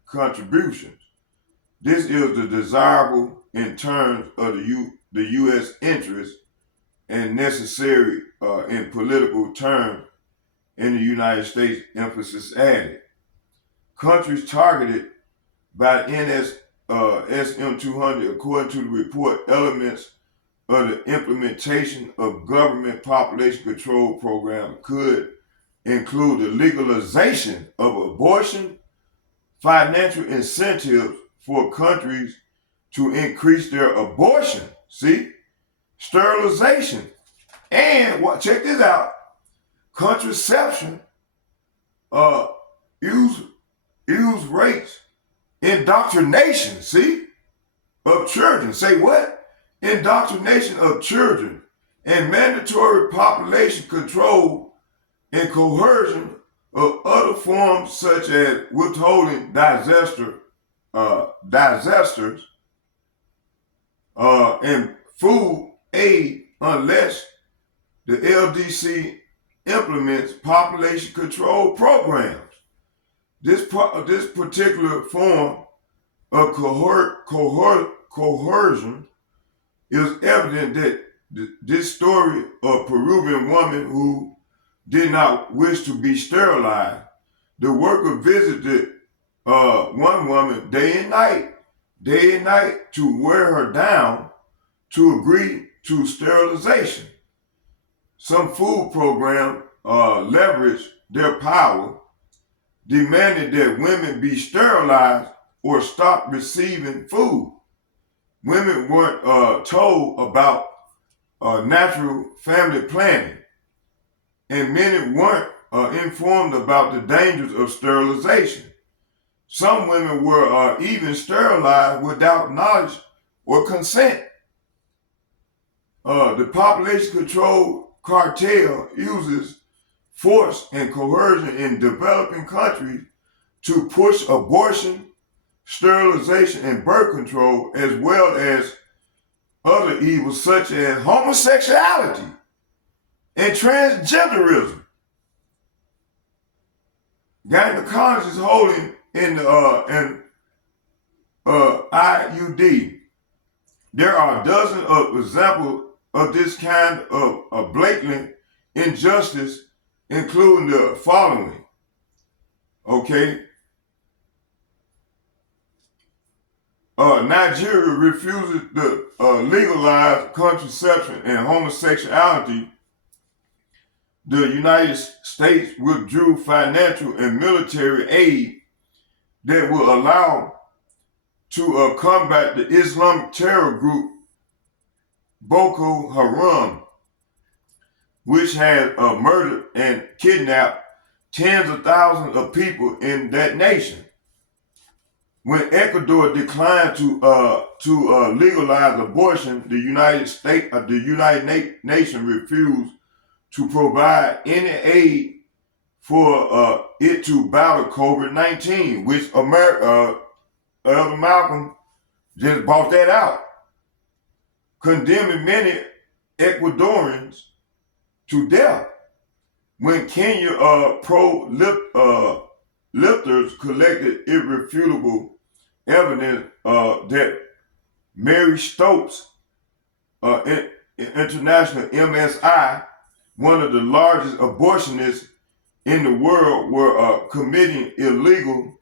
contributions. This is the desirable in terms of the U.S. interest and necessary in political terms in the United States, emphasis added. Countries targeted by NSM 200, according to the report, elements of the implementation of government population control program could include the legalization of abortion, financial incentives for countries to increase their abortion, sterilization, and check this out, contraception, use rates, indoctrination, of children. Say what? Indoctrination of children and mandatory population control and coercion of other forms such as withholding disasters and food aid unless the LDC implements population control programs. This particular form of coercion is evident that this story of Peruvian woman who did not wish to be sterilized. The worker visited one woman day and night to wear her down to agree to sterilization. Some food program leveraged their power, demanded that women be sterilized or stop receiving food. women weren't told about natural family planning, and many weren't informed about the dangers of sterilization. Some women were even sterilized without knowledge or consent. The population control cartel uses force and coercion in developing countries to push abortion, sterilization, and birth control, as well as other evils such as homosexuality and transgenderism. Gynecologists holding in the IUD. There are dozens of examples of this kind of blatant injustice, including the following. Okay. Nigeria refuses to legalize contraception and homosexuality. The United States withdrew financial and military aid that will allow to combat the Islamic terror group Boko Haram, which has murdered and kidnapped tens of thousands of people in that nation. When Ecuador declined to legalize abortion, the United Nations refused to provide any aid for it to battle COVID-19, which Elder Malcolm just brought that out, condemning many Ecuadorians to death. When Kenya pro-lifters collected irrefutable evidence that Mary Stopes, International MSI, one of the largest abortionists in the world, were committing illegal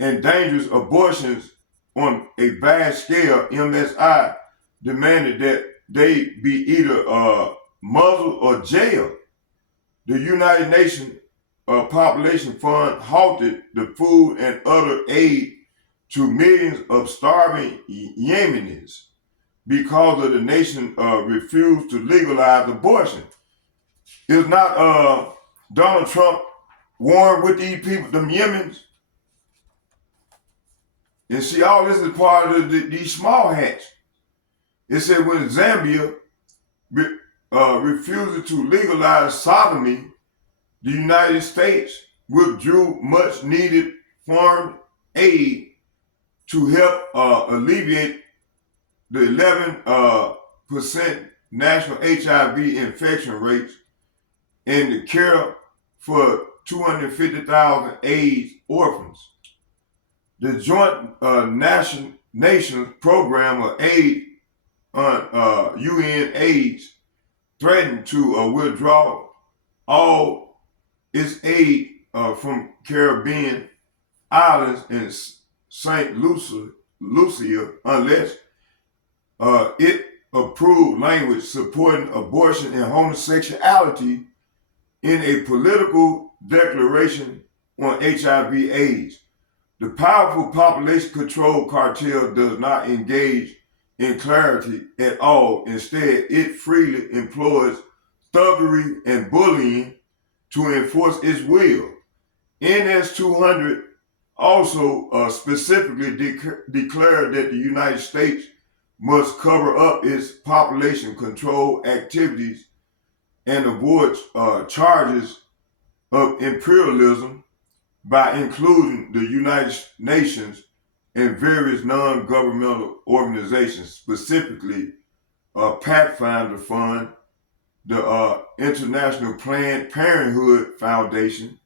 and dangerous abortions on a vast scale. MSI demanded that they be either muzzled or jailed. The United Nations Population Fund halted the food and other aid to millions of starving Yemenis because of the nation refused to legalize abortion. Is not Donald Trump warring with these people, them Yemens? And see, all this is part of these small hats. It said when Zambia refuses to legalize sodomy, the United States withdrew much needed foreign aid to help alleviate the 11% national HIV infection rates and the care for 250,000 AIDS orphans. The Joint Nations Program of Aid on UN AIDS threatened to withdraw all its aid from Caribbean islands and St. Lucia unless it approved language supporting abortion and homosexuality in a political declaration on HIV/AIDS. The powerful population control cartel does not engage in clarity at all. Instead, it freely employs thuggery and bullying to enforce its will. NS200 also specifically declared that the United States must cover up its population control activities and avoid charges of imperialism by including the United Nations and various non-governmental organizations, specifically Pathfinder Fund, the International Planned Parenthood Foundation,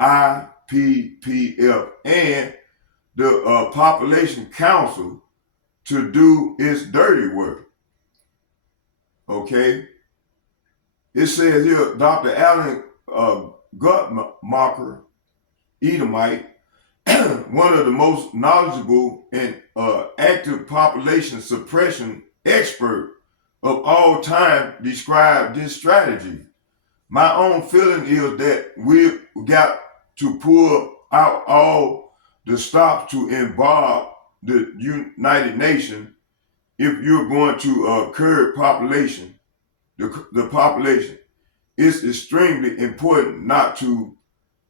IPPF, and the Population Council to do its dirty work. Okay? It says here, Dr. Alan Guttmacher, Edomite, one of the most knowledgeable and active population suppression expert of all time, described this strategy. My own feeling is that we've got to pull out all the stops to involve the United Nations if you're going to curb population, the population, it's extremely important not to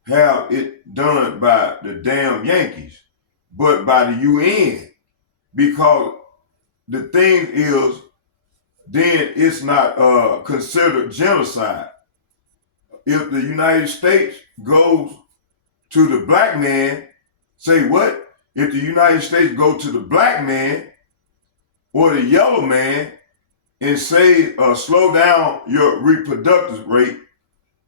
have it done by the damn Yankees, but by the UN, because the thing is, then it's not considered genocide. If the United States goes to the black man, say what? If the United States go to the black man or the yellow man and say, slow down your reproductive rate,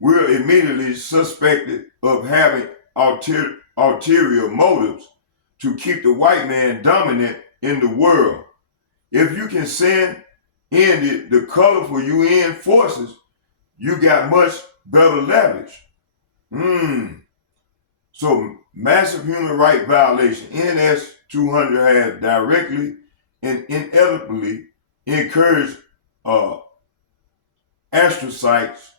we're immediately suspected of having ulterior motives to keep the white man dominant in the world. If you can send in the colorful UN forces, you got much better leverage. So massive human rights violation. NS 200 has directly and inevitably encouraged atrocities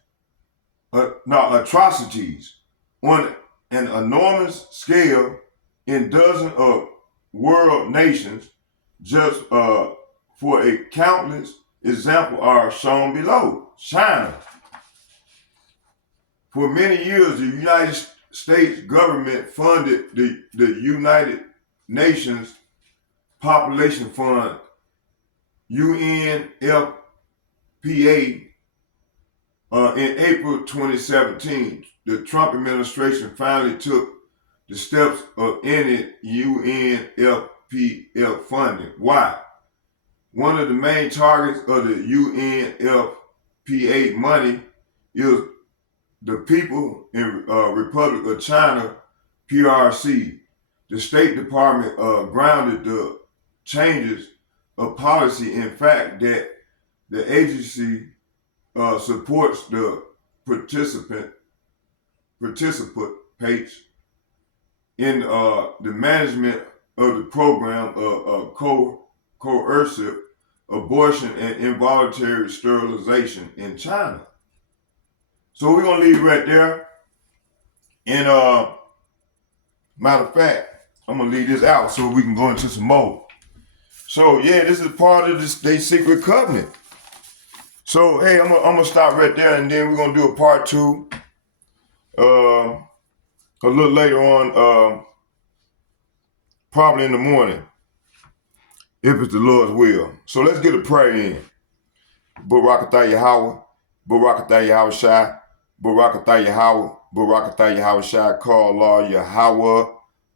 on an enormous scale in dozens of world nations. Just for a countless example are shown below. China. For many years, the United States government funded the United Nations Population Fund, UNFPA, in April 2017. The Trump administration finally took the steps of ending UNFPA funding. Why? One of the main targets of the UNFPA money is the People in Republic of China, PRC. The State Department grounded the changes of policy in fact that the agency supports the participants in the management of the program of coercive abortion and involuntary sterilization in China. So we're gonna leave it right there. And matter of fact, I'm gonna leave this out so we can go into some more. So yeah, this is part of their secret covenant. So hey, I'm gonna stop right there, and then we're gonna do a part 2 a little later on, probably in the morning, if it's the Lord's will. So let's get a prayer in. Barakatah Yahweh, Barakatah Yahweh Shai, Barakatah Yahweh, Barakatah Yahweh Shai, call Allah Yahweh,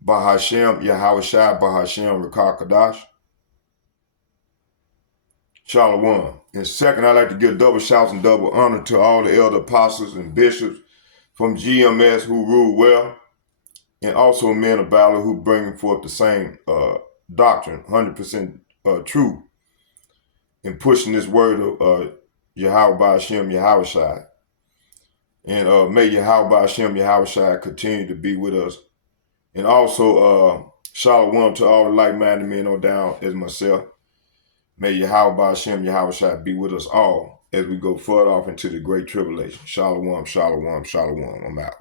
Bahashem, Yahweh Shai, Bahashem, Rakah Kadash. Shalom. And second, I'd like to give double shouts and double honor to all the elder apostles and bishops from GMS who rule well, and also men of valor who bring forth the same doctrine, 100% true, in pushing this word of Yahweh Bahashem, Yahweh Shai. And may Yahweh Bahashem, Yahweh Shai continue to be with us. And also, shalom to all the like-minded men on down as myself. May Yahweh Bahashem, Yahweh Shai be with us all as we go further off into the great tribulation. Shalom, shalom, shalom. I'm out.